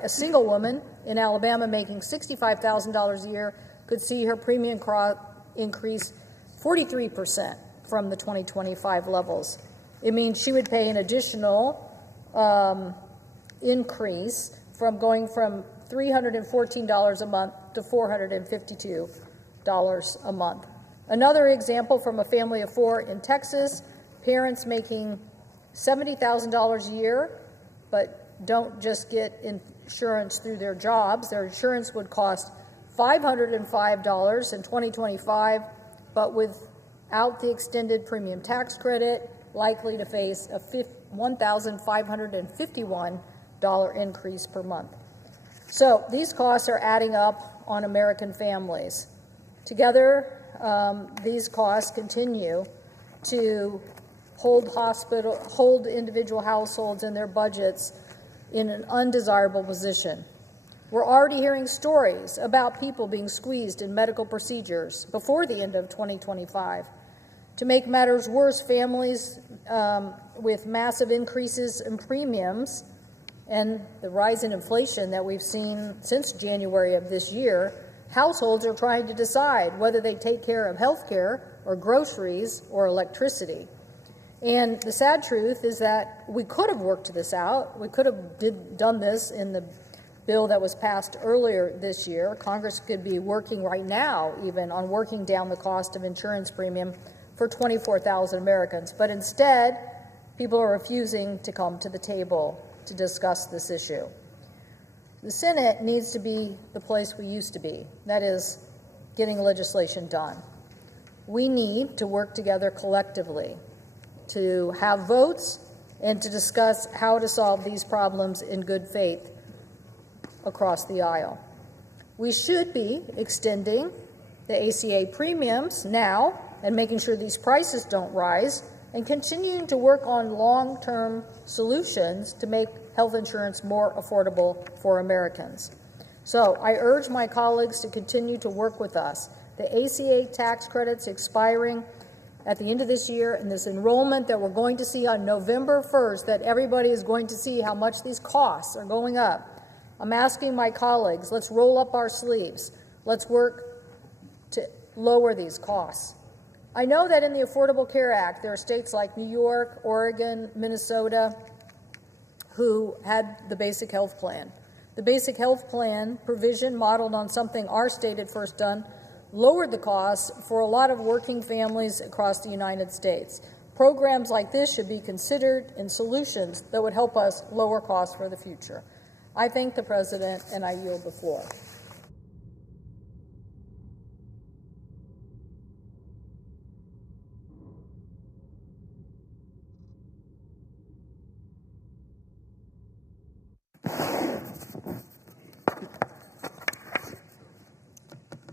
a single woman in Alabama making $65,000 a year could see her premium increase 43% from the 2025 levels. It means she would pay an additional increase from going from $314 a month to $452 a month. Another example from a family of 4 in Texas, parents making $70,000 a year, but don't just get insurance through their jobs. Their insurance would cost $505 in 2025, but without the extended premium tax credit, likely to face a $1,551 increase per month. So these costs are adding up on American families. Together, these costs continue to hold individual households and their budgets in an undesirable position. We're already hearing stories about people being squeezed in medical procedures before the end of 2025. To make matters worse, families with massive increases in premiums and the rise in inflation that we've seen since January of this year, households are trying to decide whether they take care of health care or groceries or electricity. And the sad truth is that we could have worked this out. We could have done this in the bill that was passed earlier this year. Congress could be working right now even on working down the cost of insurance premium for 24,000 Americans. But instead, people are refusing to come to the table to discuss this issue. The Senate needs to be the place we used to be, that is, getting legislation done. We need to work together collectively to have votes and to discuss how to solve these problems in good faith across the aisle. We should be extending the ACA premiums now and making sure these prices don't rise and continuing to work on long-term solutions to make health insurance more affordable for Americans. So I urge my colleagues to continue to work with us. The ACA tax credits expiring at the end of this year and this enrollment that we're going to see on November 1st, that everybody is going to see how much these costs are going up. I'm asking my colleagues, let's roll up our sleeves. Let's work to lower these costs. I know that in the Affordable Care Act, there are states like New York, Oregon, Minnesota, who had the basic health plan. The basic health plan provision modeled on something our state had first done lowered the costs for a lot of working families across the United States. Programs like this should be considered in solutions that would help us lower costs for the future. I thank the President, and I yield the floor.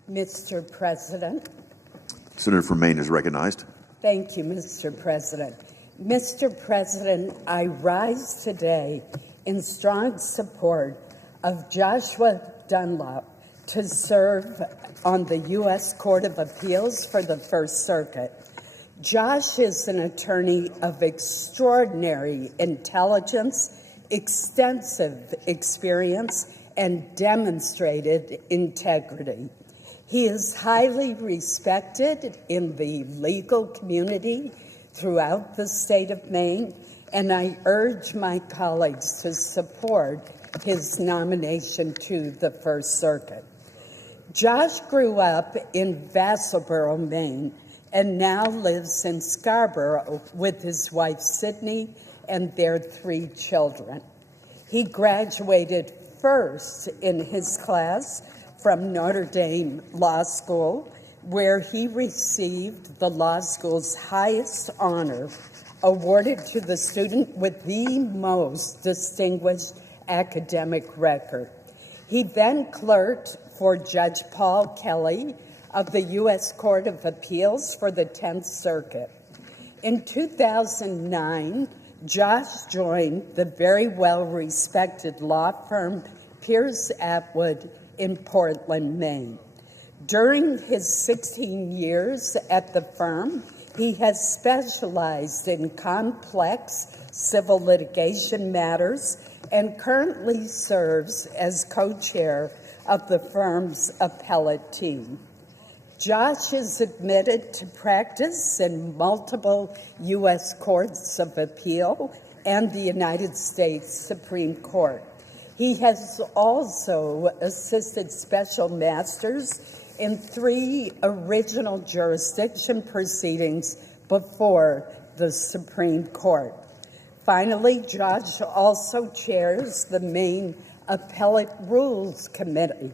Mr. President. Senator from Maine is recognized. Thank you, Mr. President. Mr. President, I rise today in strong support of Joshua Dunlop to serve on the U.S. Court of Appeals for the First Circuit. Josh is an attorney of extraordinary intelligence, extensive experience, and demonstrated integrity. He is highly respected in the legal community throughout the state of Maine, and I urge my colleagues to support his nomination to the First Circuit. Josh grew up in Vassalboro, Maine, and now lives in Scarborough with his wife, Sydney, and their 3 children. He graduated first in his class from Notre Dame Law School, where he received the law school's highest honor, awarded to the student with the most distinguished academic record. He then clerked for Judge Paul Kelly of the U.S. Court of Appeals for the 10th Circuit. In 2009, Josh joined the very well-respected law firm Pierce Atwood in Portland, Maine. During his 16 years at the firm, he has specialized in complex civil litigation matters and currently serves as co-chair of the firm's appellate team. Josh is admitted to practice in multiple U.S. courts of appeal and the United States Supreme Court. He has also assisted special masters in 3 original jurisdiction proceedings before the Supreme Court. Finally, Josh also chairs the Maine Appellate Rules Committee,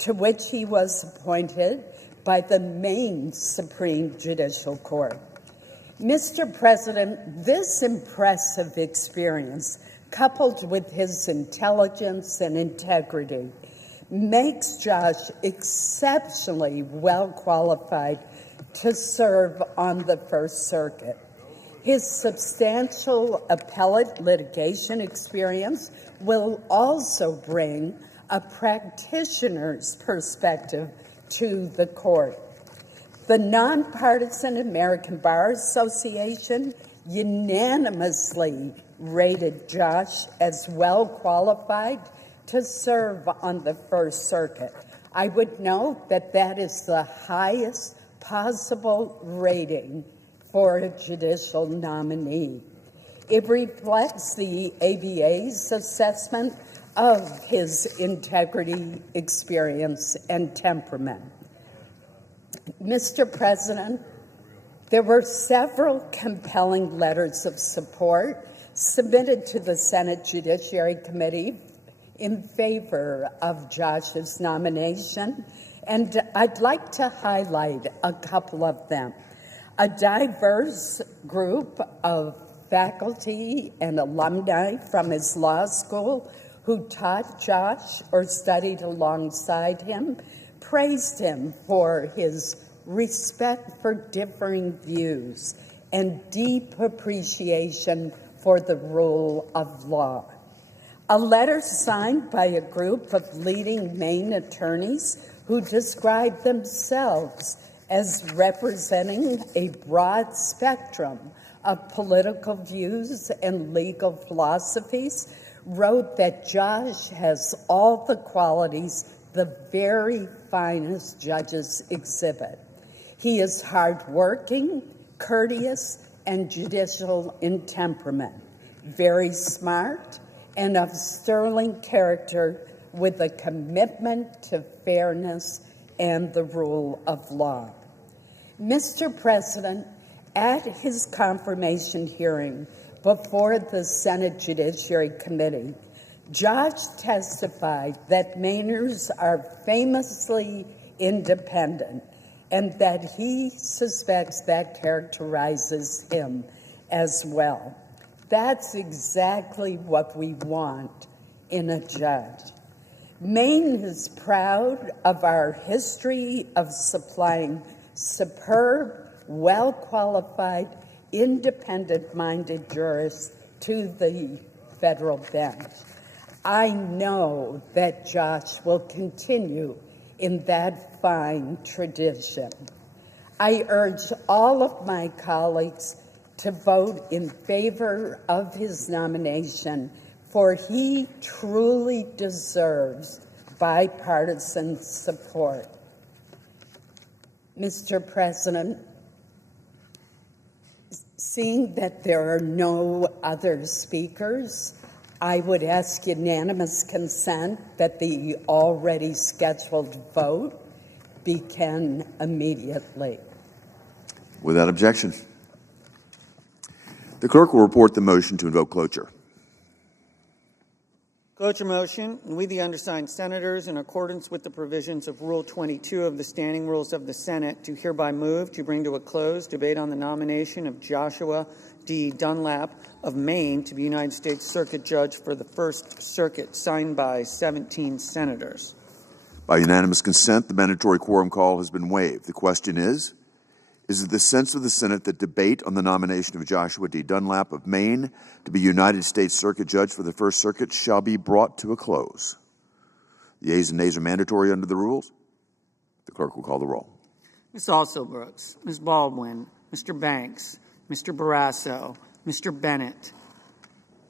to which he was appointed by the Maine Supreme Judicial Court. Mr. President, this impressive experience, coupled with his intelligence and integrity, makes Josh exceptionally well qualified to serve on the First Circuit. His substantial appellate litigation experience will also bring a practitioner's perspective to the court. The nonpartisan American Bar Association unanimously rated Josh as well qualified to serve on the First Circuit. I would note that that is the highest possible rating for a judicial nominee. It reflects the ABA's assessment of his integrity, experience, and temperament. Mr. President, there were several compelling letters of support submitted to the Senate Judiciary Committee in favor of Josh's nomination, and I'd like to highlight a couple of them. A diverse group of faculty and alumni from his law school who taught Josh or studied alongside him praised him for his respect for differing views and deep appreciation for the rule of law. A letter signed by a group of leading Maine attorneys who described themselves as representing a broad spectrum of political views and legal philosophies wrote that Josh has all the qualities the very finest judges exhibit. He is hardworking, courteous, and judicial in temperament, very smart, and of sterling character with a commitment to fairness and the rule of law. Mr. President, at his confirmation hearing before the Senate Judiciary Committee, Josh testified that Mainers are famously independent and that he suspects that characterizes him as well. That's exactly what we want in a judge. Maine is proud of our history of supplying superb, well-qualified, independent-minded jurists to the federal bench. I know that Josh will continue in that fine tradition. I urge all of my colleagues to vote in favor of his nomination, for he truly deserves bipartisan support. Mr. President, seeing that there are no other speakers, I would ask unanimous consent that the already scheduled vote begin immediately. Without objection. The clerk will report the motion to invoke cloture. Cloture motion. We, the undersigned senators, in accordance with the provisions of Rule 22 of the Standing Rules of the Senate, do hereby move to bring to a close debate on the nomination of Joshua D. Dunlap of Maine to be United States Circuit Judge for the First Circuit, signed by 17 senators. By unanimous consent, the mandatory quorum call has been waived. The question is it the sense of the Senate that debate on the nomination of Joshua D. Dunlap of Maine to be United States Circuit Judge for the First Circuit shall be brought to a close? The ayes and nays are mandatory under the rules. The clerk will call the roll. Ms. Alsobrooks, Ms. Baldwin, Mr. Banks, Mr. Barrasso, Mr. Bennett,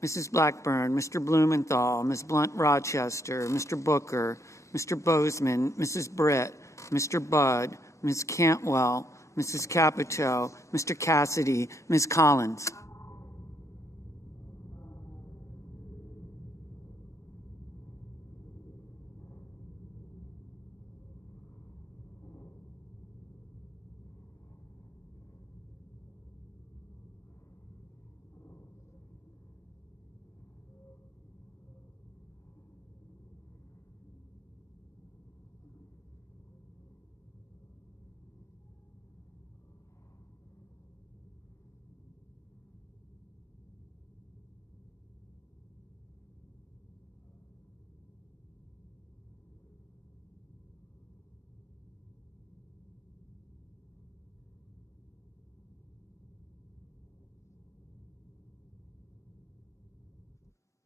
Mrs. Blackburn, Mr. Blumenthal, Ms. Blunt-Rochester, Mr. Booker, Mr. Bozeman, Mrs. Britt, Mr. Budd, Ms. Cantwell, Mrs. Capito, Mr. Cassidy, Ms. Collins.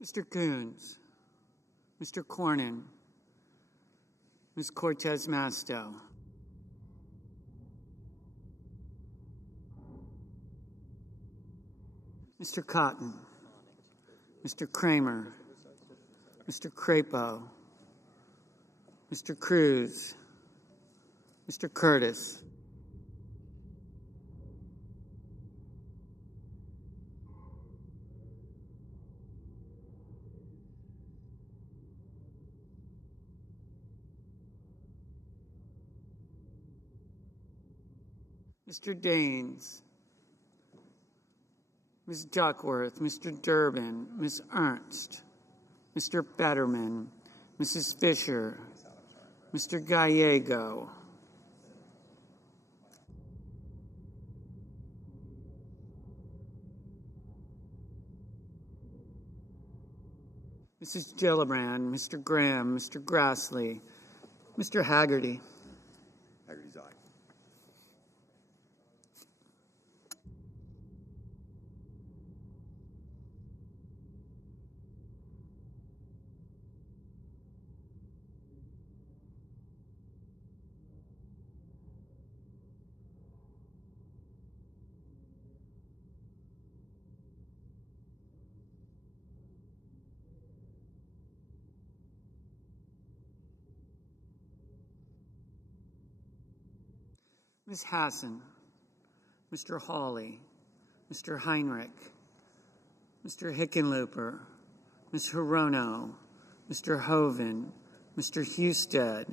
Mr. Coons, Mr. Cornyn, Ms. Cortez Masto, Mr. Cotton, Mr. Kramer, Mr. Crapo, Mr. Cruz, Mr. Curtis, Mr. Daines, Ms. Duckworth, Mr. Durbin, Ms. Ernst, Mr. Fetterman, Mrs. Fisher, Mr. Gallego, Mrs. Gillibrand, Mr. Graham, Mr. Grassley, Mr. Haggerty. Haggerty's aye. Ms. Hassan, Mr. Hawley, Mr. Heinrich, Mr. Hickenlooper, Ms. Hirono, Mr. Hoven, Mr. Husted,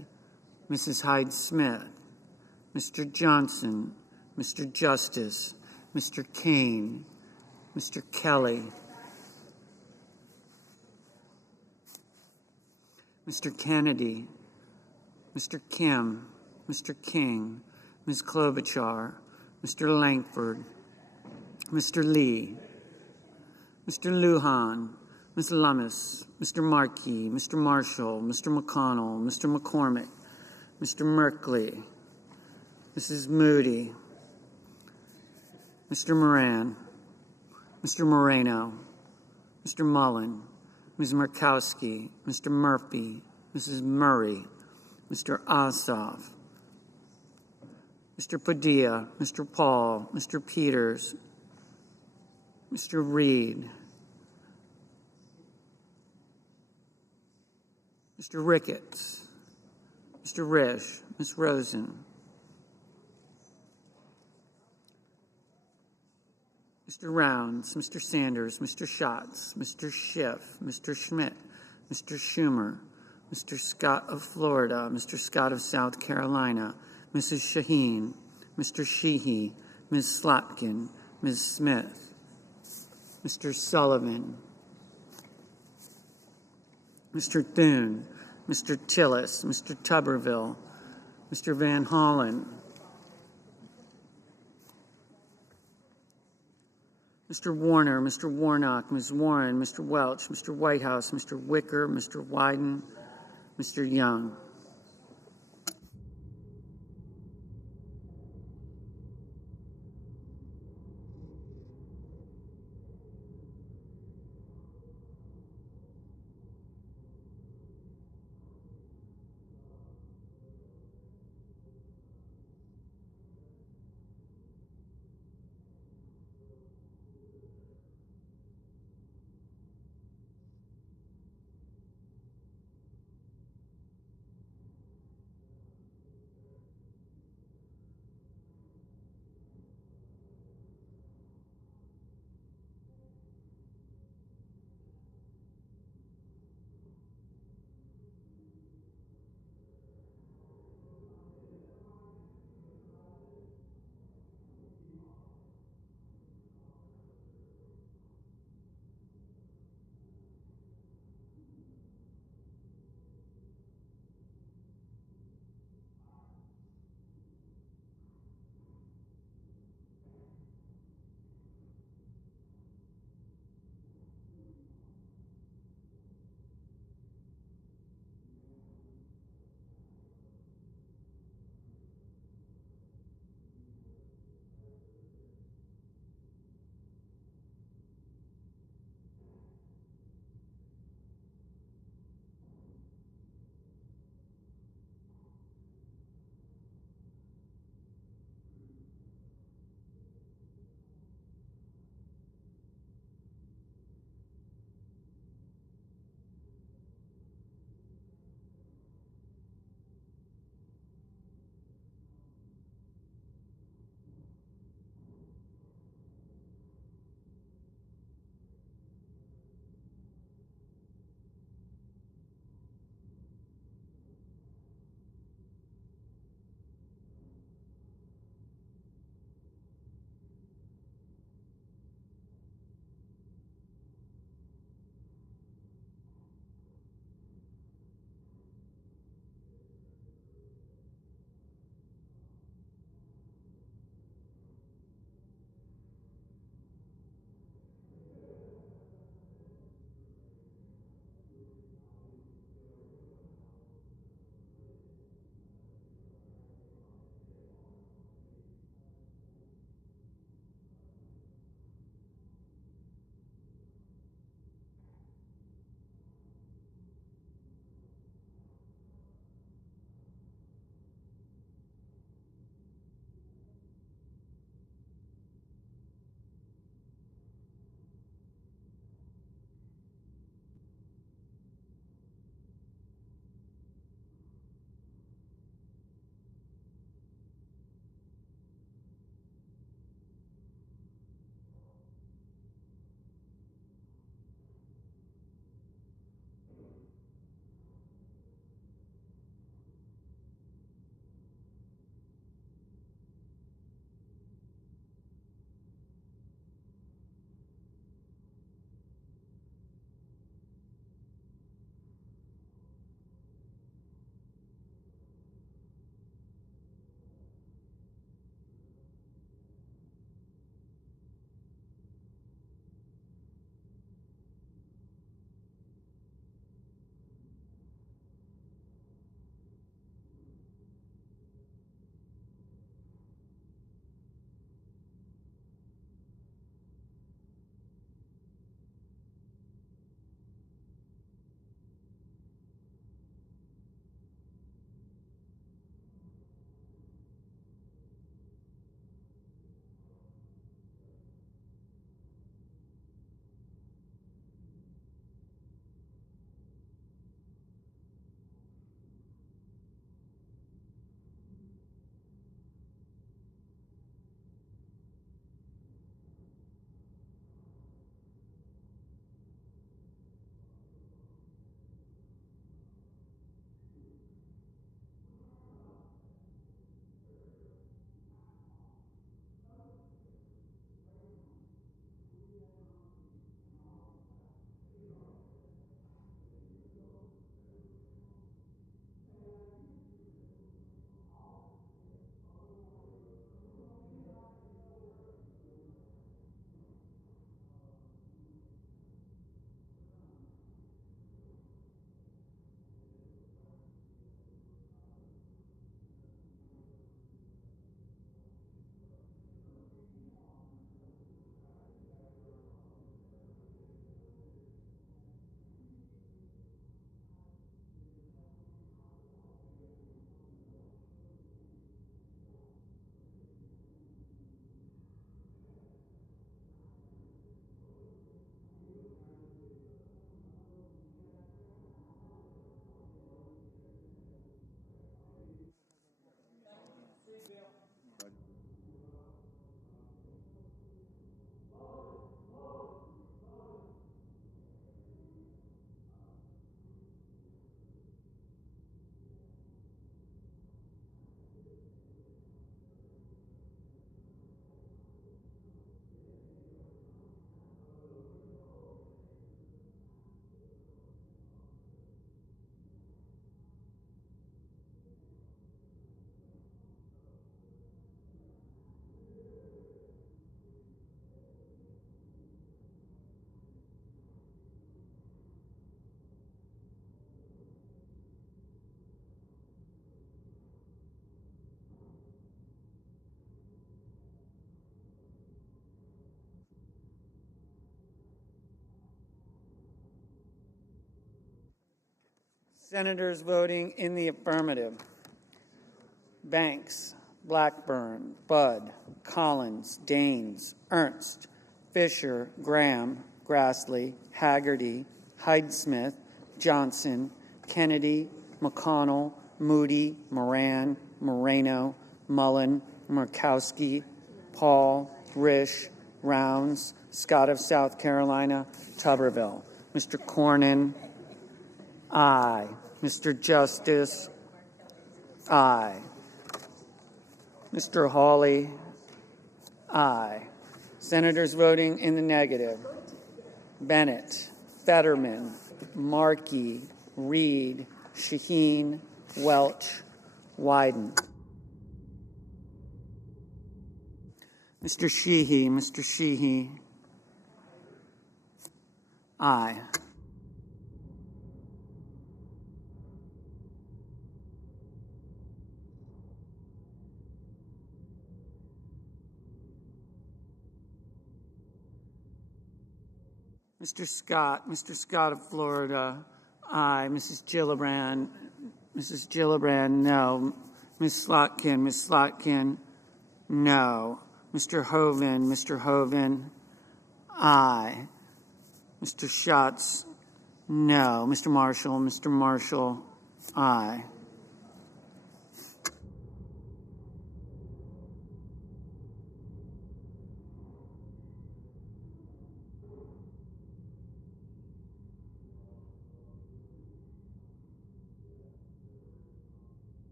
Mrs. Hyde-Smith, Mr. Johnson, Mr. Justice, Mr. Kane, Mr. Kelly, Mr. Kennedy, Mr. Kim, Mr. King, Ms. Klobuchar, Mr. Langford, Mr. Lee, Mr. Lujan, Ms. Lummis, Mr. Markey, Mr. Marshall, Mr. McConnell, Mr. McCormick, Mr. Merkley, Mrs. Moody, Mr. Moran, Mr. Moreno, Mr. Mullen, Ms. Murkowski, Mr. Murphy, Mrs. Murray, Mr. Ossoff, Mr. Padilla, Mr. Paul, Mr. Peters, Mr. Reed, Mr. Ricketts, Mr. Risch, Ms. Rosen, Mr. Rounds, Mr. Sanders, Mr. Schatz, Mr. Schiff, Mr. Schmidt, Mr. Schumer, Mr. Scott of Florida, Mr. Scott of South Carolina, Mrs. Shaheen, Mr. Sheehy, Ms. Slotkin, Ms. Smith, Mr. Sullivan, Mr. Thune, Mr. Tillis, Mr. Tuberville, Mr. Van Hollen, Mr. Warner, Mr. Warnock, Ms. Warren, Mr. Welch, Mr. Whitehouse, Mr. Wicker, Mr. Wyden, Mr. Young. Senators voting in the affirmative: Banks, Blackburn, Budd, Collins, Daines, Ernst, Fisher, Graham, Grassley, Haggerty, Hyde-Smith, Johnson, Kennedy, McConnell, Moody, Moran, Moreno, Mullen, Murkowski, Paul, Risch, Rounds, Scott of South Carolina, Tuberville. Mr. Cornyn, aye. Mr. Justice, aye. Mr. Hawley, aye. Senators voting in the negative: Bennett, Fetterman, Markey, Reed, Shaheen, Welch, Wyden. Mr. Sheehy, aye. Mr. Scott of Florida, aye. Mrs. Gillibrand, no. Ms. Slotkin, no. Mr. Hoven, aye. Mr. Schatz, no. Mr. Marshall, aye.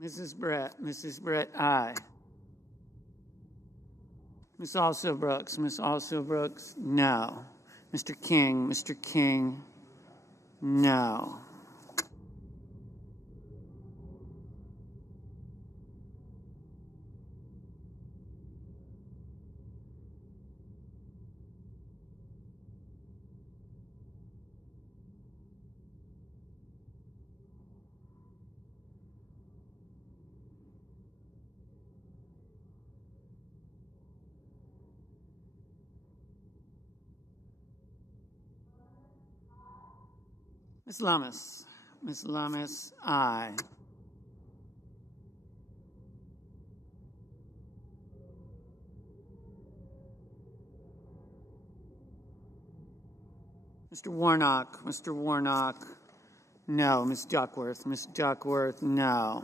Mrs. Brett, aye. Ms. Alsobrooks, no. Mr. King, no. Ms. Lummis, aye. Mr. Warnock, no. Ms. Duckworth, no.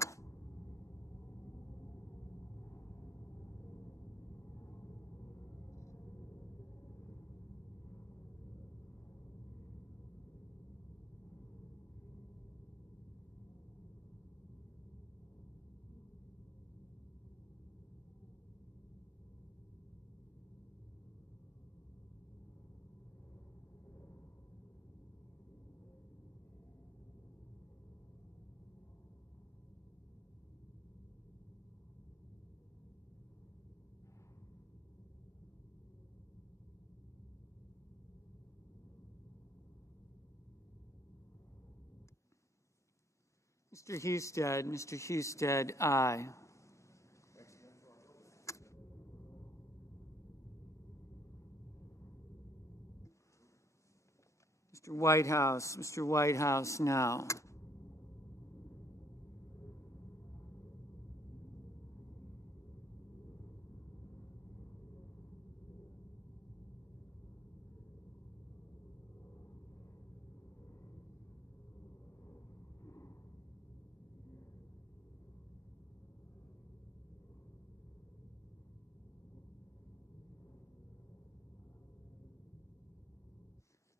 Mr. Husted, aye. Mr. Whitehouse, no.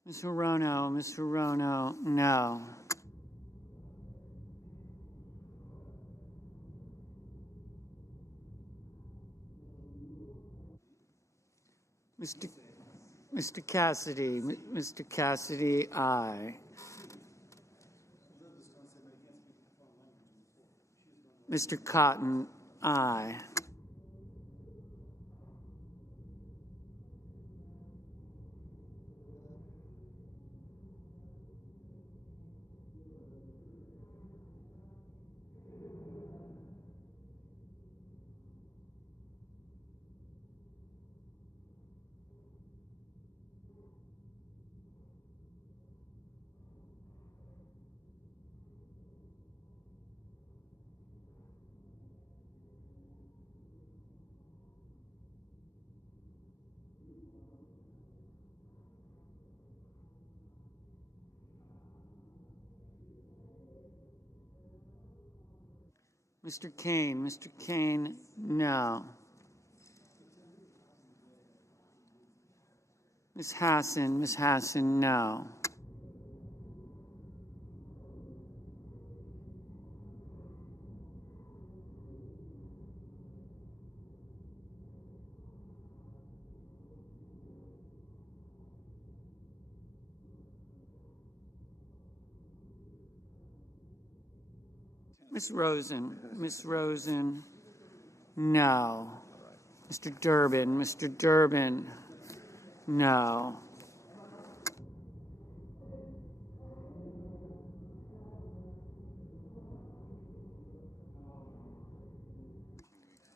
Ms. Hirono, no. Mr. Cassidy, aye. Mr. Cotton, aye. Mr. Kane, no. Ms. Hassan, no. Ms. Rosen, no. Mr. Durbin, no.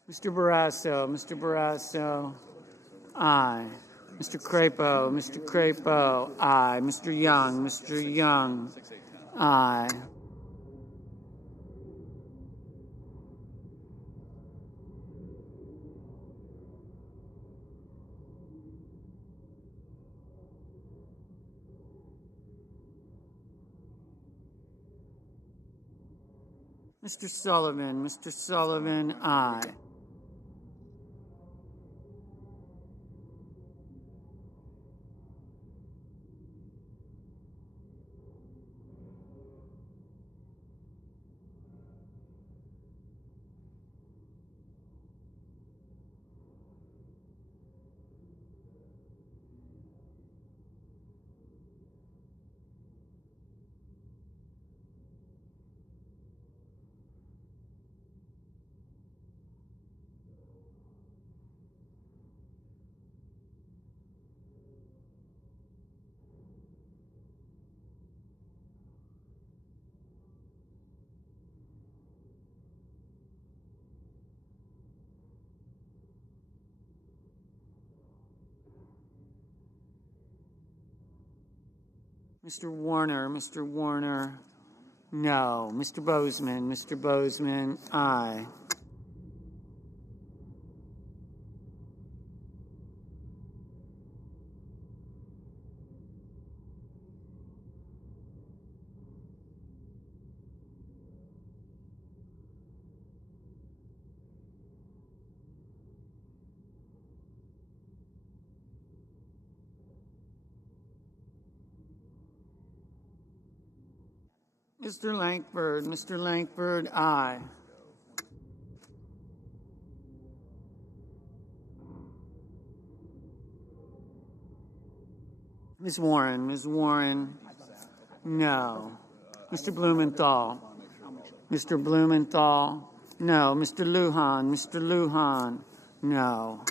Mr. Barrasso, aye. Mr. Crapo, aye. Mr. Young, aye. Mr. Sullivan, aye. Mr. Warner, no. Mr. Bozeman, aye. Mr. Langford, aye. Ms. Warren, no. Mr. Blumenthal, no. Mr. Lujan, no.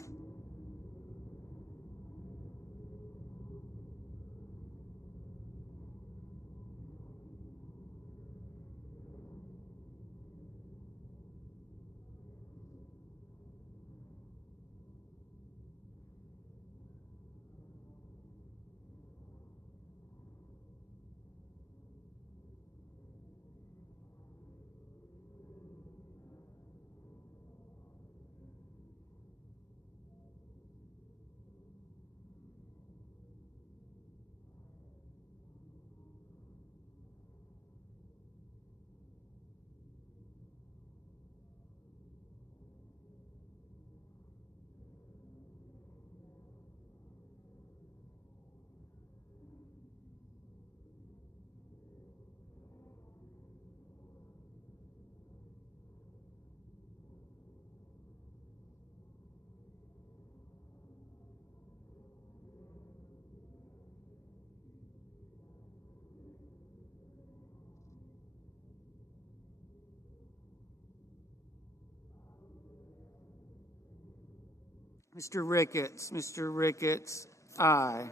Mr. Ricketts, aye.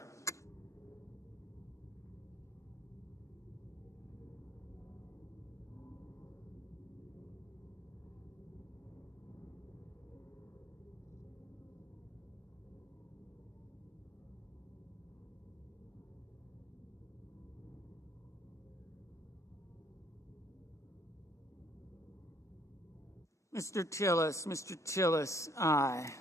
Mr. Tillis, aye.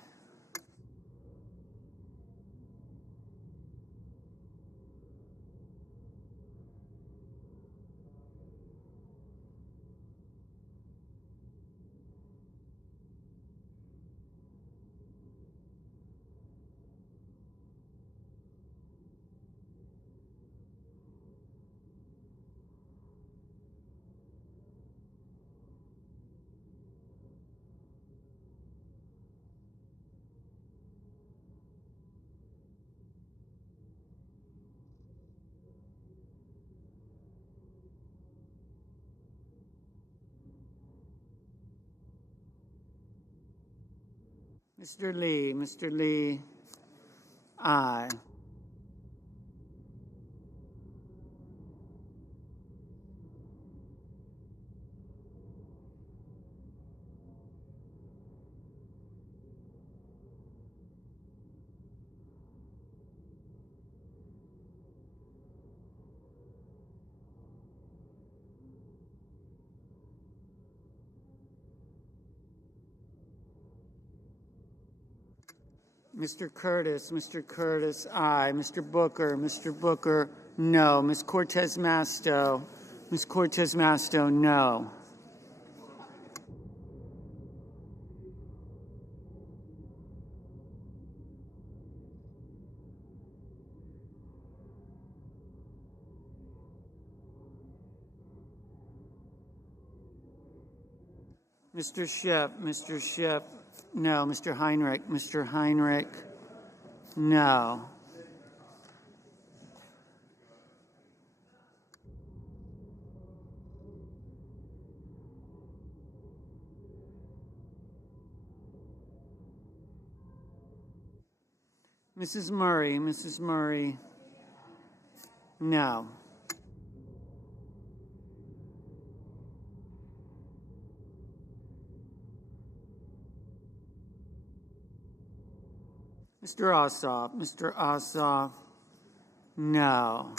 Mr. Lee, aye. Mr. Curtis, aye. Mr. Booker, no. Ms. Cortez Masto, no. Mr. Ship, no. Mr. Heinrich, no. Mrs. Murray, no. Mr. Ossoff, no.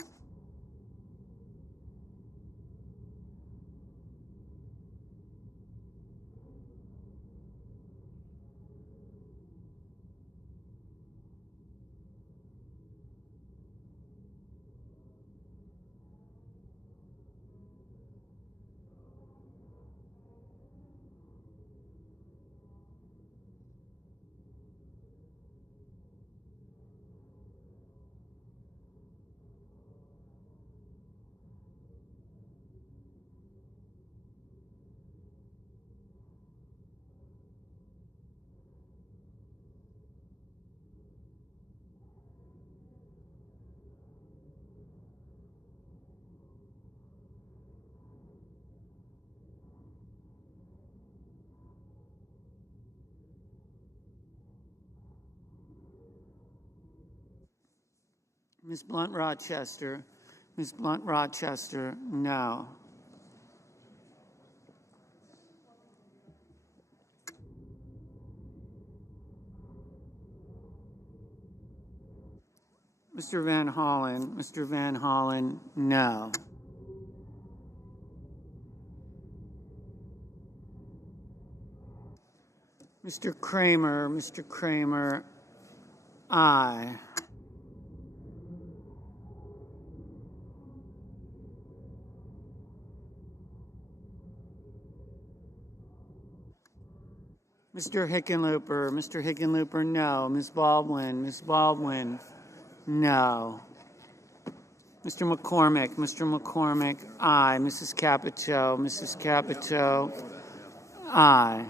Ms. Blunt Rochester, no. Mr. Van Hollen, no. Mr. Kramer, aye. Mr. Hickenlooper, no. Ms. Baldwin, no. Mr. McCormick, aye. Mrs. Capito, aye.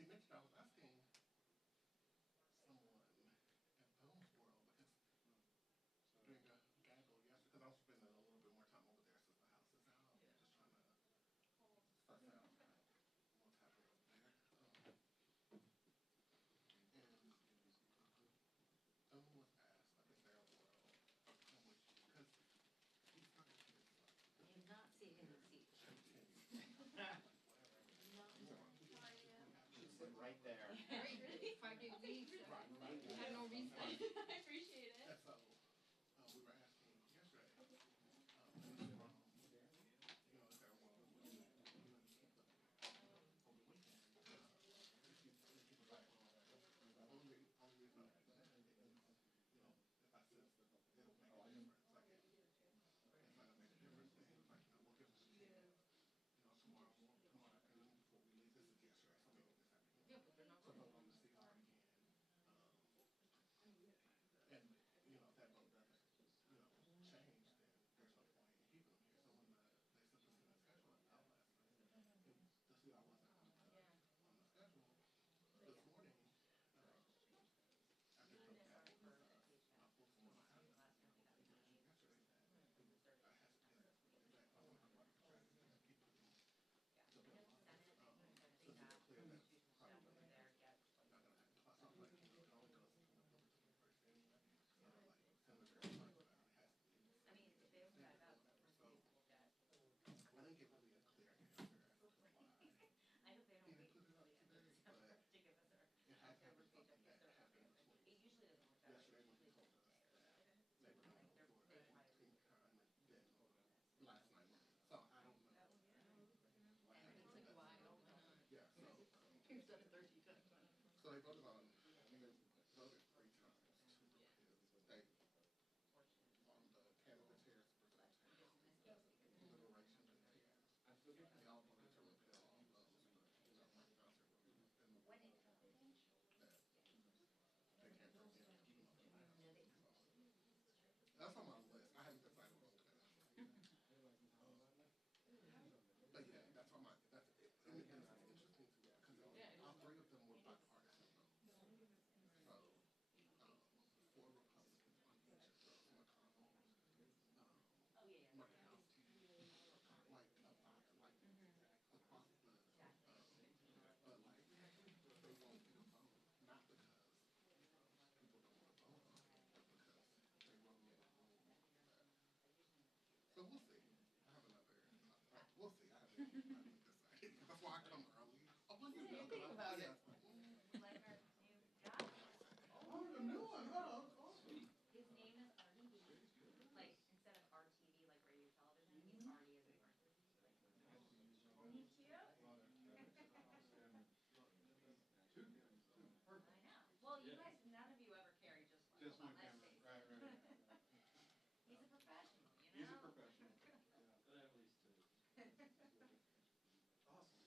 See, Mitch, I was asking someone at Bones World because during a gaggle yesterday, because I'm spending a little bit more time over there since the house is out, just trying to suss out what's happening over there. And someone was asked, I think their world, because he's not You're not seating the seat. Sit right there. Really? 5 day weeks. You had no reason. I appreciate it. And so we were asking yesterday, from, you know, if everyone would keep the over the weekend, if you like, only reason I do that is, you know, if I sense that it'll make a difference, like it's not gonna make a difference, then it's like, you know, we'll give them, you know, tomorrow afternoon before we leave. This is yesterday, so maybe this afternoon. Yeah, but they're not. So they'll see them again. And, you know, if that vote doesn't, you know, change, then there's no point in keeping them here. So when they sent us in the schedule out last night, to see I wasn't on the schedule, this morning, after the gap was I pulled someone I had yesterday that I had to get back on my track and keep putting the bill on. So it's clear that probably not going to happen. So I'm like, you know, it only goes until November 21st anyway. So like, Senator talked about it has to be. I mean, if they open that up, So I didn't get really a clear answer as to why. I hope they don't He wait didn't put it up today, but to give us our. it has happened something that happened this morning. It usually doesn't work that way. Yesterday when he told us that they were going to for a team time and then last night. So I don't know. What happened It's to like that. why, oh, Yeah, so. You've done it 30 times. So they voted on, voted 3 times to state on the candidates here liberation and tears. They all voted to repeal all those, you know, like Johnson and the that they can't forget. That's on my list. I haven't decided what I'm gonna do. But yeah, that's on my, that's it. And it's interesting to me because all 3 of them were bipartisan votes. So, 4 Republicans on each of those, McConnell, Murkowski, like, across the, but like, they won't get a vote, not because people don't want to vote on it, but because they wrote in a rule that. So we'll see. I have another, we'll see. I haven't decided. That's why I come early. Oh, well, you know, Think about it. Like our new guy. Oh, the new one. Oh, cool. His name is RDB. Like, instead of RTV, like radio television, he's RD as in Mark. Isn't he cute? I know. Well, you guys, none of you ever carry just one. my camera. Right. He's a professional, you know? He's a professional. But at least two. Awesome.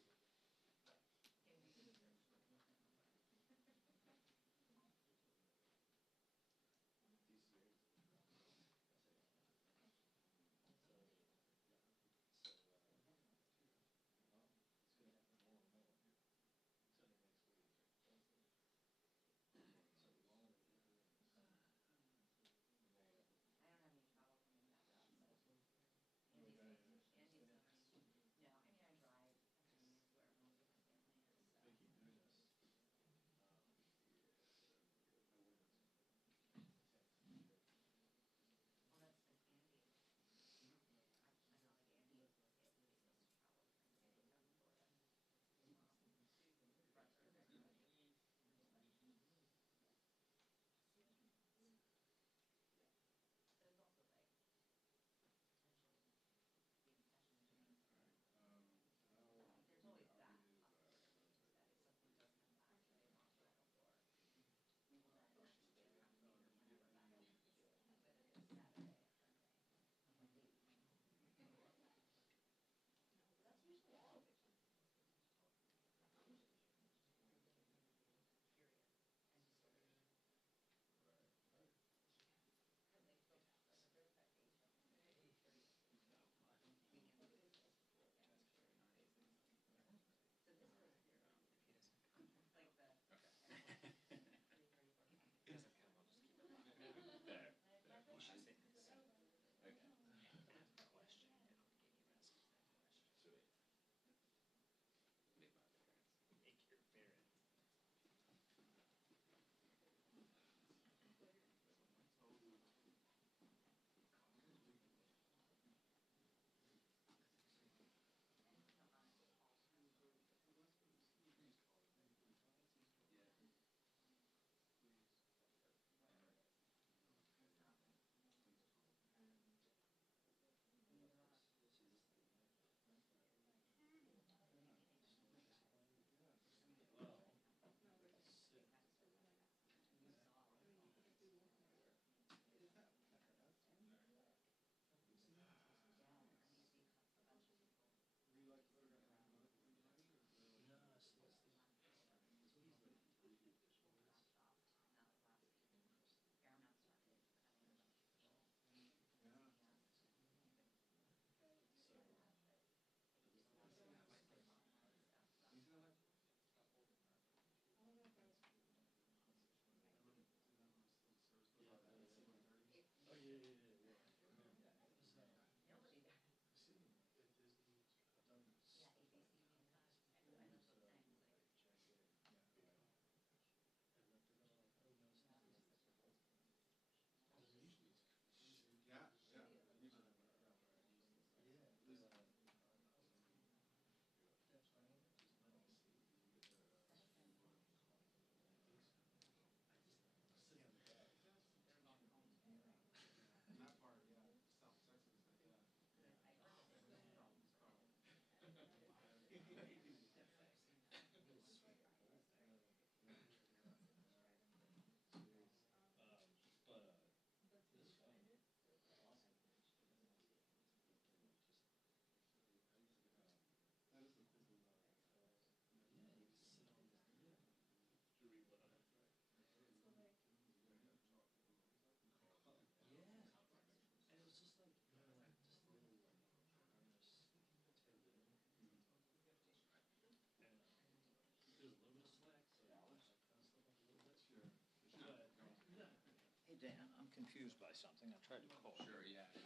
Dan, I'm confused by something. I tried to call. Sure, yeah. So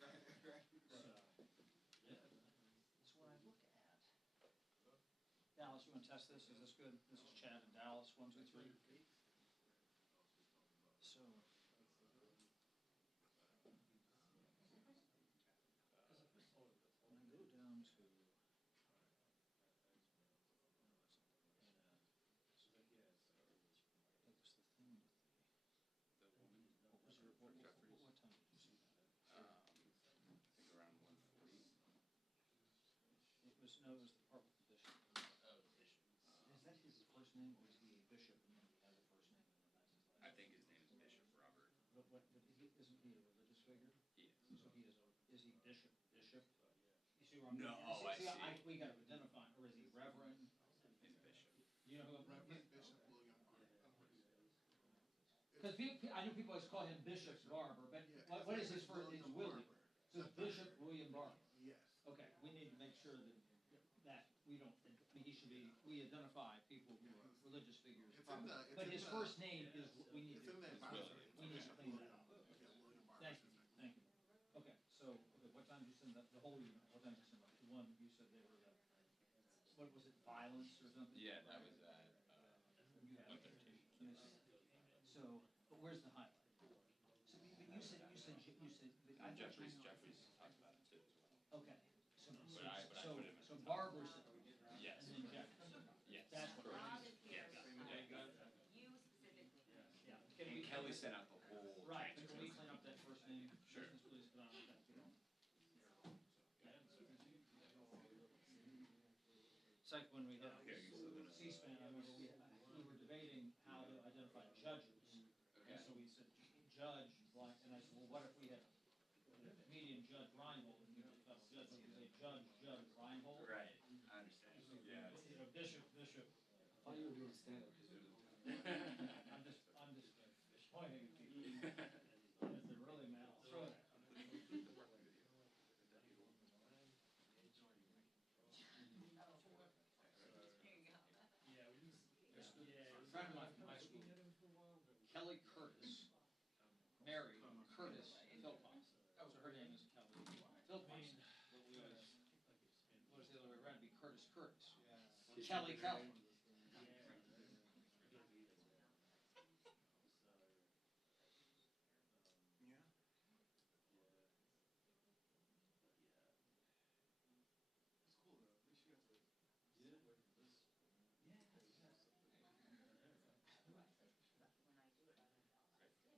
what I look at. Dallas, you want to test this? Is this good? This is Chad in Dallas, 1, 2, 3. So. When I go down to. It was the thing with The woman. what was your, what time did you see that? I think around 1:40. It was, no, it was the part with the bishop. Oh, the bishop. Is that his first name, or is he a bishop and then he has a first name and then that's his last name? I think his name is Bishop Robert. But isn't he a religious figure? He is. So is he bishop? You see where I'm No, going? I see. We gotta identify, or is he reverend? He's Bishop. You know who I'm Reverend Bishop William Barber. Because I know people always call him Bishop Barber, but what is his first name? It's William. So it's Bishop William Barber. Yes. Okay, we need to make sure that we don't, I mean, we identify people who are religious figures. But his first name is, we need to clean that up. Thank you, thank you. Okay, so, what time did you send the whole email? What time did you send that? The one you said they were, what was it, violence or something? Yeah, that was at 1:13. So, but where's the highlight? So, but you said. Jeffries talked about it too as well. Okay, so put him in so Barbara said. Yes. And then Jeffries. Yes. That's what. Correct. Yes. Yeah, you got it. You specifically. Yeah. And Kelly sent out the whole. Right, can we clean up that first name? Sure. Please, put on that. It's like when we had C-SPAN, I remember we were debating how to identify judges. And so we said, judge, blank, and I said, well, what if we had median Judge Reinhold, and we did federal judge, so we say Judge Reinhold? Right, I understand. Yeah. You know, Bishop. I thought you were doing stand-up. I'm just pointing at people. If they're really mad, I'll throw it. A friend of mine from high school, Kelly Curtis, married Curtis Philpott. So her name is Kelly Philpott. What is the other way around? It'd be Curtis. Kelly. It's cool though. At least you got to.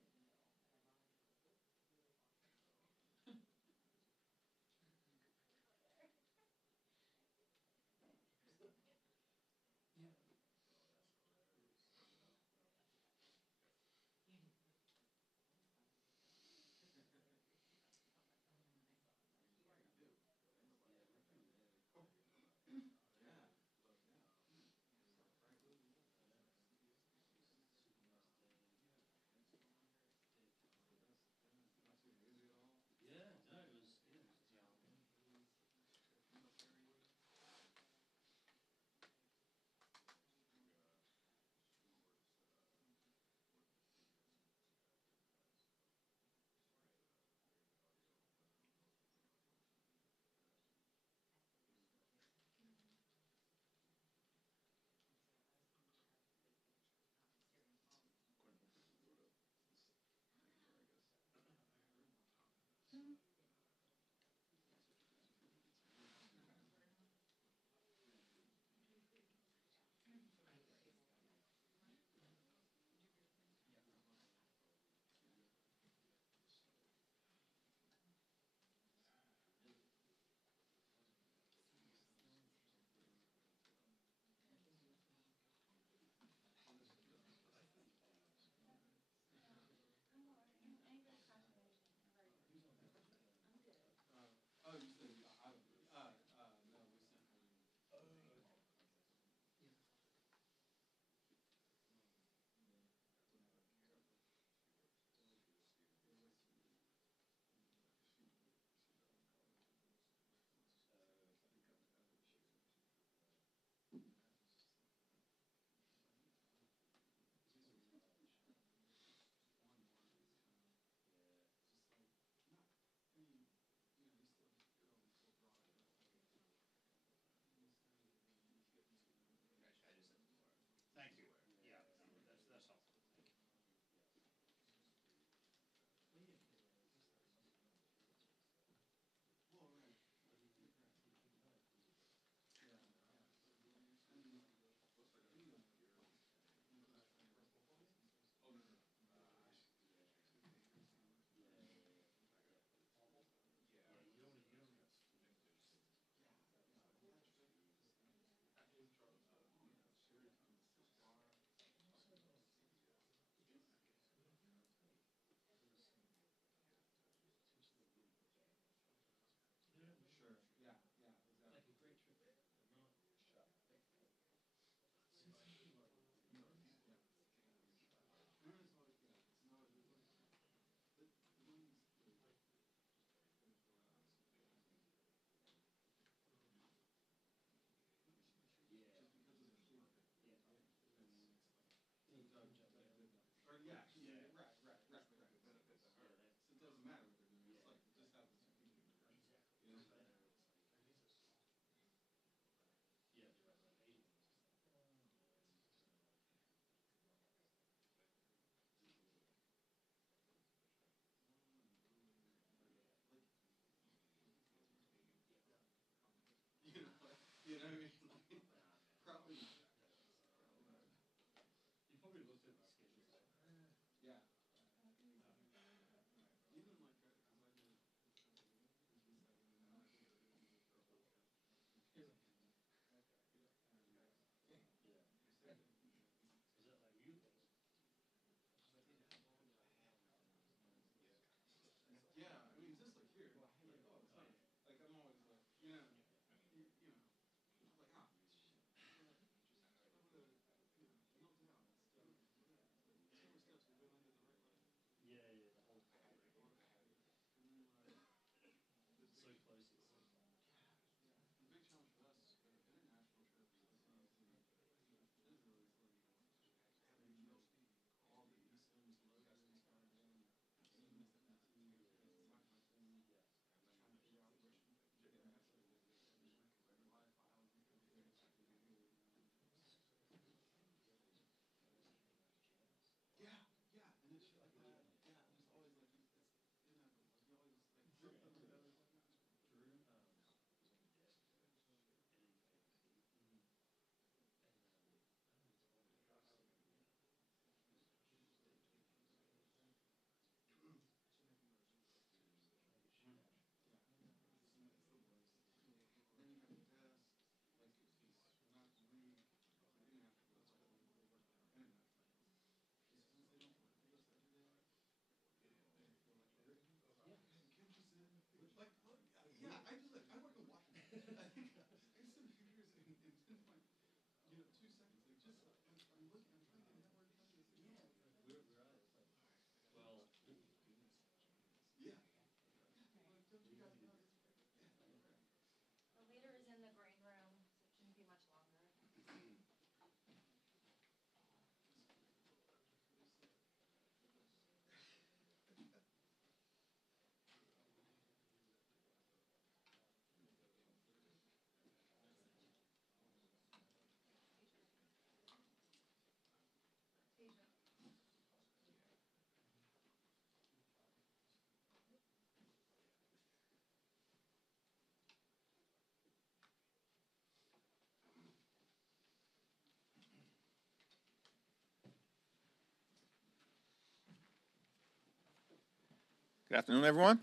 Good afternoon, everyone.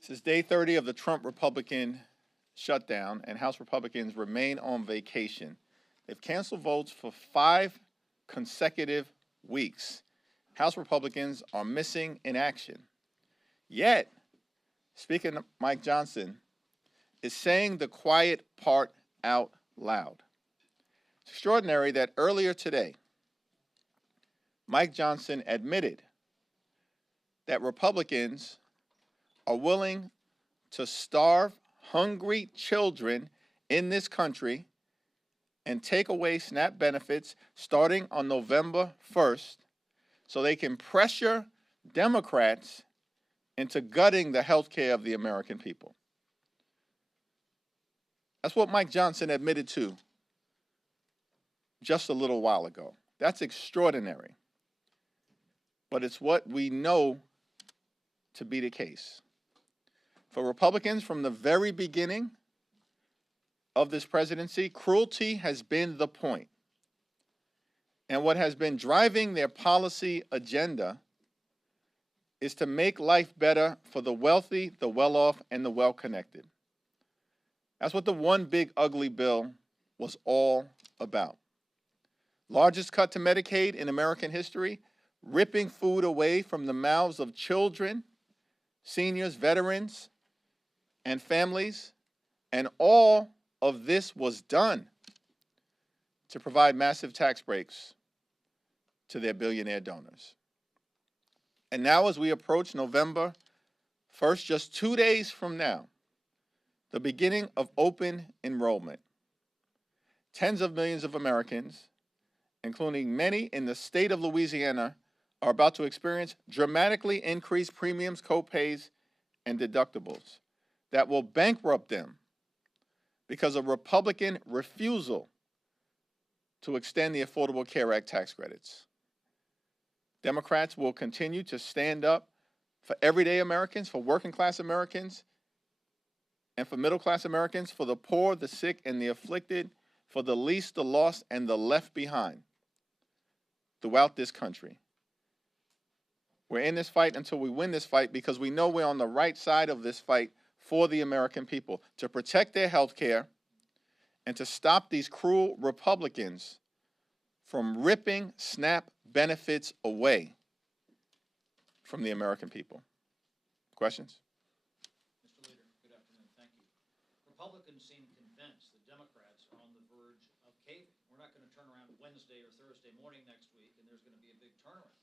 This is day 30 of the Trump Republican shutdown, and House Republicans remain on vacation. They've canceled votes for 5 consecutive weeks. House Republicans are missing in action. Yet, Speaker Mike Johnson is saying the quiet part out loud. It's extraordinary that earlier today, Mike Johnson admitted that Republicans are willing to starve hungry children in this country and take away SNAP benefits starting on November 1st so they can pressure Democrats into gutting the health care of the American people. That's what Mike Johnson admitted to just a little while ago. That's extraordinary. But it's what we know to be the case. For Republicans, from the very beginning of this presidency, cruelty has been the point. And what has been driving their policy agenda is to make life better for the wealthy, the well-off, and the well-connected. That's what the one big ugly bill was all about. Largest cut to Medicaid in American history, ripping food away from the mouths of children, seniors, veterans, and families, and all of this was done to provide massive tax breaks to their billionaire donors. And now as we approach November 1st, just 2 days from now, the beginning of open enrollment, tens of millions of Americans, including many in the state of Louisiana, are about to experience dramatically increased premiums, co-pays, and deductibles that will bankrupt them because of Republican refusal to extend the Affordable Care Act tax credits. Democrats will continue to stand up for everyday Americans, for working class Americans, and for middle class Americans, for the poor, the sick, and the afflicted, for the least, the lost, and the left behind throughout this country. We're in this fight until we win this fight because we know we're on the right side of this fight for the American people, to protect their health care and to stop these cruel Republicans from ripping SNAP benefits away from the American people. Questions? Mr. Leader, good afternoon. Thank you. Republicans seem convinced the Democrats are on the verge of caving. We're not going to turn around Wednesday or Thursday morning next week and there's going to be a big turnaround.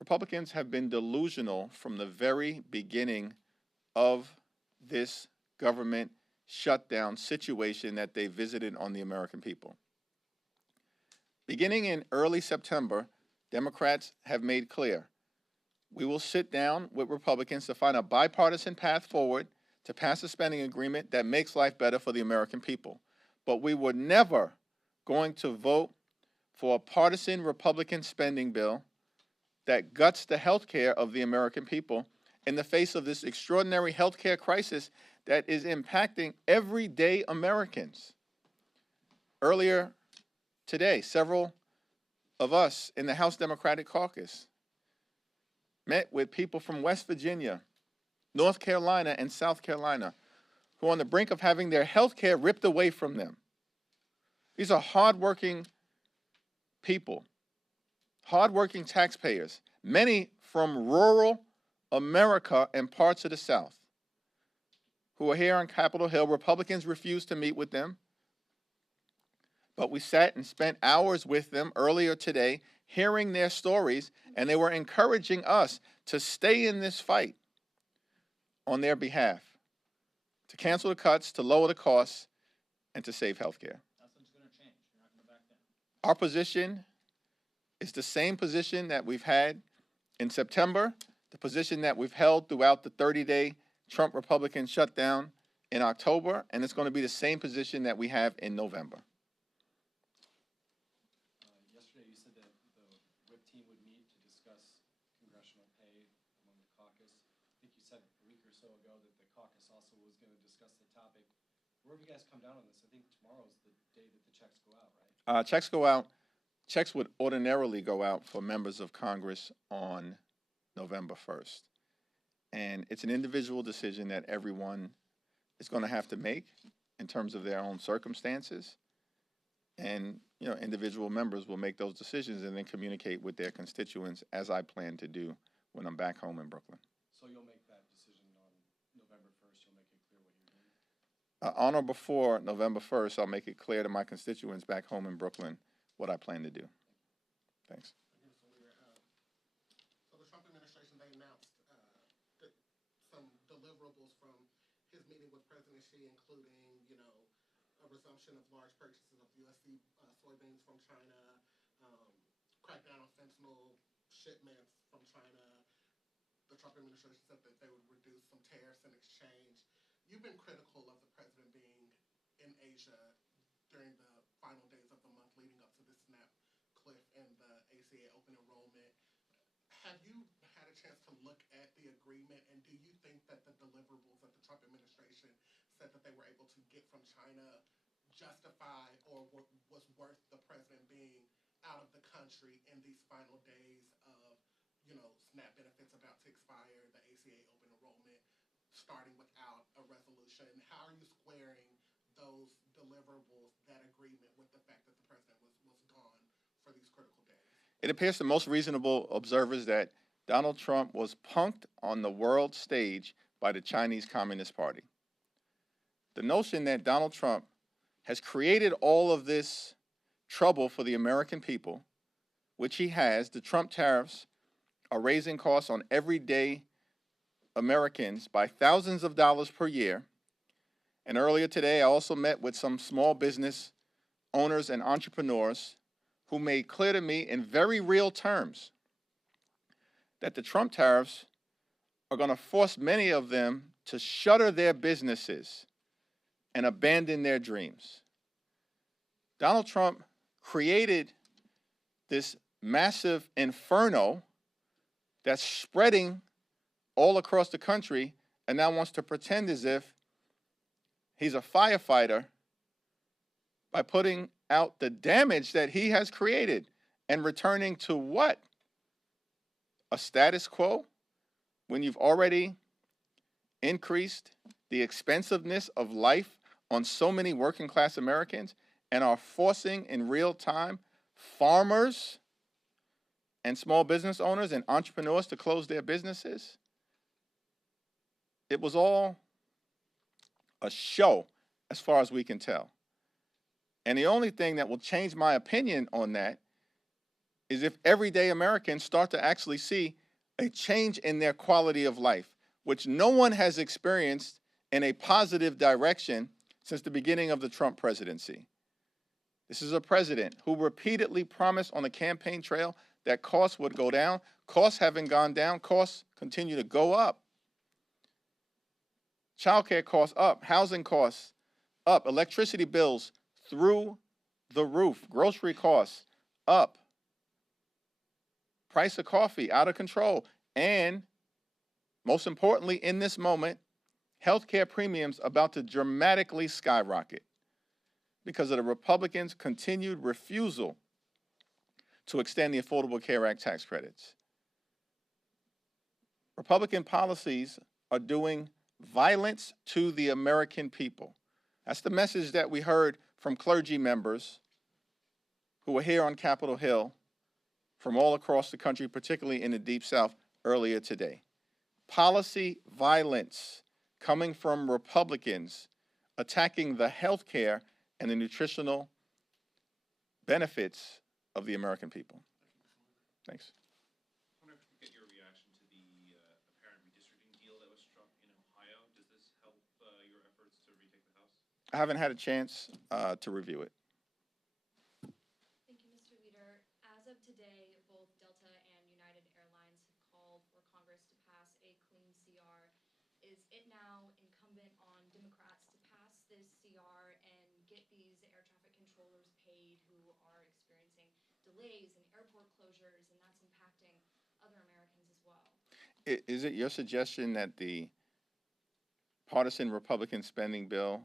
Republicans have been delusional from the very beginning of this government shutdown situation that they visited on the American people. Beginning in early September, Democrats have made clear, we will sit down with Republicans to find a bipartisan path forward to pass a spending agreement that makes life better for the American people. But we were never going to vote for a partisan Republican spending bill that guts the health care of the American people in the face of this extraordinary health care crisis that is impacting everyday Americans. Earlier today, several of us in the House Democratic Caucus met with people from West Virginia, North Carolina, and South Carolina who are on the brink of having their health care ripped away from them. These are hardworking people, hardworking taxpayers, many from rural America and parts of the South, who are here on Capitol Hill. Republicans refused to meet with them, but we sat and spent hours with them earlier today, hearing their stories, and they were encouraging us to stay in this fight on their behalf, to cancel the cuts, to lower the costs, and to save health care. Nothing's going to change. You're not going to back down. Our position is the same position that we've had in September, the position that we've held throughout the 30-day Trump Republican shutdown in October, and it's going to be the same position that we have in November. Yesterday you said that the WHIP team would meet to discuss congressional pay among the caucus. I think you said a week or so ago that the caucus also was going to discuss the topic. Where have you guys come down on this? I think tomorrow is the day that the checks go out, right? Checks go out checks would ordinarily go out for members of Congress on November 1st. And it's an individual decision that everyone is going to have to make in terms of their own circumstances. And, you know, individual members will make those decisions and then communicate with their constituents, as I plan to do when I'm back home in Brooklyn. So you'll make that decision on November 1st, you'll make it clear what you're doing? On or before November 1st, I'll make it clear to my constituents back home in Brooklyn what I plan to do. Thanks. So the Trump administration, they announced some deliverables from his meeting with President Xi, including, you know, a resumption of large purchases of USC soybeans from China, crackdown on fentanyl shipments from China. The Trump administration said that they would reduce some tariffs in exchange. You've been critical of the president being in Asia during the final days of the month leading up to the SNAP cliff and the ACA open enrollment. Have you had a chance to look at the agreement, and do you think that the deliverables that the Trump administration said that they were able to get from China justify or was worth the president being out of the country in these final days of, you know, SNAP benefits about to expire, the ACA open enrollment starting without a resolution? How are you squaring those deliverables, that agreement, with the fact that the president was gone for these critical days? It appears to most reasonable observers that Donald Trump was punked on the world stage by the Chinese Communist Party. The notion that Donald Trump has created all of this trouble for the American people, which he has. The Trump tariffs are raising costs on everyday Americans by thousands of dollars per year. And earlier today, I also met with some small business owners and entrepreneurs who made clear to me in very real terms that the Trump tariffs are going to force many of them to shutter their businesses and abandon their dreams. Donald Trump created this massive inferno that's spreading all across the country and now wants to pretend as if he's a firefighter by putting out the damage that he has created and returning to what? A status quo when you've already increased the expensiveness of life on so many working class Americans and are forcing in real time farmers and small business owners and entrepreneurs to close their businesses. It was all a show as far as we can tell. And the only thing that will change my opinion on that is if everyday Americans start to actually see a change in their quality of life, which no one has experienced in a positive direction since the beginning of the Trump presidency. This is a president who repeatedly promised on the campaign trail that costs would go down. Costs haven't gone down. Costs continue to go up. Child care costs up. Housing costs up. Electricity bills through the roof. Grocery costs up. Price of coffee out of control. And most importantly, in this moment, healthcare premiums about to dramatically skyrocket because of the Republicans' continued refusal to extend the Affordable Care Act tax credits. Republican policies are doing violence to the American people. That's the message that we heard from clergy members who were here on Capitol Hill from all across the country, particularly in the Deep South, earlier today. Policy violence coming from Republicans attacking the health care and the nutritional benefits of the American people. Thanks. I wonder if we get your reaction to the apparent redistricting deal that was struck in Ohio. Does this help your efforts to retake the House? I haven't had a chance to review it. Thank you, Mr. Leader. As of today, both Delta and United Airlines have called for Congress to pass a clean CR. Is it now incumbent on Democrats to pass this CR and get these air traffic controllers paid who are experiencing delays and airport closures, and that's impacting other Americans as well? Is it your suggestion that the partisan Republican spending bill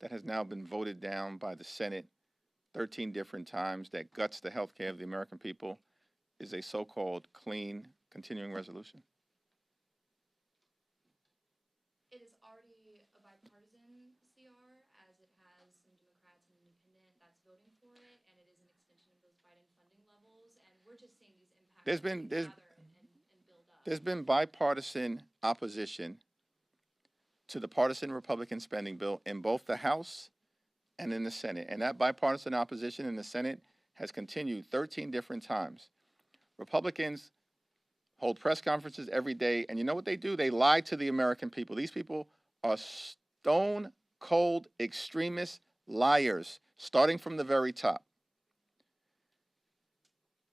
that has now been voted down by the Senate 13 different times that guts the health care of the American people is a so-called clean continuing resolution? It is already a bipartisan CR, as it has some Democrats and independent that's voting for it, and it is an extension of those Biden funding levels, and we're just seeing these impacts gather and build up. There's been bipartisan opposition to the partisan Republican spending bill in both the House and in the Senate, and that bipartisan opposition in the Senate has continued 13 different times. Republicans hold press conferences every day, and you know what they do? They lie to the American people. These people are stone-cold extremist liars, starting from the very top.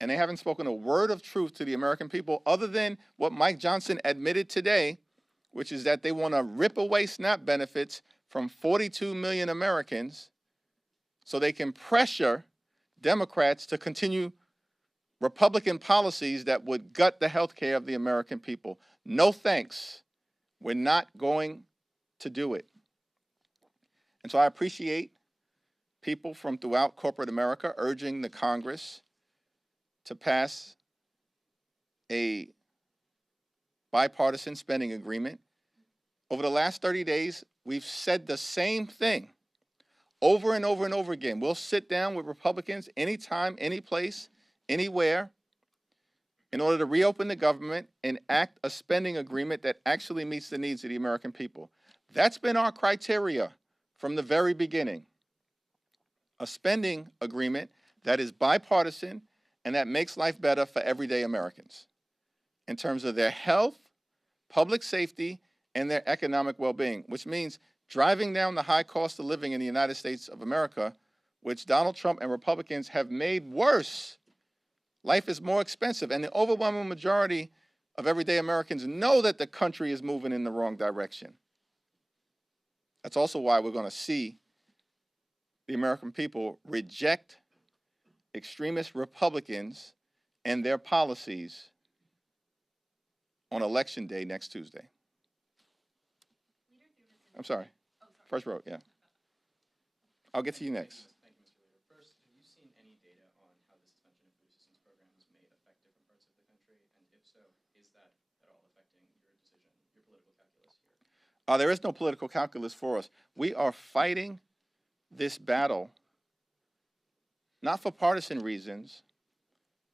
And they haven't spoken a word of truth to the American people other than what Mike Johnson admitted today, which is that they want to rip away SNAP benefits from 42 million Americans so they can pressure Democrats to continue Republican policies that would gut the health care of the American people. No thanks. We're not going to do it. And so I appreciate people from throughout corporate America urging the Congress to pass a bipartisan spending agreement. Over the last 30 days, we've said the same thing over and over and over again. We'll sit down with Republicans anytime, any place, anywhere, in order to reopen the government and act a spending agreement that actually meets the needs of the American people. That's been our criteria from the very beginning. A spending agreement that is bipartisan and that makes life better for everyday Americans in terms of their health, public safety, and their economic well-being, which means driving down the high cost of living in the United States of America, which Donald Trump and Republicans have made worse. Life is more expensive, and the overwhelming majority of everyday Americans know that the country is moving in the wrong direction. That's also why we're going to see the American people reject extremist Republicans and their policies on Election Day next Tuesday. I'm sorry. First row, yeah. I'll get to you next. Thank you, Mr. Leader. First, have you seen any data on how the suspension of food assistance programs may affect different parts of the country? And if so, is that at all affecting your decision, your political calculus here? There is no political calculus for us. We are fighting this battle not for partisan reasons,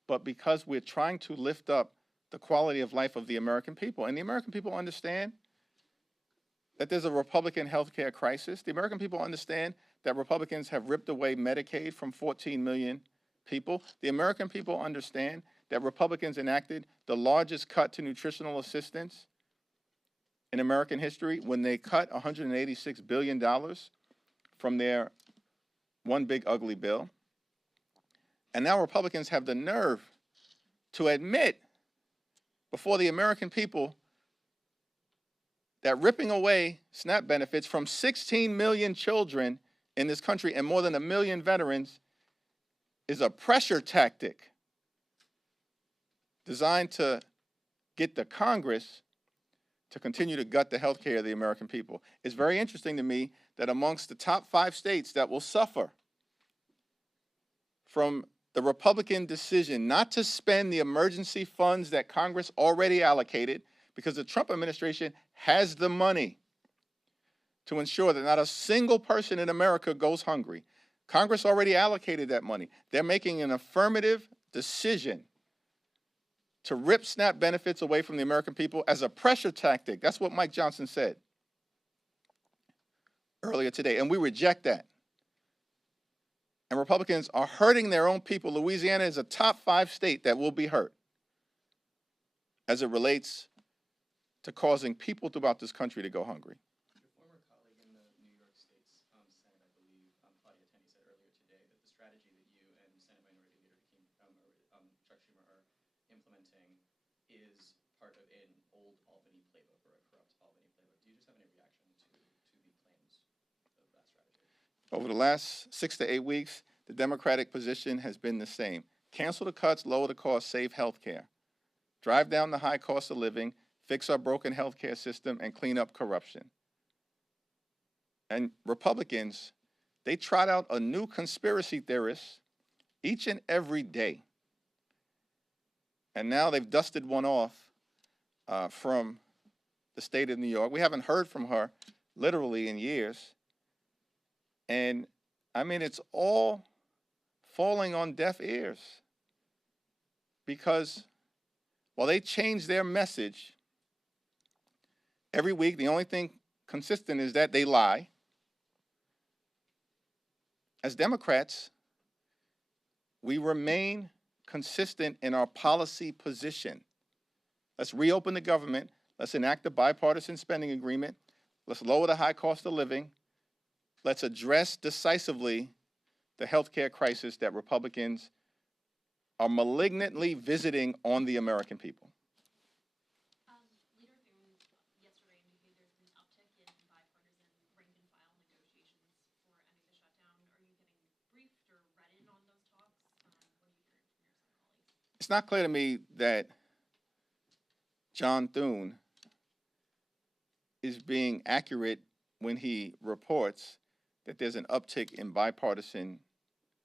but because we're trying to lift up the quality of life of the American people. And the American people understand that there's a Republican health care crisis. The American people understand that Republicans have ripped away Medicaid from 14 million people. The American people understand that Republicans enacted the largest cut to nutritional assistance in American history when they cut $186 billion from their one big ugly bill. And now Republicans have the nerve to admit before the American people that ripping away SNAP benefits from 16 million children in this country and more than 1 million veterans is a pressure tactic designed to get the Congress to continue to gut the health care of the American people. It's very interesting to me that amongst the top 5 states that will suffer from the Republican decision not to spend the emergency funds that Congress already allocated, because the Trump administration has the money to ensure that not a single person in America goes hungry. Congress already allocated that money. They're making an affirmative decision to rip SNAP benefits away from the American people as a pressure tactic. That's what Mike Johnson said earlier today, and we reject that. And Republicans are hurting their own people. Louisiana is a top 5 state that will be hurt as it relates to causing people throughout this country to go hungry. Your former colleague in the New York State Senate, I believe, Claudia Tenney, said earlier today that the strategy that you and Senate Minority Leader Chuck Schumer are implementing is part of an old Albany playbook or a corrupt Albany playbook. Do you just have any reaction to the claims of that strategy? Over the last 6 to 8 weeks, the Democratic position has been the same. Cancel the cuts, lower the cost, save health care. Drive down the high cost of living, fix our broken health care system, and clean up corruption. And Republicans They trot out a new conspiracy theorist each and every day. And now they've dusted one off from the state of New York. We haven't heard from her literally in years. And I mean, it's all falling on deaf ears because while they change their message every week, the only thing consistent is that they lie. As Democrats, we remain consistent in our policy position. Let's reopen the government. Let's enact a bipartisan spending agreement. Let's lower the high cost of living. Let's address decisively the healthcare crisis that Republicans are malignantly visiting on the American people. Leader Thune yesterday indicated there's been an uptick in bipartisan rank-and-file negotiations for ending the shutdown. Are you getting briefed or read in on those talks? What are you hearing from your colleagues? It's not clear to me that John Thune is being accurate when he reports that there's an uptick in bipartisan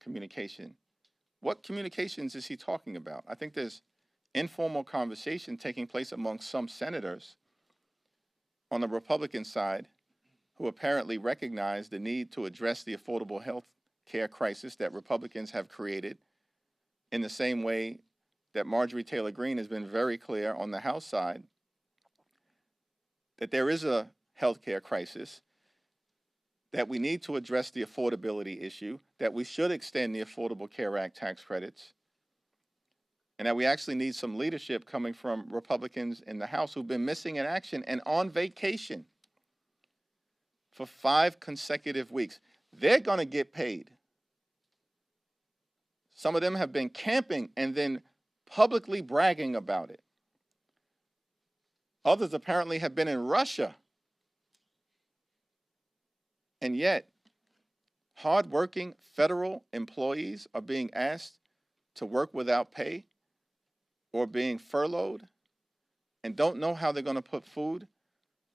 communication. What communications is he talking about? I think there's informal conversation taking place among some senators on the Republican side who apparently recognize the need to address the affordable health care crisis that Republicans have created in the same way that Marjorie Taylor Greene has been very clear on the House side that there is a health care crisis, that we need to address the affordability issue, that we should extend the Affordable Care Act tax credits, and that we actually need some leadership coming from Republicans in the House who've been missing in action and on vacation for 5 consecutive weeks. They're going to get paid. Some of them have been camping and then publicly bragging about it. Others apparently have been in Russia. And yet, hardworking federal employees are being asked to work without pay or being furloughed and don't know how they're going to put food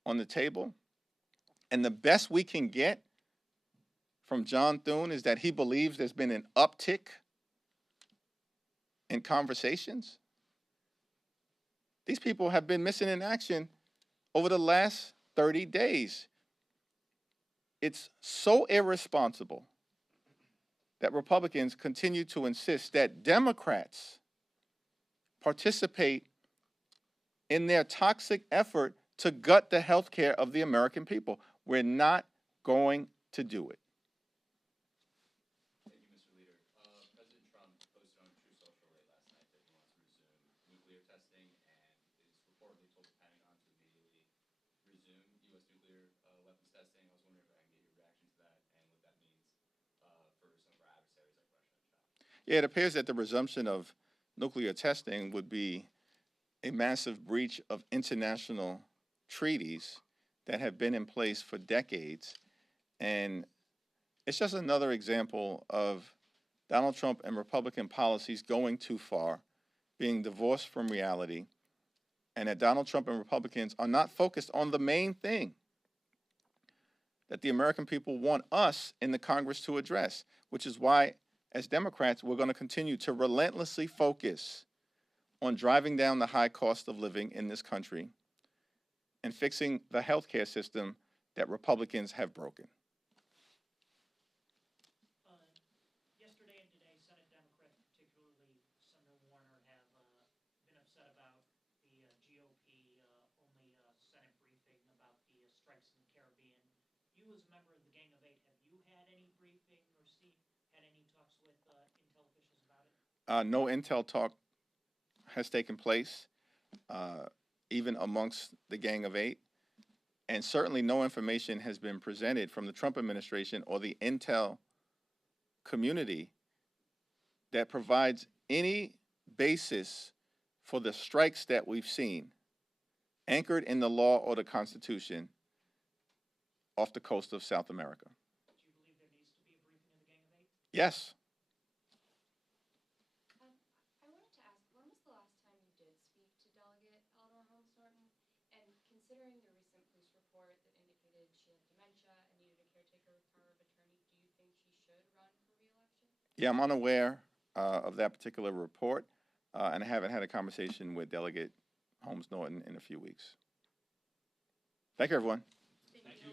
on the table. And the best we can get from John Thune is that he believes there's been an uptick in conversations. These people have been missing in action over the last 30 days. It's so irresponsible that Republicans continue to insist that Democrats participate in their toxic effort to gut the health care of the American people. We're not going to do it. Thank you, Mr. Leader. President Trump posted on True Social late last night that he wants to resume nuclear testing and is reportedly told the Pentagon to immediately resume U.S. nuclear weapons testing. I was wondering if I can get your reaction to that and what that means for some of our adversaries like Russia and China. Yeah, it appears that the resumption of nuclear testing would be a massive breach of international treaties that have been in place for decades. And it's just another example of Donald Trump and Republican policies going too far, being divorced from reality, and that Donald Trump and Republicans are not focused on the main thing that the American people want us in the Congress to address, which is why, as Democrats, we're going to continue to relentlessly focus on driving down the high cost of living in this country and fixing the healthcare system that Republicans have broken. Yesterday and today, Senate Democrats, particularly Senator Warner, have been upset about the GOP only Senate briefing about the strikes in the Caribbean. You, as a member of the Gang of Eight, have you had any briefing or had any talks with Intel officials about it? No Intel talk has taken place, even amongst the Gang of Eight, and certainly no information has been presented from the Trump administration or the Intel community that provides any basis for the strikes that we've seen, anchored in the law or the Constitution, off the coast of South America. Do you believe there needs to be a briefing of the Gang of Eight? Yes. I wanted to ask, when was the last time you did speak to Delegate Eleanor Holmes Norton? And considering the recent police report that indicated she had dementia and needed a caretaker with power of attorney, do you think she Yeah, I'm unaware of that particular report, and I haven't had a conversation with Delegate Holmes Norton in a few weeks. Thank you, everyone. Thank you.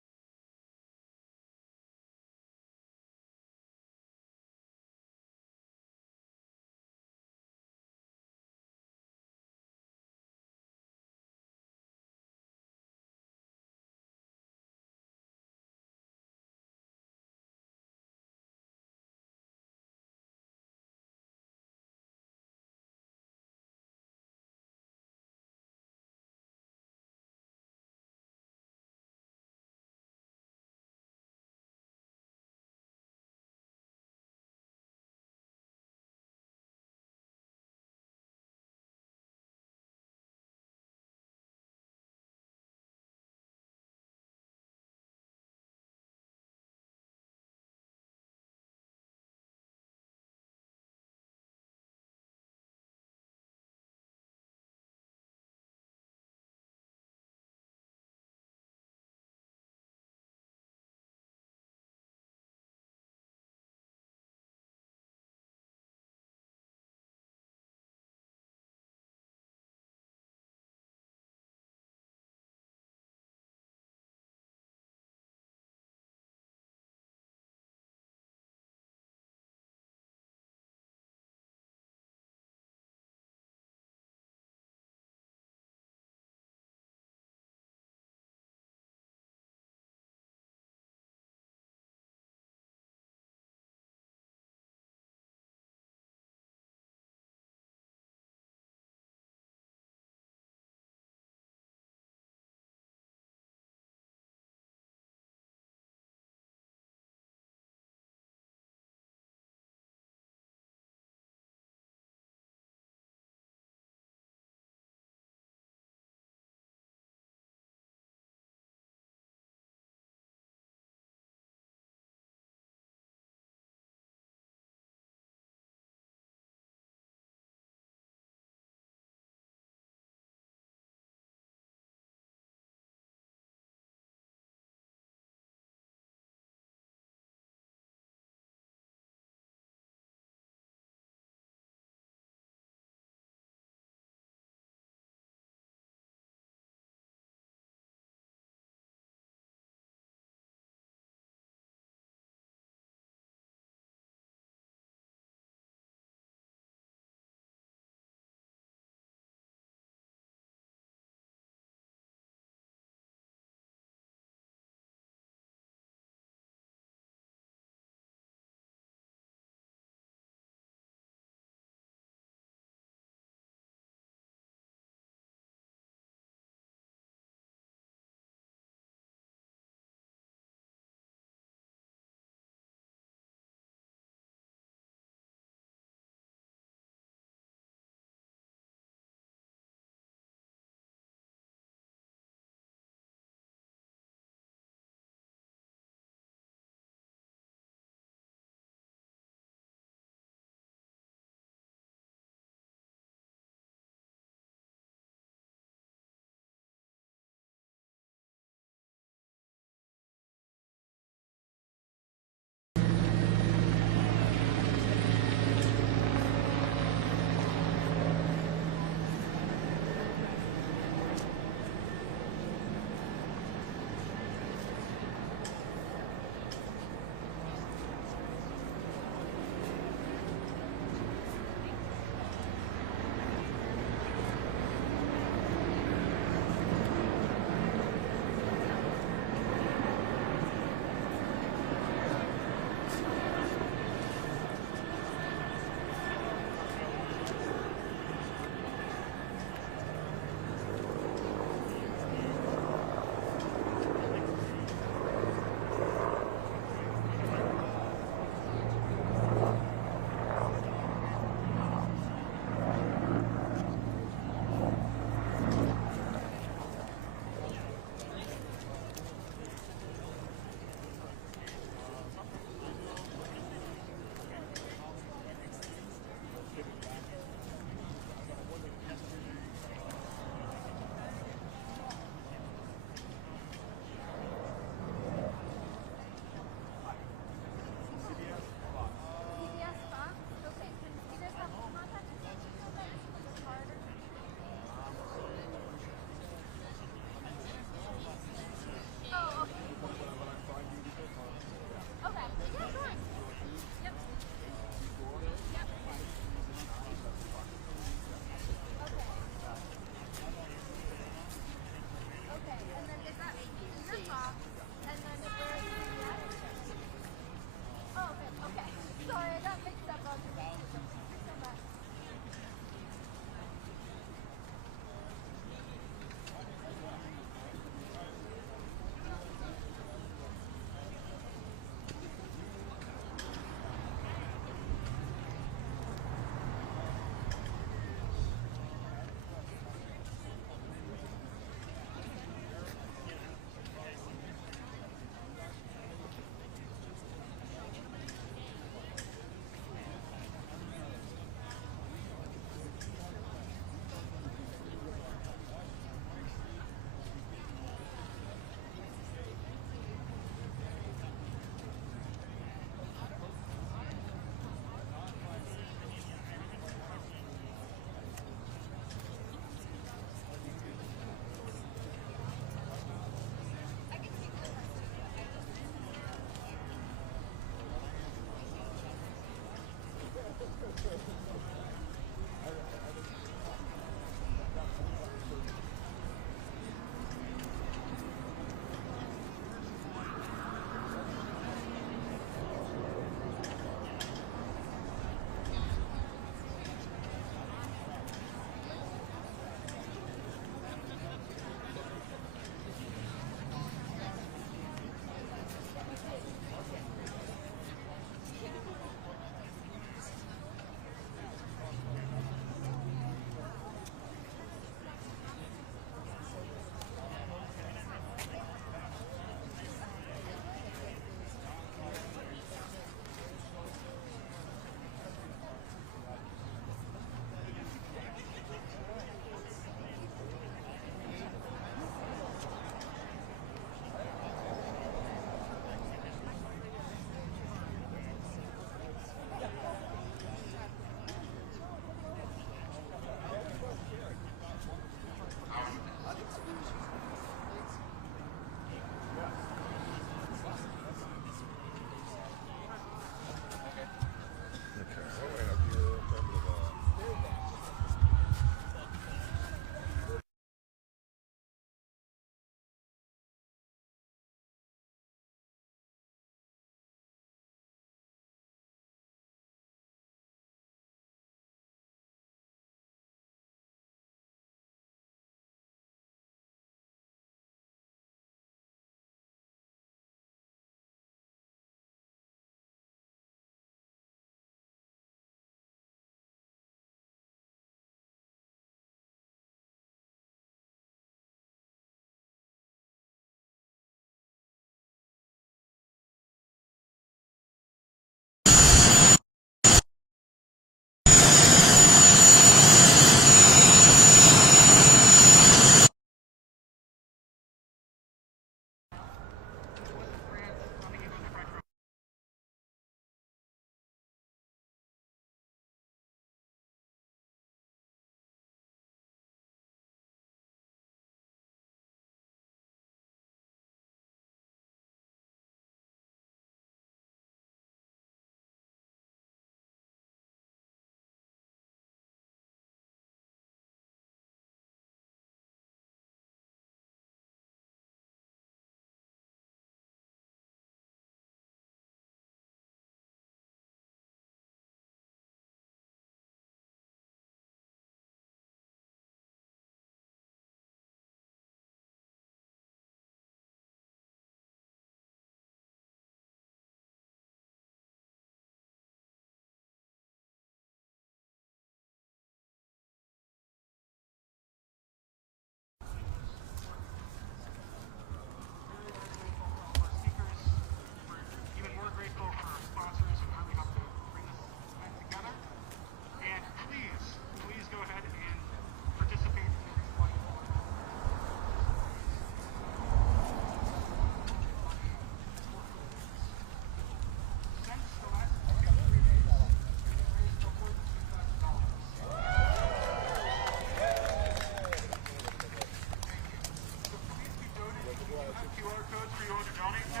QR codes for you all to donate to?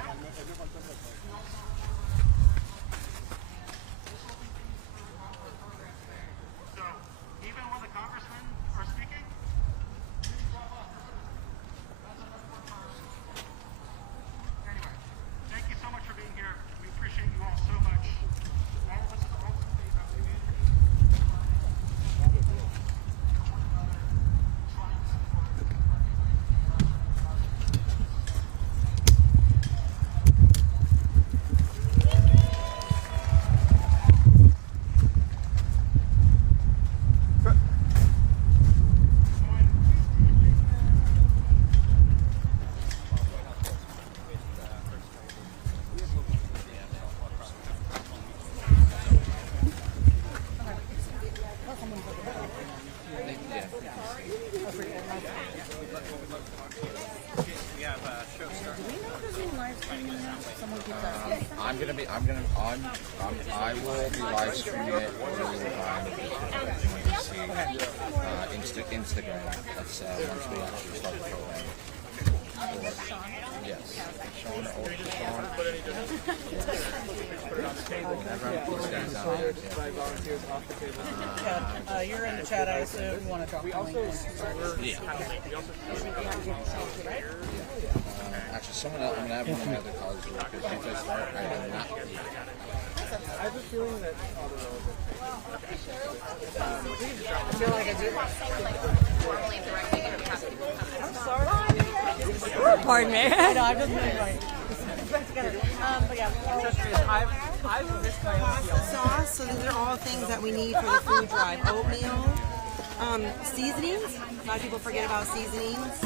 So, even when the congressmen are speaking? Anyway, thank you so much for being here. We appreciate you all so much. All of us is ultimately about community. I will be live streaming it through Instagram. That's once we actually start the program. Yes. Sean or Sean. Whenever I'm these guys out there. You're in the chat, I assume. You want to drop the link? Yeah. Actually, someone else, I'm going to have one of my other colleagues work because if I start, I will not hear you. I have a feeling that I feel like I do. I'm sorry. Pardon me. I know, I'm just moving right. But yeah, I've missed my sauce. So these are all things that we need for the food drive. Oatmeal, seasonings. A lot of people forget about seasonings.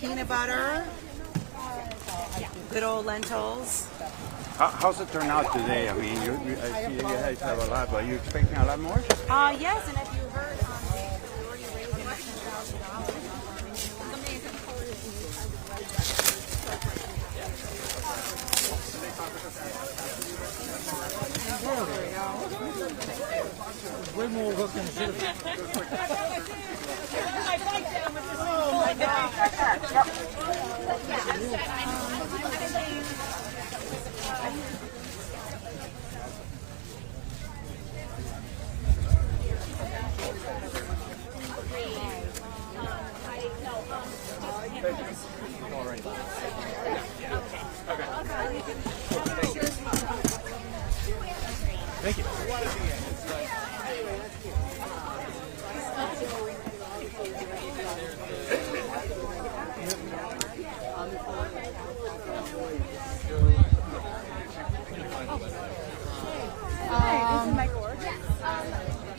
Peanut butter, good old lentils. How's it turn out today? I mean, I see you guys have a lot, but are you expecting a lot more? Yes, and if you heard, we already raised about $10,000. way more work than it should have been. Oh my God. Thank you.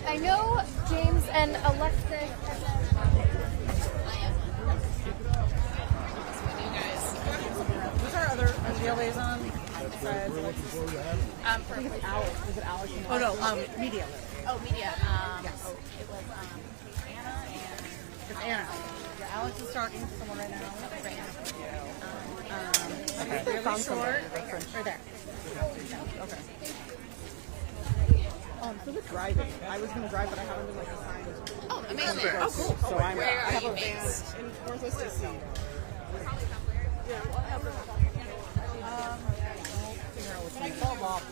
I know James and Alexis. Who's our other media liaison? For Alex. Is it Alex? Oh no, media. Oh, media. It was Anna and it's Anna. Yeah, Alex is talking to someone right now. Really short. Right there. Okay. So with driving, I was going to drive, but I haven't been assigned. Oh, amazing. Oh, cool. So I'm, Where I are have you a van based? in Northwest DC. Yeah, it's all off.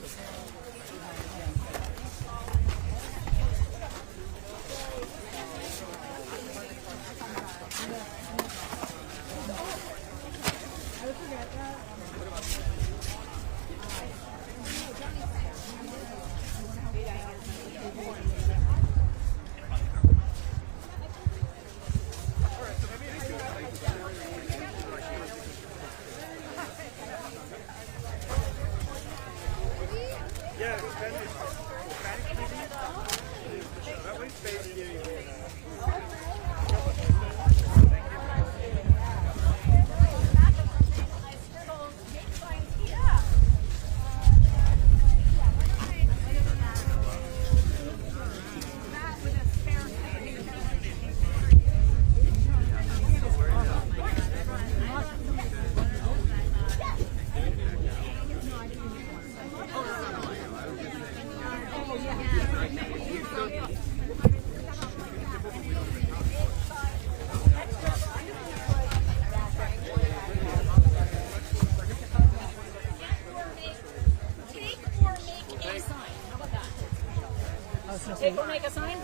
Make a sign?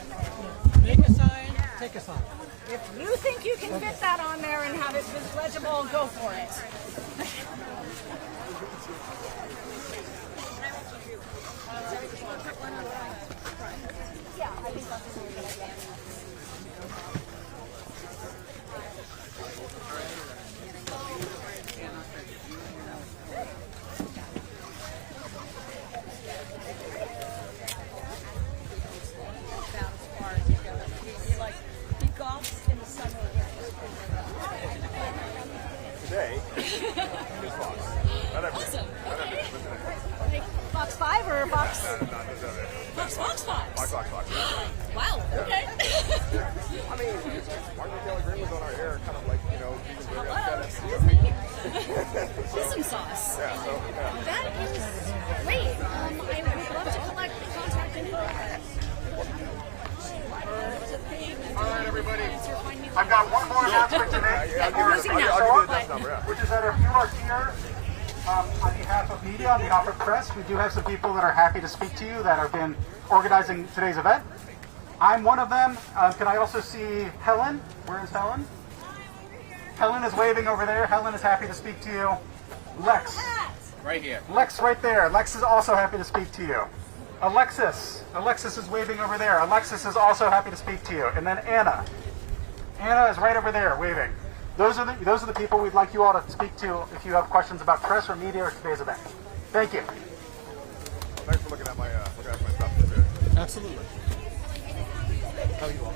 Make a sign, take a sign. If you think you can fit that on there and have it legible, go for it. Yeah, I think that's a really good idea. Today is Fox. Not every Awesome. Not every Like Fox 5 or Fox? No, Fox, Fox, Fox. Fox. Wow, okay. I mean, Martin Taylor Green was on our air, kind of like, you know, he was very upset. Excuse me. Some sauce. Yeah, so, yeah. That is great. I would love to collect contact info. All right, everybody. I've got one more announcement to make. I'll give you this number, yeah. Which is that if you are here on behalf of media, on behalf of press, we do have some people that are happy to speak to you that have been organizing today's event. I'm one of them. Can I also see Helen? Where is Helen? Helen is waving over there. Helen is happy to speak to you. Lex. Right here. Lex right there. Lex is also happy to speak to you. Alexis. Alexis is waving over there. Alexis is also happy to speak to you. And then Anna. Anna is right over there waving. Those are the people we'd like you all to speak to if you have questions about press or media or today's event. Thank you. Thanks for looking at my stuff. Absolutely. How are you all?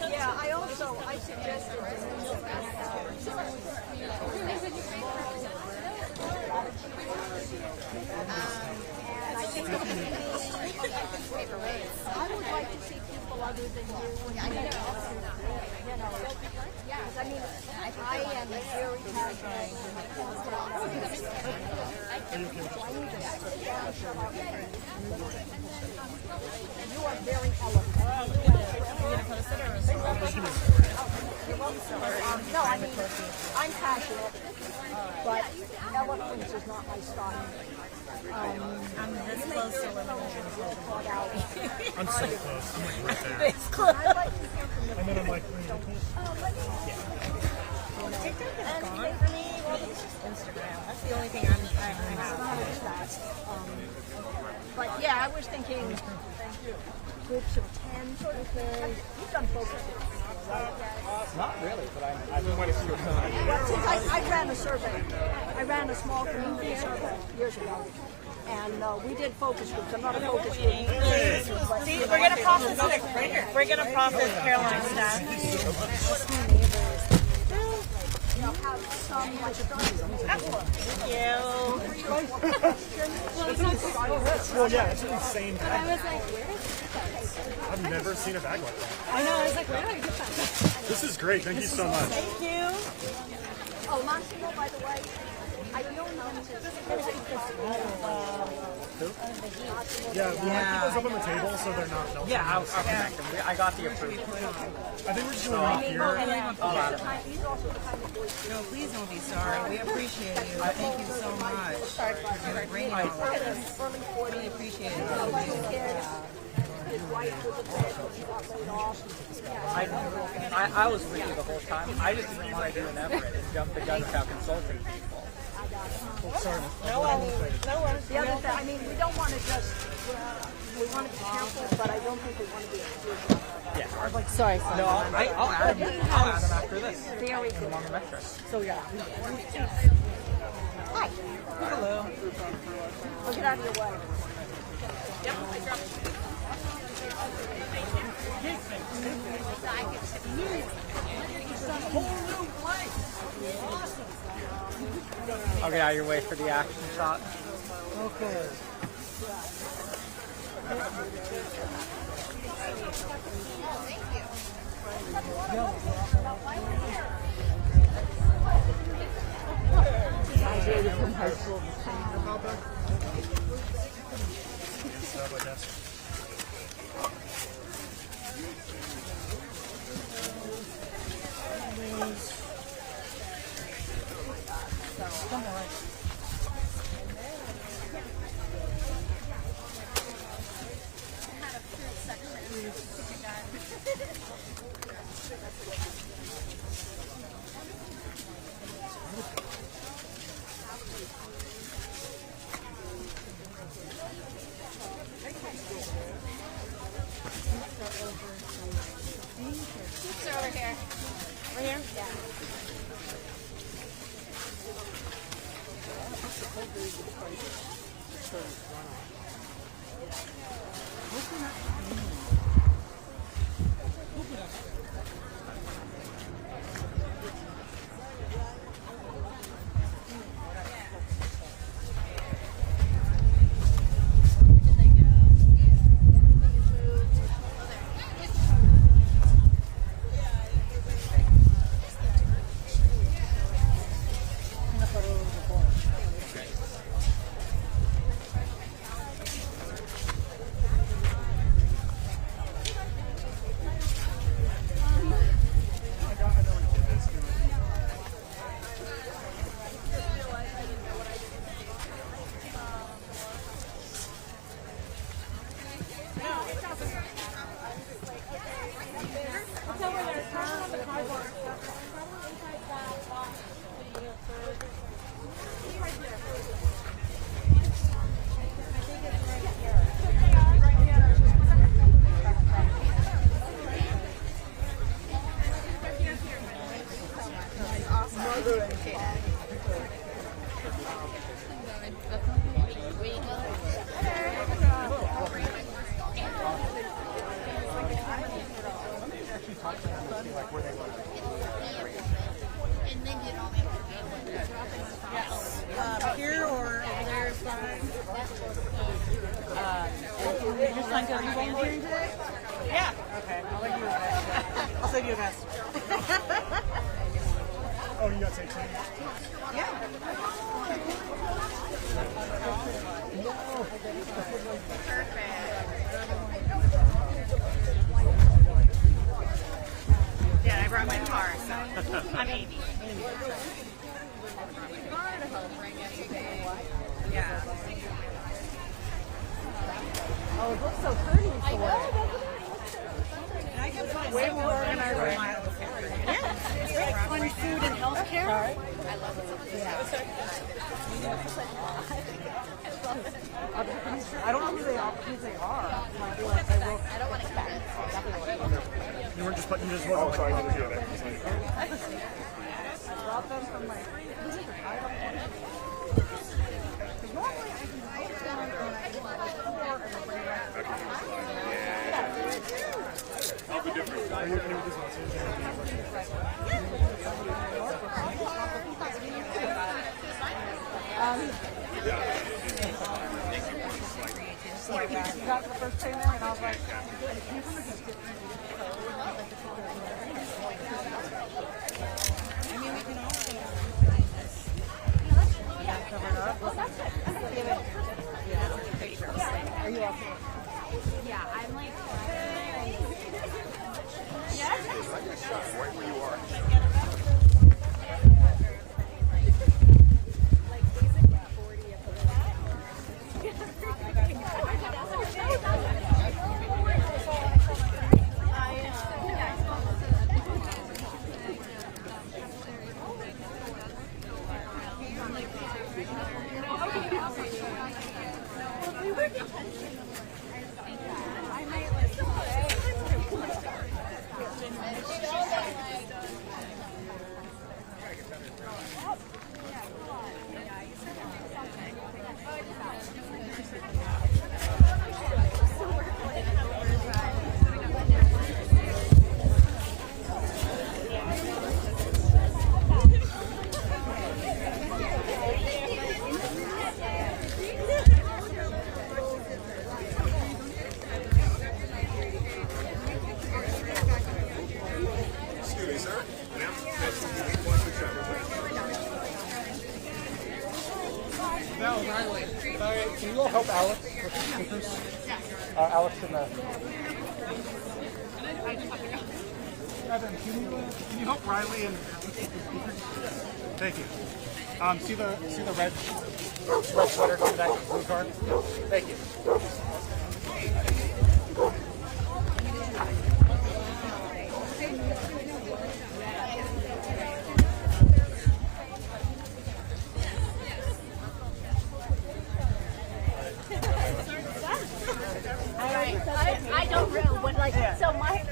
Yeah, I suggested I would like to see people other than you. I mean, I am very passionate. You are very eloquent. No, I mean, I'm passionate, but eloquence is not my style. I'm this close to I'm so close. I'm like right there. It's close. And then I'm like, TikTok is gone for me. Well, it's just Instagram. That's the only thing I have. But yeah, I was thinking groups of 10 sort of thing. You've done focus groups before, right? not really, but I've been waiting to see what's going on. I ran a survey. I ran a small community survey years ago. And we did focus groups. I'm not a focus group. See, we're going to process it right here. We're going to process Caroline's stuff. Well, yeah, it's an insane bag. I've never seen a bag like that. I know, I was like, where do I get that? This is great. Thank you so much. Thank you. Oh, Massimo, by the way, I don't know Yeah, we might keep those up on the table so they're not melting. Yeah, I'll connect them. I got the approval. I think we're just going right here. No, please don't be sorry. We appreciate you. Thank you so much for bringing all of this. We appreciate it. I was with you the whole time. I just didn't want to do an Everett and jump the gun without consulting people. No worries. The other thing, I mean, we don't want to just, we want to be careful, but I don't think we want to be exclusive. Yeah. Sorry. No, I'll add them. I'll add them after this. Very good. I'm on the metric. So yeah. Hi. Hello. I'll get out of your way. Yep. I'll get out of your way for the action shot. Okay. Graduated from high school. volunteering today? Yeah. Okay, I'll let you I'll save you a vest. Oh, you got to say two? Yeah. Yeah, I brought my car, so I'm Amy. Yeah. Oh, it looks so pretty. I know, doesn't it? I can find way more organized than mine. Yeah, it's great. On food and healthcare. I love it. Yeah. I don't know who they are. I don't want to get it. You weren't just putting this one. Oh, sorry, I didn't hear that. I brought them from my. I'll be different. Are you okay with this one? You got the first payment, and I was like, I mean, we can also cover it up. Are you okay? Yeah, I'm like. Right where you are. Can you all help Alex with the speakers? Alex in the... Evan, can you help Riley and Alex with the speakers? Thank you. See the red sweater to that blue card? Thank you. I don't know what like so my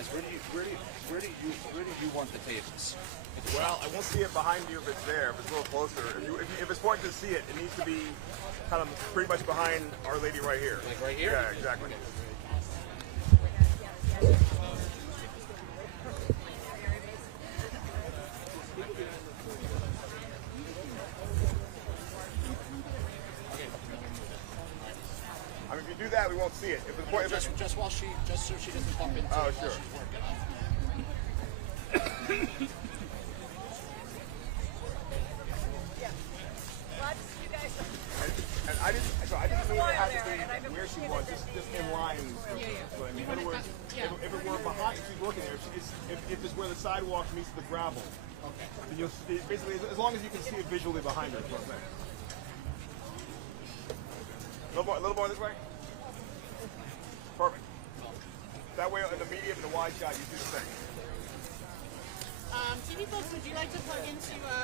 guys, where do you want the tables? Well, I won't see it behind you if it's there. If it's a little closer, if it's important to see it, it needs to be kind of pretty much behind Our Lady right here. Like right here? Yeah, exactly. I mean, if you do that, we won't see it. If it's important, just so she doesn't bump into it while she's working on it. And I didn't mean it had to be where she was, just in line. So, I mean, in other words, if it were behind, if she's working there, if it's where the sidewalk meets the gravel, then you'll see, basically, as long as you can see it visually behind her, is what I'm saying. A little more this way? Perfect. That way, in the medium and the wide shot, you see the thing. TV folks, would you like to plug into a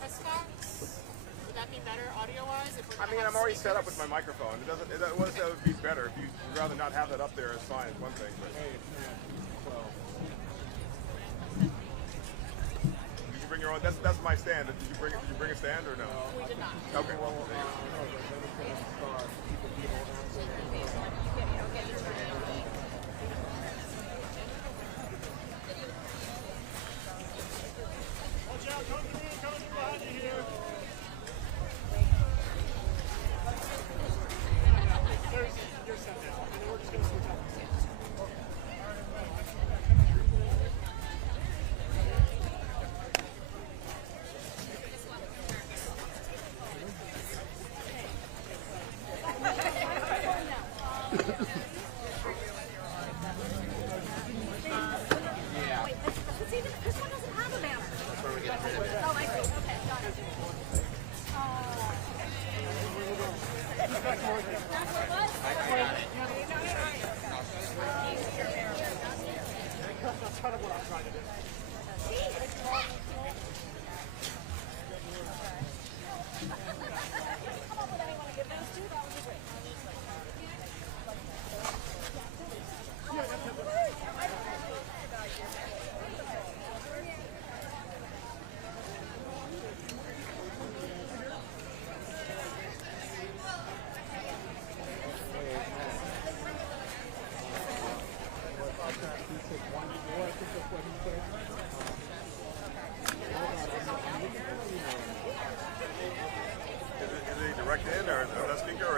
press box? Would that be better audio-wise? I mean, I'm already set up with my microphone. It doesn't. What that would be better if you'd rather not have that up there. It's fine. It's one thing. But did you bring your own? That's my stand. Did you bring a stand or no? We did not. Okay.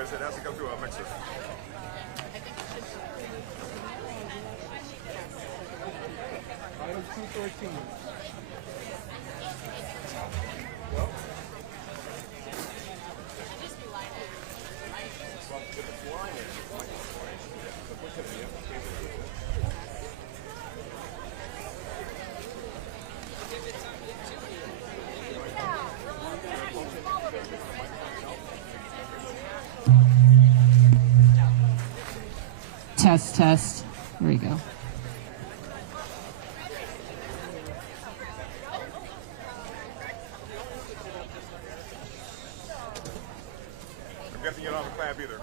It has to go through a mixer. Item 213. Test. There you go. I'm guessing you don't have a clamp either.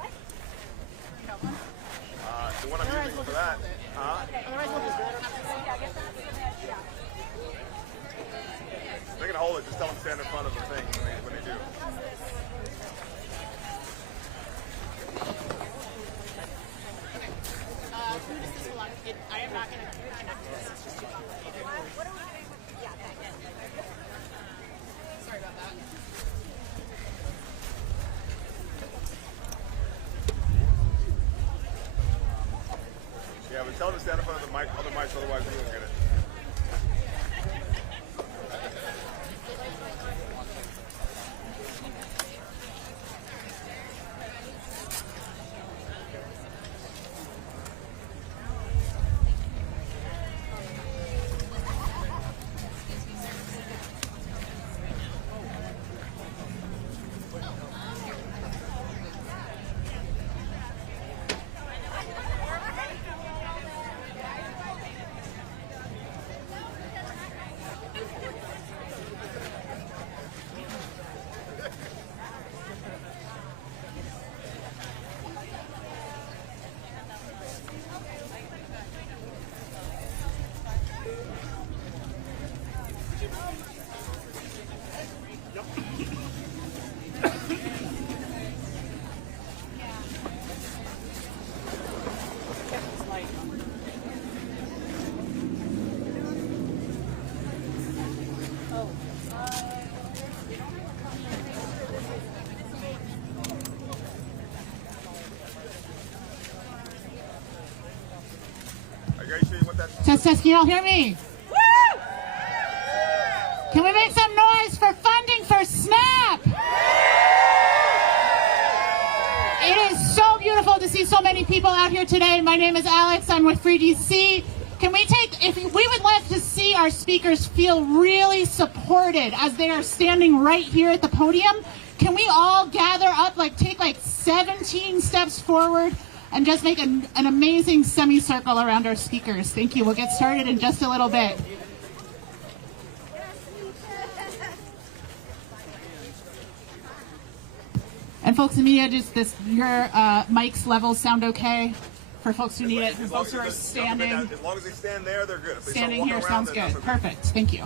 The one I'm using for that, they're gonna hold it. Just tell them to stand in front of the thing when they do. Who does this belong to? I am not going to connect to this. It's just too complicated. What are we doing? Yeah, sorry about that. Yeah, but tell them to stand in front of the mic, other mics, otherwise we won't get it. Test, test, can you all hear me? Woo! Can we make some noise for funding for SNAP? It is so beautiful to see so many people out here today. My name is Alex. I'm with Free DC. Can we we would love to see our speakers feel really supported as they are standing right here at the podium. Can we all gather up, take 17 steps forward and just make an amazing semicircle around our speakers? Thank you. We'll get started in just a little bit. And folks in media, your mics levels sound okay for folks who need it, for folks who are standing. As long as they stand there, they're good. If they Standing walk here around, sounds then good. that's okay. Perfect. Thank you.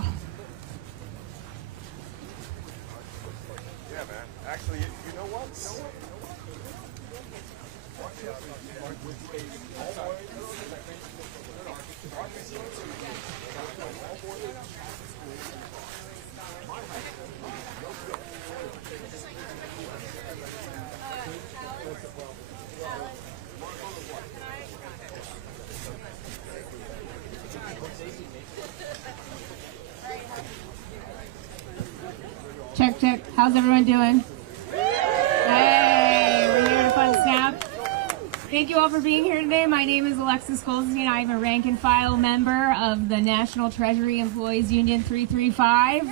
Yeah, man. Actually, you know what? Check, check. How's everyone doing? Hey, we're here to fund SNAP. Thank you all for being here today. My name is Alexis Goldstein. I'm a rank and file member of the National Treasury Employees Union 335.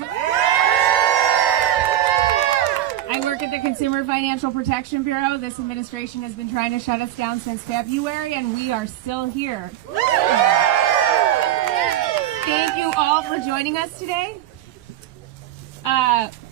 I work at the Consumer Financial Protection Bureau. This administration has been trying to shut us down since February, and we are still here. Thank you all for joining us today.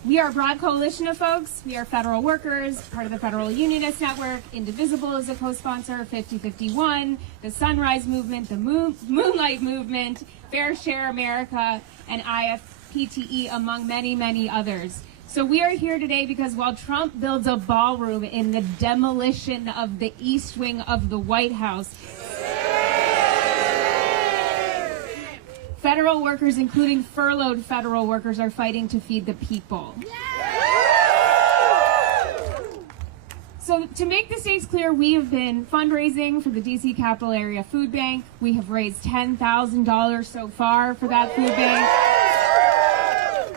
We are a broad coalition of folks. We are federal workers, part of the Federal Unionist Network. Indivisible is a co-sponsor, 5051, the Sunrise Movement, the Moonlight Movement, Fair Share America, and IFPTE, among many, many others. So we are here today because while Trump builds a ballroom in the demolition of the East Wing of the White House, federal workers, including furloughed federal workers, are fighting to feed the people. So to make the stakes clear, we have been fundraising for the DC Capital Area Food Bank. We have raised $10,000 so far for that food bank.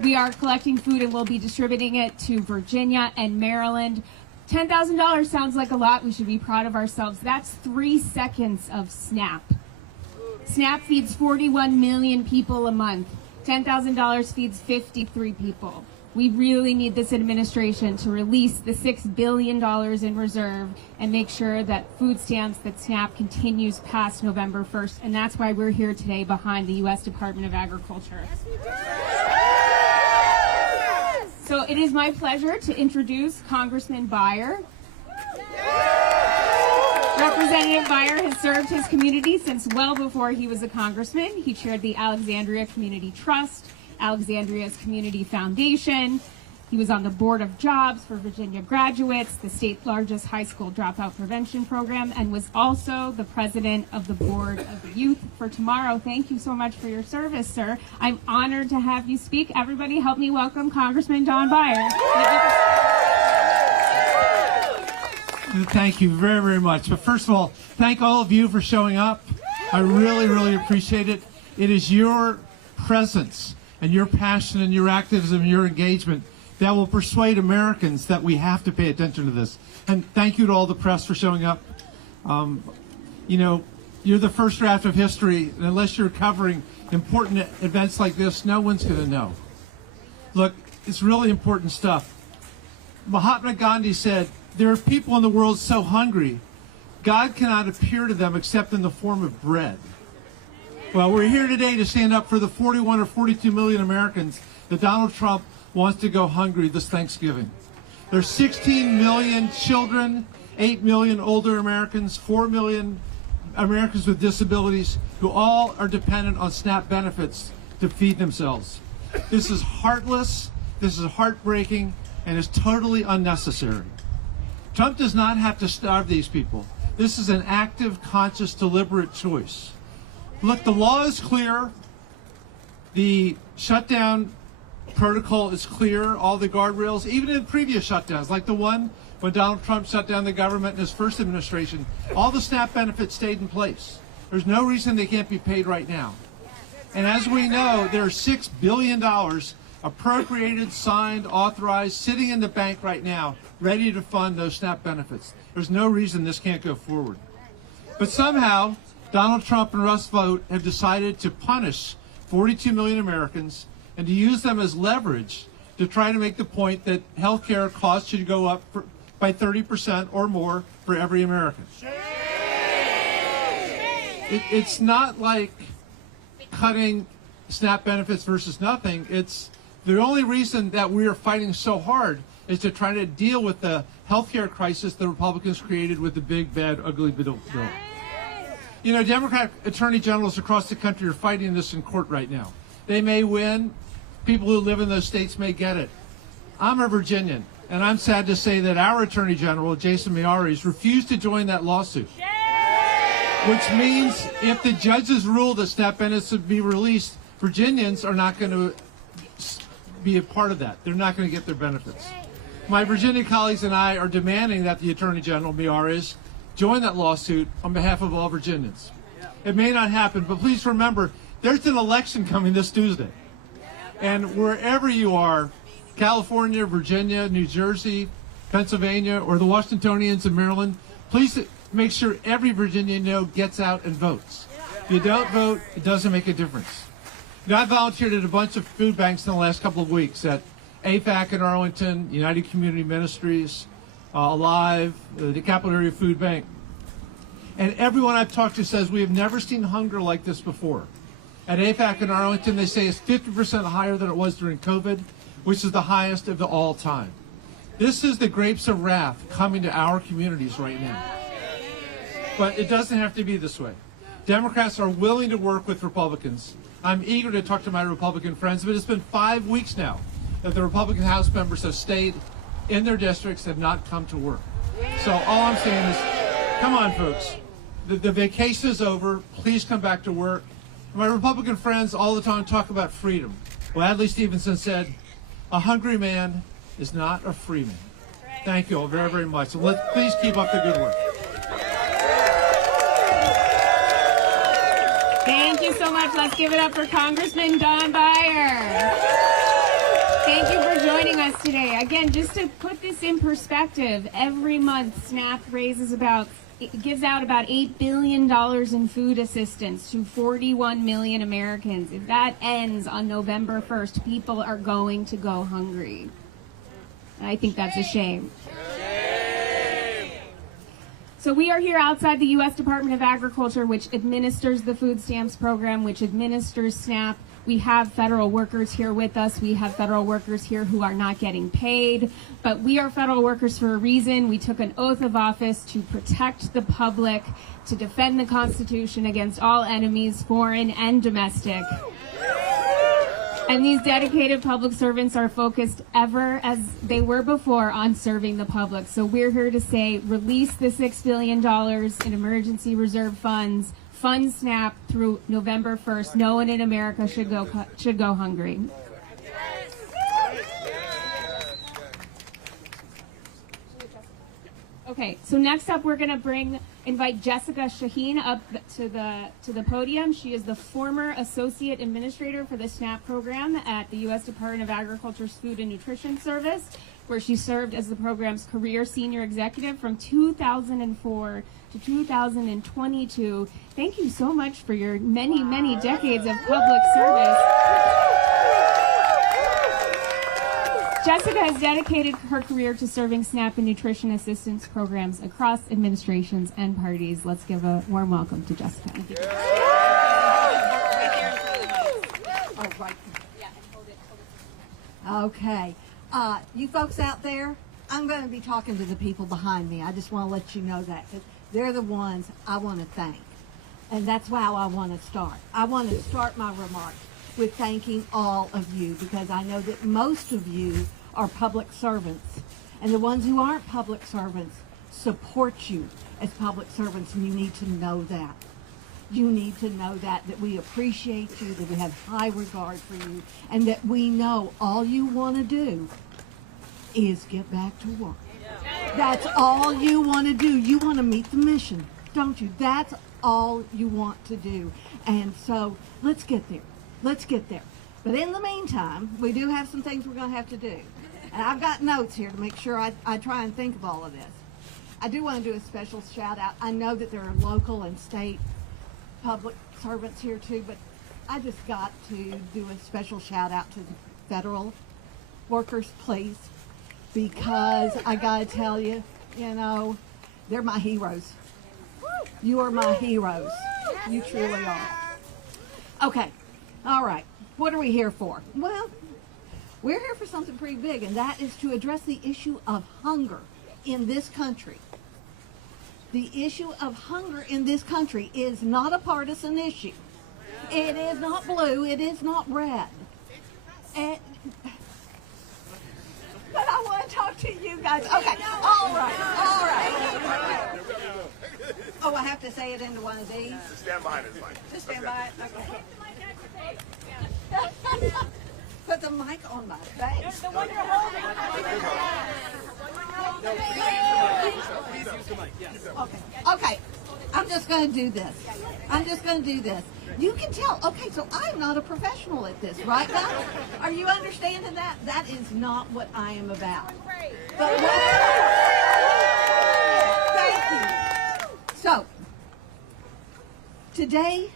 We are collecting food and we'll be distributing it to Virginia and Maryland. $10,000 sounds like a lot. We should be proud of ourselves. That's 3 seconds of SNAP. SNAP feeds 41 million people a month. $10,000 feeds 53 people. We really need this administration to release the $6 billion in reserve and make sure that food stamps, that SNAP continues past November 1st. And that's why we're here today behind the U.S. Department of Agriculture. So it is my pleasure to introduce Congressman Beyer. Representative Beyer has served his community since well before he was a congressman. He chaired the Alexandria Community Trust, Alexandria's Community Foundation. He was on the Board of Jobs for Virginia graduates, the state's largest high school dropout prevention program, and was also the president of the Board of Youth for Tomorrow. Thank you so much for your service, sir. I'm honored to have you speak. Everybody help me welcome Congressman Don Beyer. Thank you very, very much. But first of all, thank all of you for showing up. I really, really appreciate it. It is your presence and your passion and your activism and your engagement that will persuade Americans that we have to pay attention to this. And thank you to all the press for showing up. You know, you're the first draft of history, and unless you're covering important events like this, no one's going to know. Look, it's really important stuff. Mahatma Gandhi said, there are people in the world so hungry, God cannot appear to them except in the form of bread. Well, we're here today to stand up for the 41 or 42 million Americans that Donald Trump wants to go hungry this Thanksgiving. There's 16 million children, 8 million older Americans, 4 million Americans with disabilities who all are dependent on SNAP benefits to feed themselves. This is heartless, this is heartbreaking, and is totally unnecessary. Trump does not have to starve these people. This is an active, conscious, deliberate choice. Look, the law is clear. The shutdown protocol is clear. All the guardrails, even in previous shutdowns, like the one when Donald Trump shut down the government in his first administration, all the SNAP benefits stayed in place. There's no reason they can't be paid right now. And as we know, there's $6 billion appropriated, signed, authorized, sitting in the bank right now, ready to fund those SNAP benefits. There's no reason this can't go forward. But somehow, Donald Trump and Russ Vought have decided to punish 42 million Americans and to use them as leverage to try to make the point that health care costs should go up by 30% or more for every American. It's not like cutting SNAP benefits versus nothing. It's the only reason that we are fighting so hard is to try to deal with the healthcare crisis the Republicans created with the big, bad, ugly bill. You know, Democrat attorney generals across the country are fighting this in court right now. They may win. People who live in those states may get it. I'm a Virginian, and I'm sad to say that our attorney general, Jason Miyares, refused to join that lawsuit. Which means if the judges rule that SNAP benefits should be released, Virginians are not going to be a part of that. They're not going to get their benefits. My Virginia colleagues and I are demanding that the Attorney General, Miyares, join that lawsuit on behalf of all Virginians. It may not happen, but please remember, there's an election coming this Tuesday. And wherever you are, California, Virginia, New Jersey, Pennsylvania, or the Washingtonians in Maryland, please make sure every Virginian gets out and votes. If you don't vote, it doesn't make a difference. You know, I volunteered at a bunch of food banks in the last couple of weeks at AFAC in Arlington, United Community Ministries, Alive, the Capital Area Food Bank. And everyone I've talked to says we have never seen hunger like this before. At AFAC in Arlington, they say it's 50% higher than it was during COVID, which is the highest of all time. This is the grapes of wrath coming to our communities right now. But it doesn't have to be this way. Democrats are willing to work with Republicans. I'm eager to talk to my Republican friends, but it's been 5 weeks now that the Republican House members have stayed in their districts, have not come to work. So all I'm saying is, come on, folks. The vacation is over. Please come back to work. My Republican friends all the time talk about freedom. Well, Adlai Stevenson said, a hungry man is not a free man. Thank you all very, very much. So please keep up the good work. Thank you so much. Let's give it up for Congressman Don Beyer. Thank you for joining us today. Again, just to put this in perspective, every month SNAP gives out about $8 billion in food assistance to 41 million Americans. If that ends on November 1st, people are going to go hungry. And I think that's a shame. So we are here outside the U.S. Department of Agriculture, which administers the food stamps program, which administers SNAP. We have federal workers here with us. We have federal workers here who are not getting paid, but we are federal workers for a reason. We took an oath of office to protect the public, to defend the Constitution against all enemies, foreign and domestic. And these dedicated public servants are focused ever as they were before on serving the public. So we're here to say, release the $6 billion in emergency reserve funds, fund SNAP through November 1st. No one in America should go hungry. Okay, so next up we're going to invite Jessica Shaheen up to the podium. She is the former Associate Administrator for the SNAP program at the U.S. Department of Agriculture's Food and Nutrition Service, where she served as the program's career senior executive from 2004 to 2022. Thank you so much for your many, many decades of public service. Jessica has dedicated her career to serving SNAP and nutrition assistance programs across administrations and parties. Let's give a warm welcome to Jessica. Okay. You folks out there, I'm going to be talking to the people behind me. I just want to let you know that. They're the ones I want to thank. And that's how I want to start. I want to start my remarks with thanking all of you, because I know that most of you are public servants, and the ones who aren't public servants support you as public servants, and you need to know that. You need to know that we appreciate you, that we have high regard for you, and that we know all you want to do is get back to work. That's all you want to do. You want to meet the mission, don't you? That's all you want to do. And so let's get there. Let's get there. But in the meantime, we do have some things we're going to have to do. And I've got notes here to make sure I try and think of all of this. I do want to do a special shout out. I know that there are local and state public servants here too, but I just got to do a special shout out to the federal workers, please, because I got to tell you, you know, they're my heroes. You are my heroes. You truly are. Okay. All right. What are we here for? Well, we're here for something pretty big, and that is to address the issue of hunger in this country. The issue of hunger in this country is not a partisan issue. It is not blue. It is not red. And, but I want to talk to you guys. Okay. All right. All right. Oh, I have to say it into one of these? Just stand behind it, Mike. Just stand by it? Okay. Put the mic on my face. The one you're holding. Please use the mic, yes. Okay. Okay. I'm just going to do this. I'm just going to do this. You can tell. Okay, so I'm not a professional at this, right, guys? Are you understanding that? That is not what I am about. But thank you. So, today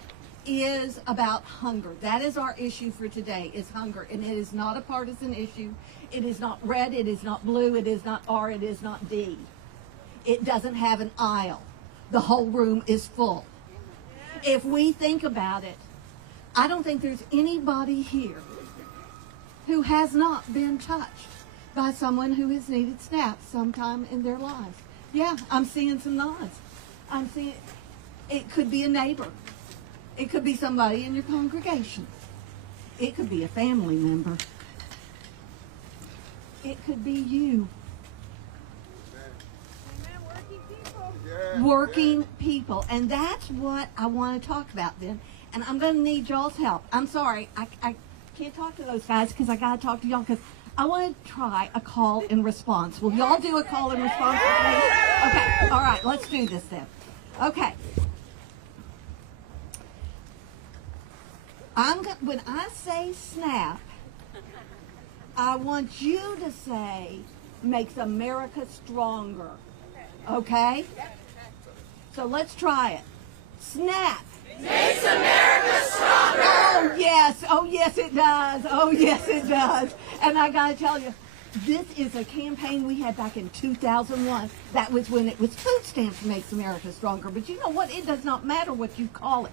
is about hunger. That is our issue for today, is hunger. And it is not a partisan issue. It is not red, it is not blue, it is not R, it is not D. It doesn't have an aisle. The whole room is full. If we think about it, I don't think there's anybody here who has not been touched by someone who has needed SNAP sometime in their lives. Yeah, I'm seeing some nods. I'm seeing, it could be a neighbor. It could be somebody in your congregation. It could be a family member. It could be you. Working people. And that's what I want to talk about then. And I'm going to need y'all's help. I'm sorry, I can't talk to those guys because I got to talk to y'all because I want to try a call and response. Will y'all do a call and response with me? Okay, all right, let's do this then. Okay. When I say SNAP, I want you to say makes America stronger. Okay? So let's try it. SNAP makes America stronger. Oh yes it does. Oh yes it does. And I gotta tell you, this is a campaign we had back in 2001. That was when it was food stamps makes America stronger. But you know what? It does not matter what you call it.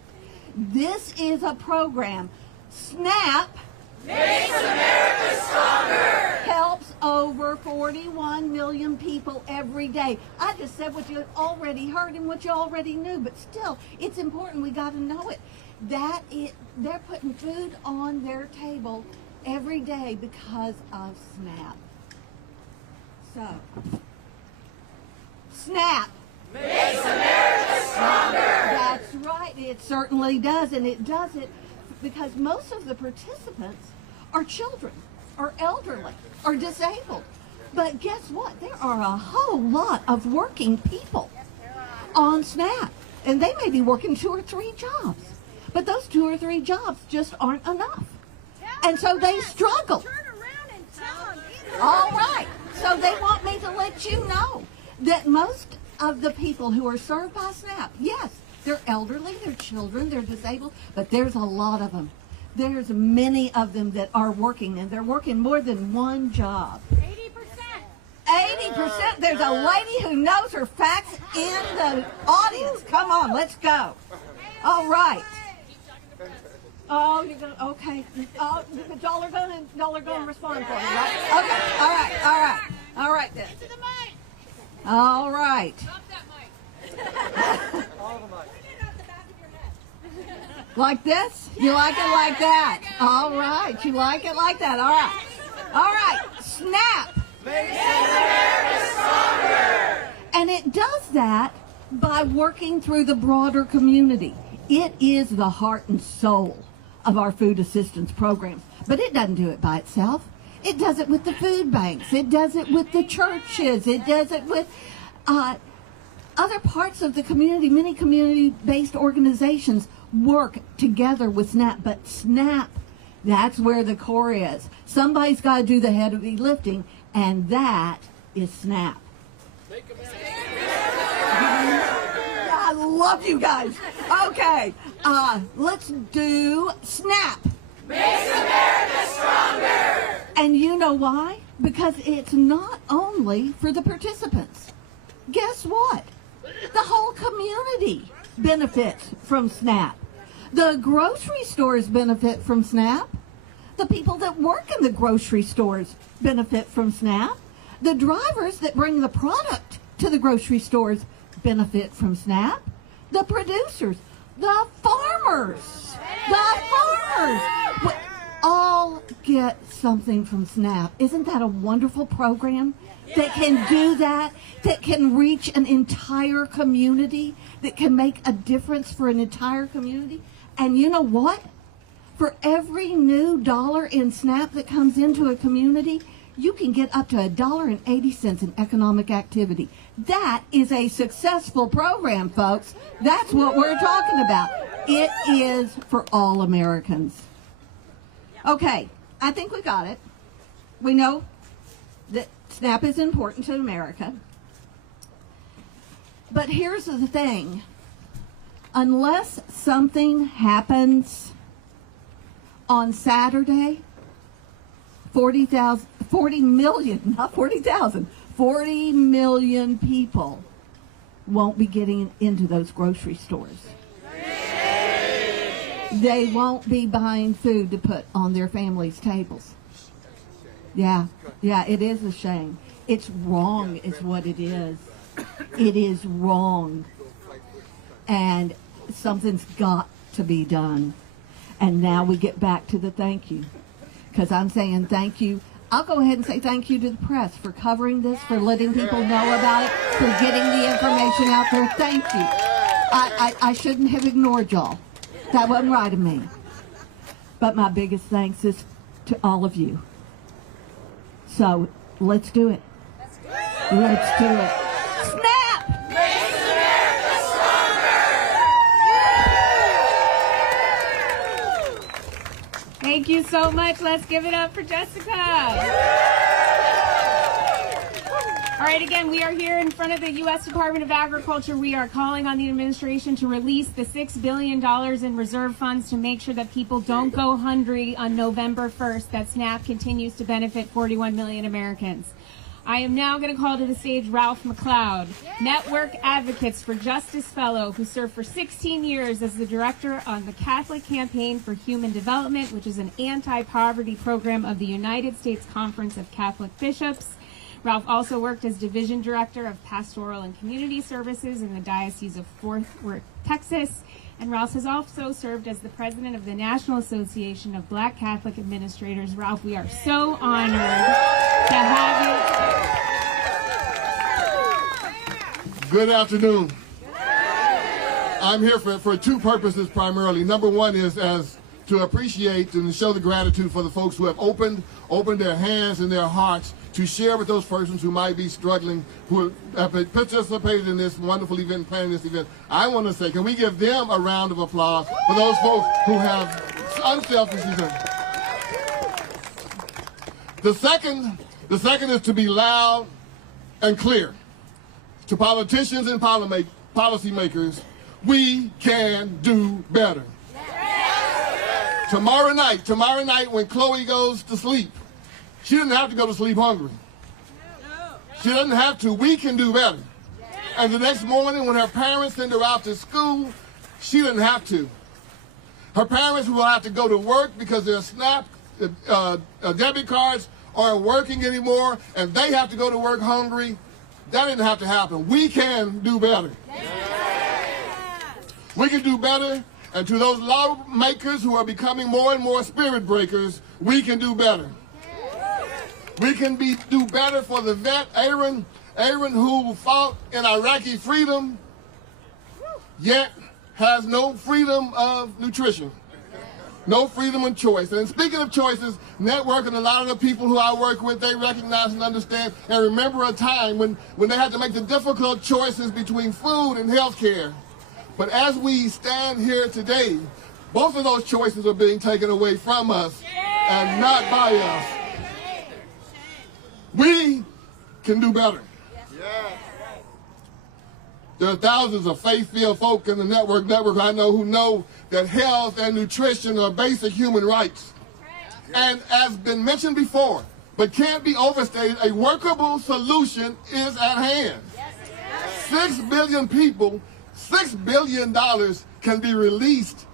This is a program. SNAP makes America stronger. Helps over 41 million people every day. I just said what you already heard and what you already knew, but still, it's important. We got to know it. They're putting food on their table every day because of SNAP. So, SNAP makes America stronger. That's right. It certainly does, and it does it because most of the participants are children, or elderly, or disabled. But guess what? There are a whole lot of working people on SNAP, and they may be working 2 or 3 jobs, but those 2 or 3 jobs just aren't enough, and so they struggle. All right, so they want me to let you know that most of the people who are served by SNAP, yes, they're elderly, they're children, they're disabled, but there's a lot of them. There's many of them that are working, and they're working more than one job. 80%. There's a lady who knows her facts in the audience. Come on, let's go. All right. Oh, you're gonna, okay. Oh, but y'all are gonna respond for me, right? Okay. All right then. All right. Like this? You like it like that? All right. You like it like that? All right. All right. SNAP makes America stronger. And it does that by working through the broader community. It is the heart and soul of our food assistance programs. But it doesn't do it by itself. It does it with the food banks. It does it with the churches. It does it with other parts of the community, many community-based organizations work together with SNAP, but SNAP, that's where the core is. Somebody's got to do the heavy lifting, and that is SNAP. I love you guys. Okay, let's do SNAP. Makes America stronger. And you know why? Because it's not only for the participants. Guess what? The whole community benefits from SNAP. The grocery stores benefit from SNAP. The people that work in the grocery stores benefit from SNAP. The drivers that bring the product to the grocery stores benefit from SNAP. The producers, the farmers, all get something from SNAP. Isn't that a wonderful program that can do that, that can reach an entire community, that can make a difference for an entire community? And you know what? For every new dollar in SNAP that comes into a community, you can get up to $1.80 in economic activity. That is a successful program, folks. That's what we're talking about. It is for all Americans. Okay, I think we got it. We know that SNAP is important to America. But here's the thing. Unless something happens on Saturday, 40 million people won't be getting into those grocery stores. They won't be buying food to put on their families' tables. Yeah, it is a shame. It's wrong is what it is. It is wrong. And something's got to be done. And now we get back to the thank you. Because I'm saying thank you. I'll go ahead and say thank you to the press for covering this, for letting people know about it, for getting the information out there. Thank you. I shouldn't have ignored y'all. That wasn't right of me. But my biggest thanks is to all of you. So let's do it. Let's do it. SNAP! Makes America stronger. Thank you so much. Let's give it up for Jessica. All right, again, we are here in front of the U.S. Department of Agriculture. We are calling on the administration to release the $6 billion in reserve funds to make sure that people don't go hungry on November 1st, that SNAP continues to benefit 41 million Americans. I am now going to call to the stage Ralph McLeod, Network Advocates for Justice Fellow, who served for 16 years as the director on the Catholic Campaign for Human Development, which is an anti-poverty program of the United States Conference of Catholic Bishops. Ralph also worked as Division Director of Pastoral and Community Services in the Diocese of Fort Worth, Texas. And Ralph has also served as the President of the National Association of Black Catholic Administrators. Ralph, we are so honored to have you. Good afternoon. I'm here for two purposes primarily. Number one is as to appreciate and show the gratitude for the folks who have opened their hands and their hearts to share with those persons who might be struggling, who have participated in this wonderful event, planning this event. I want to say, can we give them a round of applause for those folks who have unselfishly done. The second is to be loud and clear to politicians and policymakers. We can do better. Tomorrow night when Chloe goes to sleep, she doesn't have to go to sleep hungry. She doesn't have to. We can do better. And the next morning when her parents send her out to school, she doesn't have to. Her parents will have to go to work because their SNAP debit cards aren't working anymore and they have to go to work hungry. That didn't have to happen. We can do better. We can do better. And to those lawmakers who are becoming more and more spirit breakers, we can do better. We can do better for the vet, Aaron who fought in Iraqi freedom, yet has no freedom of nutrition. no freedom of choice. And speaking of choices, networking, a lot of the people who I work with, they recognize and understand and remember a time when they had to make the difficult choices between food and health care. But as we stand here today, both of those choices are being taken away from us and not by us. We can do better. There are thousands of faith-filled folk in the network I know who know that health and nutrition are basic human rights. And as been mentioned before, but can't be overstated, a workable solution is at hand. 6 billion people, $6 billion can be released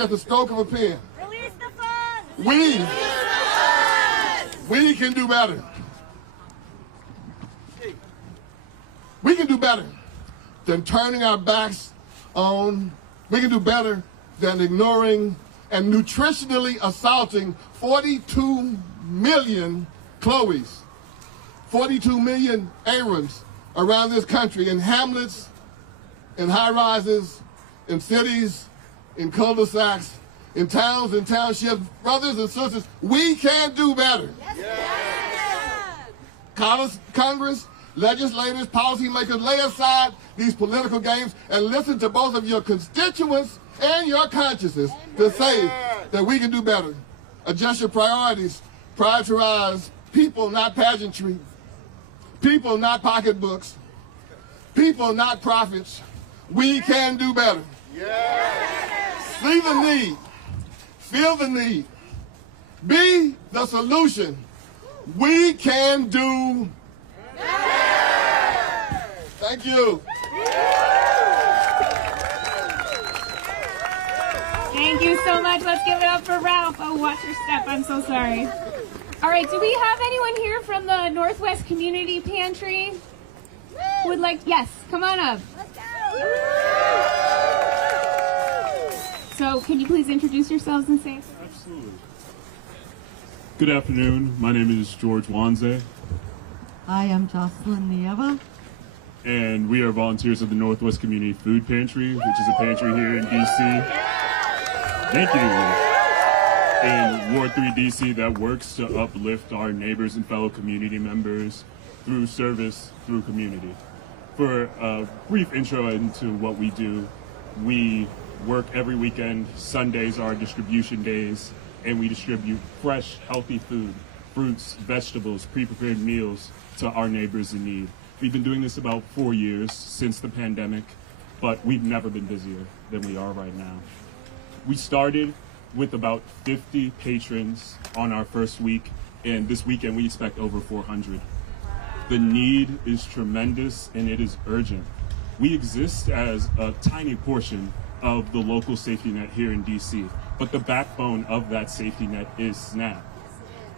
at the stroke of a pen. Release the funds! We can do better. We can do better than turning our backs on. We can do better than ignoring and nutritionally assaulting 42 million Chloes, 42 million Aarons around this country, in hamlets, in high-rises, in cities, in cul-de-sacs, in towns and townships. Brothers and sisters, we can do better. Congress, legislators, policymakers, lay aside these political games and listen to both of your constituents and your consciences to say that we can do better. Adjust your priorities. Prioritize people, not pageantry. People, not pocketbooks. People, not profits. We can do better. See the need. Feel the need. Be the solution. We can do better. Thank you. Thank you so much. Let's give it up for Ralph. Oh, watch your step. I'm so sorry. All right, do we have anyone here from the Northwest Community Pantry? Who would like, yes, come on up. So can you please introduce yourselves and say? Absolutely. Good afternoon. My name is George Wanze. Hi, I'm Jocelyn Nieva. And we are volunteers of the Northwest Community Food Pantry, which is a pantry here in DC. Thank you. In Ward 3 DC that works to uplift our neighbors and fellow community members through service, through community. For a brief intro into what we do, we work every weekend. Sundays are distribution days, and we distribute fresh, healthy food, fruits, vegetables, pre-prepared meals to our neighbors in need. We've been doing this about 4 years since the pandemic, but we've never been busier than we are right now. We started with about 50 patrons on our first week, and this weekend we expect over 400. The need is tremendous and it is urgent. We exist as a tiny portion of the local safety net here in DC, but the backbone of that safety net is SNAP.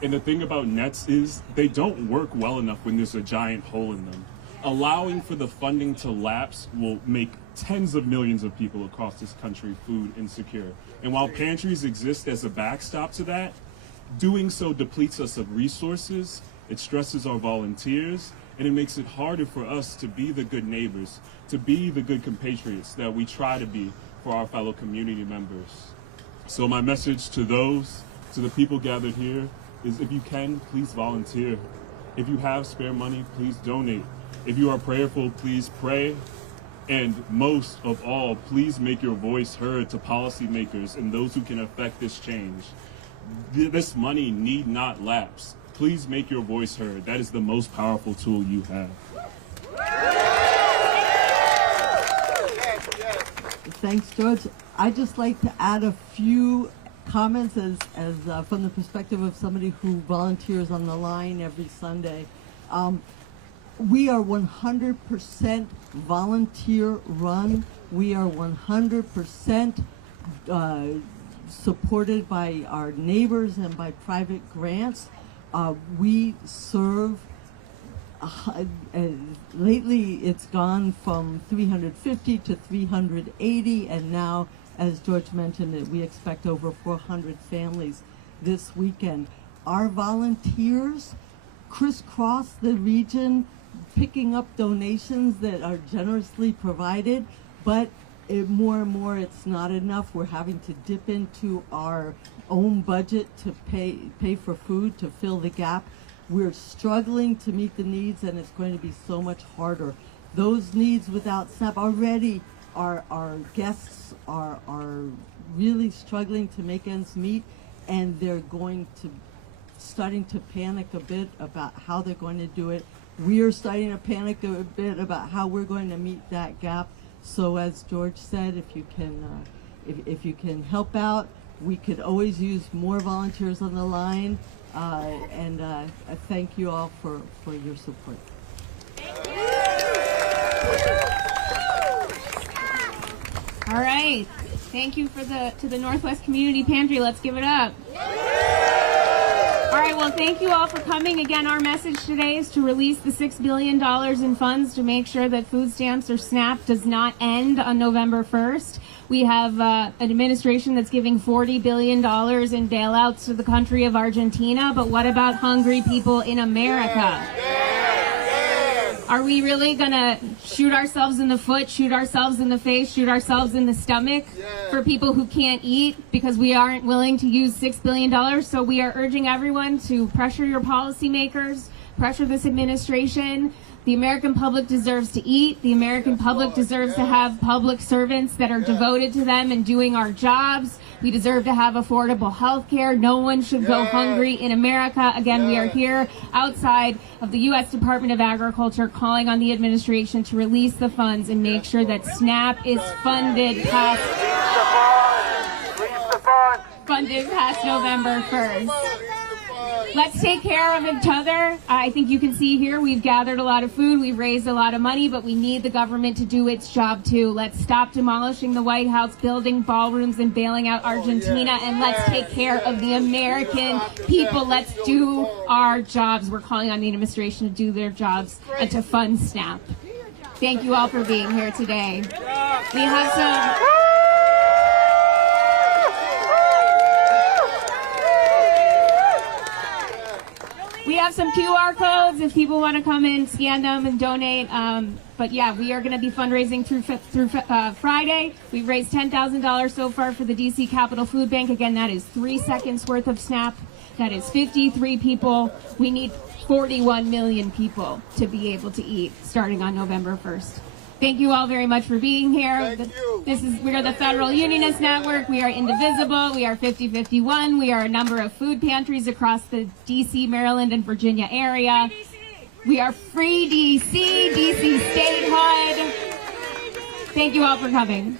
And the thing about nets is they don't work well enough when there's a giant hole in them. Allowing for the funding to lapse will make tens of millions of people across this country food insecure. And while pantries exist as a backstop to that, doing so depletes us of resources, it stresses our volunteers, and it makes it harder for us to be the good neighbors, to be the good compatriots that we try to be for our fellow community members. So my message to the people gathered here, is if you can, please volunteer. If you have spare money, please donate. If you are prayerful, please pray. And most of all, please make your voice heard to policymakers and those who can affect this change. This money need not lapse. Please make your voice heard. That is the most powerful tool you have. Thanks, George. I'd just like to add a few comments as from the perspective of somebody who volunteers on the line every Sunday. We are 100% volunteer run. We are 100% supported by our neighbors and by private grants. We serve, lately it's gone from 350 to 380, and now, as George mentioned, we expect over 400 families this weekend. Our volunteers crisscross the region, picking up donations that are generously provided, but more and more it's not enough. We're having to dip into our own budget to pay for food, to fill the gap. We're struggling to meet the needs, and it's going to be so much harder. Those needs without SNAP already, our guests are really struggling to make ends meet, and they're starting to panic a bit about how they're going to do it. We are starting to panic a bit about how we're going to meet that gap. So as George said, if you can help out, we could always use more volunteers on the line. And I thank you all for your support. All right. Thank you to the Northwest Community Pantry. Let's give it up. All right, well, thank you all for coming. Again, our message today is to release the $6 billion in funds to make sure that food stamps or SNAP does not end on November 1st. We have an administration that's giving $40 billion in bailouts to the country of Argentina, but what about hungry people in America? Are we really going to shoot ourselves in the foot, shoot ourselves in the face, shoot ourselves in the stomach for people who can't eat because we aren't willing to use $6 billion? So we are urging everyone to pressure your policymakers, pressure this administration. The American public deserves to eat. The American public deserves to have public servants that are devoted to them and doing our jobs. We deserve to have affordable health care. No one should go hungry in America. Again, we are here outside of the U.S. Department of Agriculture calling on the administration to release the funds and make sure that SNAP is funded past November 1st. Let's take care of each other. I think you can see here we've gathered a lot of food, we've raised a lot of money, but we need the government to do its job too. Let's stop demolishing the White House, building ballrooms and bailing out Argentina, and let's take care of the American people. Let's do our jobs. We're calling on the administration to do their jobs and to fund SNAP. Thank you all for being here today. We have some... We have some QR codes if people want to come in, scan them, and donate. But yeah, we are going to be fundraising through Friday. We've raised $10,000 so far for the DC Capitol Food Bank. Again, that is 3 seconds worth of SNAP. That is 53 people. We need 41 million people to be able to eat starting on November 1st. Thank you all very much for being here. We are the Federal Unionist Network. We are indivisible. We are 5051. We are a number of food pantries across the DC, Maryland, and Virginia area. We are Free DC, DC Statehood. Thank you all for coming.